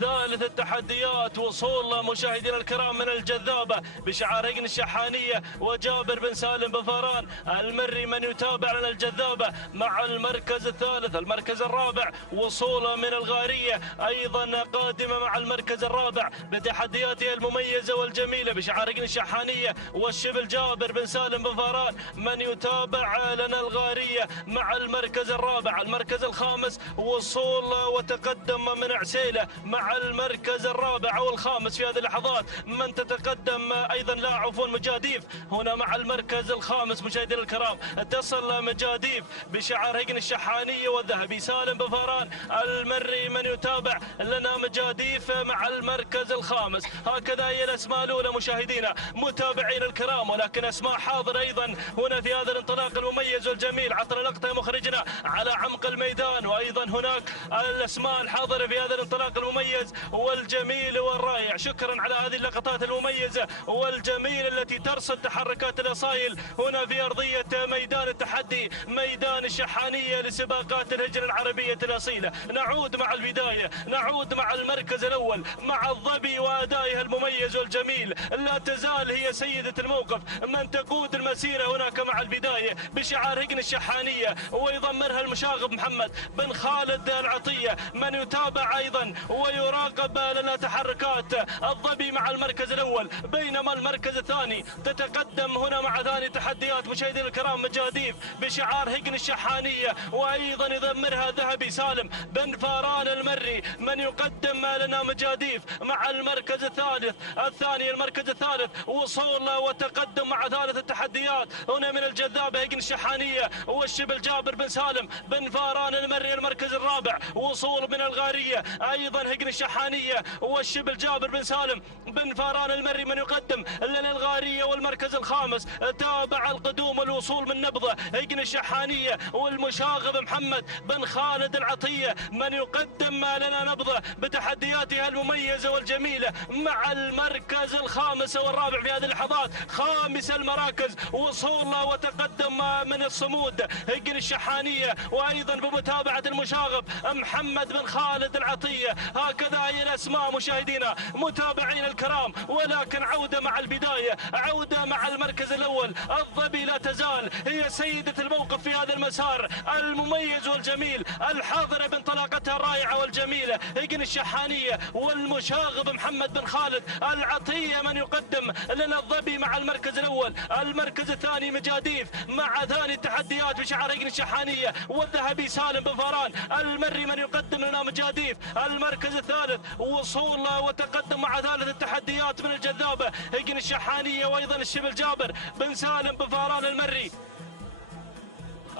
ثالث التحديات وصول مشاهدينا الكرام من الجذابة بشعار هجن الشحانية وجابر بن سالم بن فاران المري. من يتابع لنا الجذابة مع المركز الثالث. المركز الرابع وصول من الغارية أيضا قادمة مع المركز الرابع بتحدياتها المميزة والجميلة بشعار هجن الشحانية والشبل جابر بن سالم بن فاران. من يتابع لنا الغارية مع المركز الرابع. المركز الخامس وصول وتقدم من عسيلة مع المركز الرابع والخامس في هذه اللحظات. من تتقدم ايضا لا عفوا مجاديف هنا مع المركز الخامس. مشاهدينا الكرام تصل مجاديف بشعار هجن الشحانيه والذهبي سالم بن فاران المري. من يتابع لنا مجاديف مع المركز الخامس. هكذا هي الاسماء الاولى مشاهدينا متابعين الكرام، ولكن اسماء حاضره ايضا هنا في هذا الانطلاق المميز والجميل. عطنا لقطه مخرجنا على عمق الميدان، وايضا هناك الاسماء الحاضره في هذا الانطلاق المميز والجميل والرائع. شكرا على هذه اللقطات المميزة والجميلة التي ترصد تحركات الأصايل هنا في أرضية ميدان التحدي ميدان الشحانية لسباقات الهجن العربية الأصيلة. نعود مع البداية، نعود مع المركز الأول مع الظبي وأدائها المميز والجميل. لا تزال هي سيدة الموقف من تقود المسيرة هناك مع البداية بشعار هجن الشحانية ويضمرها المشاغب محمد بن خالد العطية. من يتابع أيضا ويراقب لنا تحركات الظبي مع المركز الأول، بينما المركز الثاني تتقدم هنا مع ثاني تحديات مشاهدينا الكرام مجاديف بشعار هجن الشحانية وأيضا يضمرها ذهبي سالم بن فاران المري. من يقدم لنا مجاديف مع المركز الثاني. المركز الثالث وصول وتقدم مع ثالث التحديات هنا من الجذابة هجن الشحانية والشبل جابر بن سالم بن فاران المري. المركز الرابع وصول من الغارية أيضا هجن الشحانية والشبل جابر بن سالم بن فاران المري. من يقدم لنا الغارية. والمركز الخامس تابع القدوم والوصول من نبضة هجن الشحانية والمشاغب محمد بن خالد العطية. من يقدم لنا نبضة بتحدياتها المميزة والجميلة مع المركز الخامس والرابع في هذه اللحظات. خامس المراكز وصول وتقدم من الصمود هجن الشحانية وأيضا بمتابعة المشاغب محمد بن خالد العطية. هكذا هي الأسماء مشاهدينا متابعين الكرام، ولكن عودة مع البداية، عودة مع المركز الأول. الظبي لا تزال هي سيدة الموقف في هذا المسار المميز والجميل الحاضرة بانطلاقتها الرائعة والجميلة هجن الشحانية والمشاغب محمد بن خالد العطية. من يقدم لنا الظبي مع المركز الأول. المركز الثاني مجاديف مع ثاني التحديات بشعار هجن الشحانية والذهبي سالم بن فاران المري. من يقدم لنا مجاديف. المركز الثالث وصول وتقدم مع ثالث التحديات من الجذابة هجن الشحانية وأيضا الشبل جابر بن سالم بن فاران المري.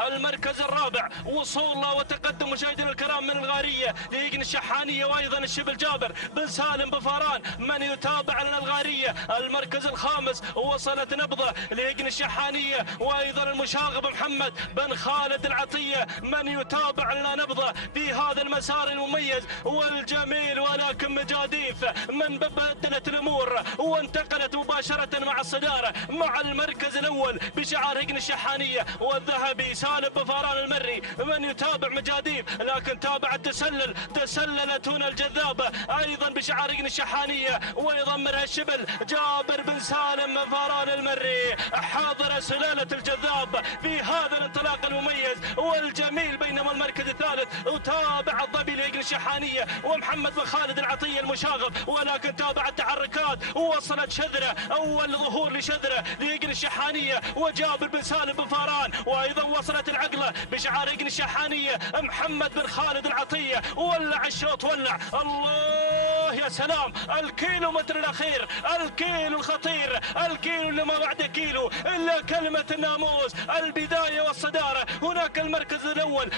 المركز الرابع وصول وتقدم مشاهدينا الكرام من الغارية لهجن الشحانية وأيضا الشبل جابر بن سالم بن فاران. من يتابع لنا الغارية. المركز الخامس وصلت نبضة لهجن الشحانية وأيضا المشاغب محمد بن خالد العطية. من يتابع لنا نبضة في هذا المسار المميز والجميل، ولكن مجاديف من بدلت الأمور وانتقلت مباشرة مع الصدارة مع المركز الأول بشعار هجن الشحانية والذهبي سالم بن فاران المري. من يتابع مجاديف، لكن تابعت تسللت هنا الجذابة أيضا بشعار هجن الشحانية ويضمرها الشبل جابر بن سالم بن فاران المري. حاضر سلالة الجذاب في هذا الانطلاق المميز والجميل، بينما المركز الثالث وتابع الظبي لهجن الشحانية ومحمد بن خالد العطية المشاغب، ولكن تابع التحركات ووصلت شذرة أول ظهور لشذرة لهجن الشحانية وجابر بن سالم بن فاران، وأيضا وصلت العقلة بشعار هجن الشحانية محمد بن خالد العطية. ولع الشوط، ولع الله يا سلام. الكيلومتر الأخير، الكيلو الخطير، الكيلو اللي ما بعد كيلو إلا كلمة الناموس. البداية والصدارة، هناك المركز الأول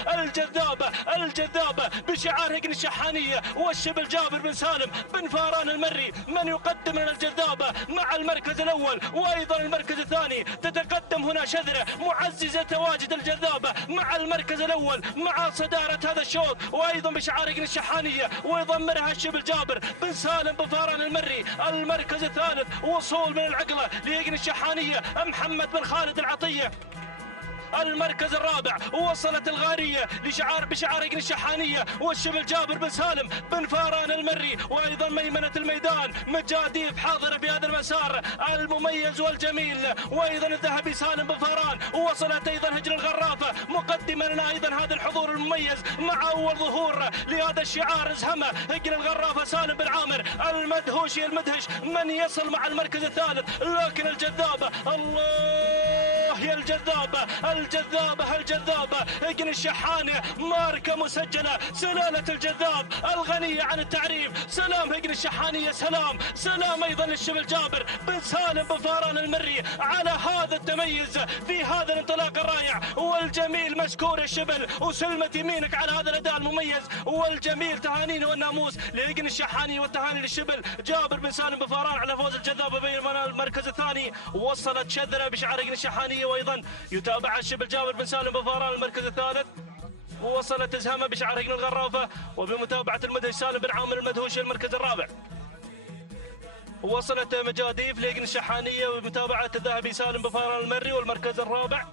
الجذابة بشعار هجن الشحانية والشبل جابر بن سالم بن فاران المري من يقدم لنا الجذابة مع المركز الأول وأيضا المركز الثاني. تتقدم هنا شذرة معززة تواجد الجذابة مع المركز الأول مع صدارة هذا الشوط وأيضا بشعار هجن الشحانية ويضمرها الشبل جابر بن سالم بن فاران المري. المركز الثالث وصول من العقلة لهجن الشحانية محمد بن خالد العطية. المركز الرابع وصلت الغارية بشعار هجن الشحانية والشبل جابر بن سالم بن فاران المري وأيضا ميمنة الميدان مجاديف حاضرة في هذا المسار المميز والجميل وأيضا الذهبي سالم بن فاران. ووصلت أيضا هجن الغرافة مقدما لنا أيضا هذا الحضور المميز مع أول ظهور لهذا الشعار ازهمه هجن الغرافة سالم بن عامر المدهوشي المدهش من يصل مع المركز الثالث. لكن الجذابة الله يا الجذابة هجن الشحانة ماركة مسجلة سلالة الجذاب الغنية عن التعريف. سلام هجن الشحانية، سلام أيضا للشبل جابر بن سالم بن فاران المري على هذا التميز في هذا الانطلاق الرائع والجميل. مشكور الشبل وسلمة يمينك على هذا الأداء المميز والجميل. تهانينا والناموس لهجن الشحانية والتهاني للشبل جابر بن سالم بن فاران على فوز الجذابة بينما المركز الثاني وصلت شذرة بشعار هجن الشحانية وأيضا يتابع الشبل جابر بن سالم بن فاران المركز الثالث. ووصلت ازهمه بشعار هجن الغرافة وبمتابعة المدهش سالم بن عامر المدهوشي المركز الرابع. ووصلت مجاديف لهجن الشحانية وبمتابعة الذهبي سالم بن فاران المري والمركز الرابع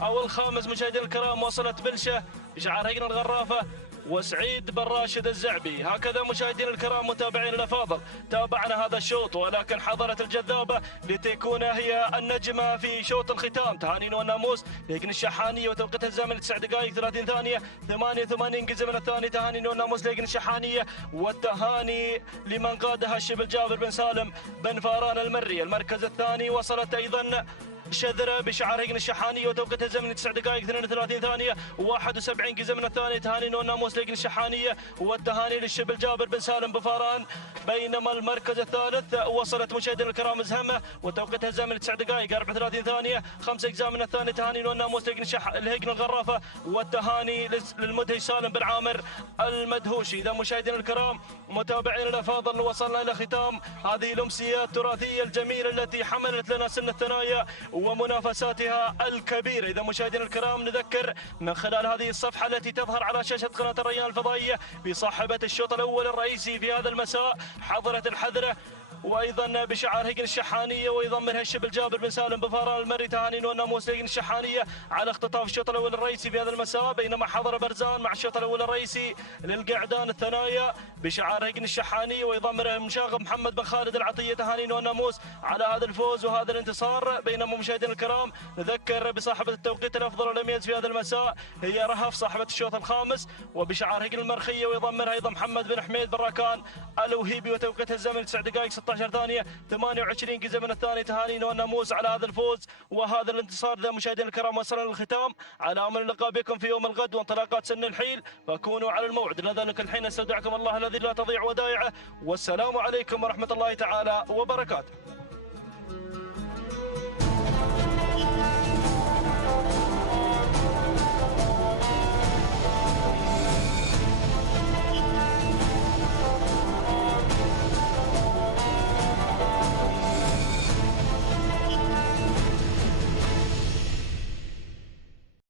أو الخامس. مشاهدينا الكرام وصلت بلشة بشعار هجن الغرافة وسعيد بن راشد الزعبي. هكذا مشاهدينا الكرام متابعين الافاضل تابعنا هذا الشوط ولكن حضرت الجذابه لتكون هي النجمه في شوط الختام. تهانينا والناموس لهجن الشحانيه وتوقيتها الزمن 9 دقائق 30 ثانيه 88 جزء من الثاني. تهانينا والناموس لهجن الشحانيه والتهاني لمن قادها الشبل جابر بن سالم بن فاران المري. المركز الثاني وصلت ايضا شذرة بشعار هجن الشحانية وتوقيتها الزمني 9 دقائق 32 ثانية 71 جزء من الثاني. تهانينا والناموس لهجن الشحانية والتهاني للشبل جابر بن سالم بن فاران. بينما المركز الثالث وصلت مشاهدينا الكرام ازهمه وتوقيتها الزمني 9 دقائق 34 ثانية 5 اجزاء من الثاني. تهانينا والناموس لهجن الغرافة والتهاني للمدهش سالم بن عامر المدهوشي. اذا مشاهدينا الكرام متابعينا الافاضل وصلنا الى ختام هذه الامسيه التراثيه الجميله التي حملت لنا سن الثنايا ومنافساتها الكبيرة. إذا مشاهدينا الكرام نذكر من خلال هذه الصفحة التي تظهر على شاشة قناة الريان الفضائية بصاحبة الشوط الأول الرئيسي في هذا المساء حضرت الحذرة وايضا بشعار هجن الشحانيه ويضمنها الشبل جابر بن سالم بن فاران المري. تهانينا والناموس لهجن الشحانيه على اختطاف الشوط الاول الرئيسي في هذا المساء. بينما حضر برزان مع الشوط الاول الرئيسي للقعدان الثنايا بشعار هجن الشحانيه ويضمنها المشاغب محمد بن خالد العطيه. تهانينا والناموس على هذا الفوز وهذا الانتصار. بينما مشاهدينا الكرام نذكر بصاحبه التوقيت الافضل والاميز في هذا المساء هي رهف صاحبه الشوط الخامس وبشعار هجن المرخيه ويضمنها ايضا محمد بن حميد بن راكان الوهيبي وتوقيتها الزمن 9 دقائق 16 ثانية 28 جزء من الثاني. تهانينا والناموس على هذا الفوز وهذا الانتصار. ذا مشاهدينا الكرام وصلنا للختام على امل اللقاء بكم في يوم الغد وانطلاقات سن الحيل فكونوا على الموعد. لذلك الحين استودعكم الله الذي لا تضيع ودائعه والسلام عليكم ورحمة الله تعالى وبركاته.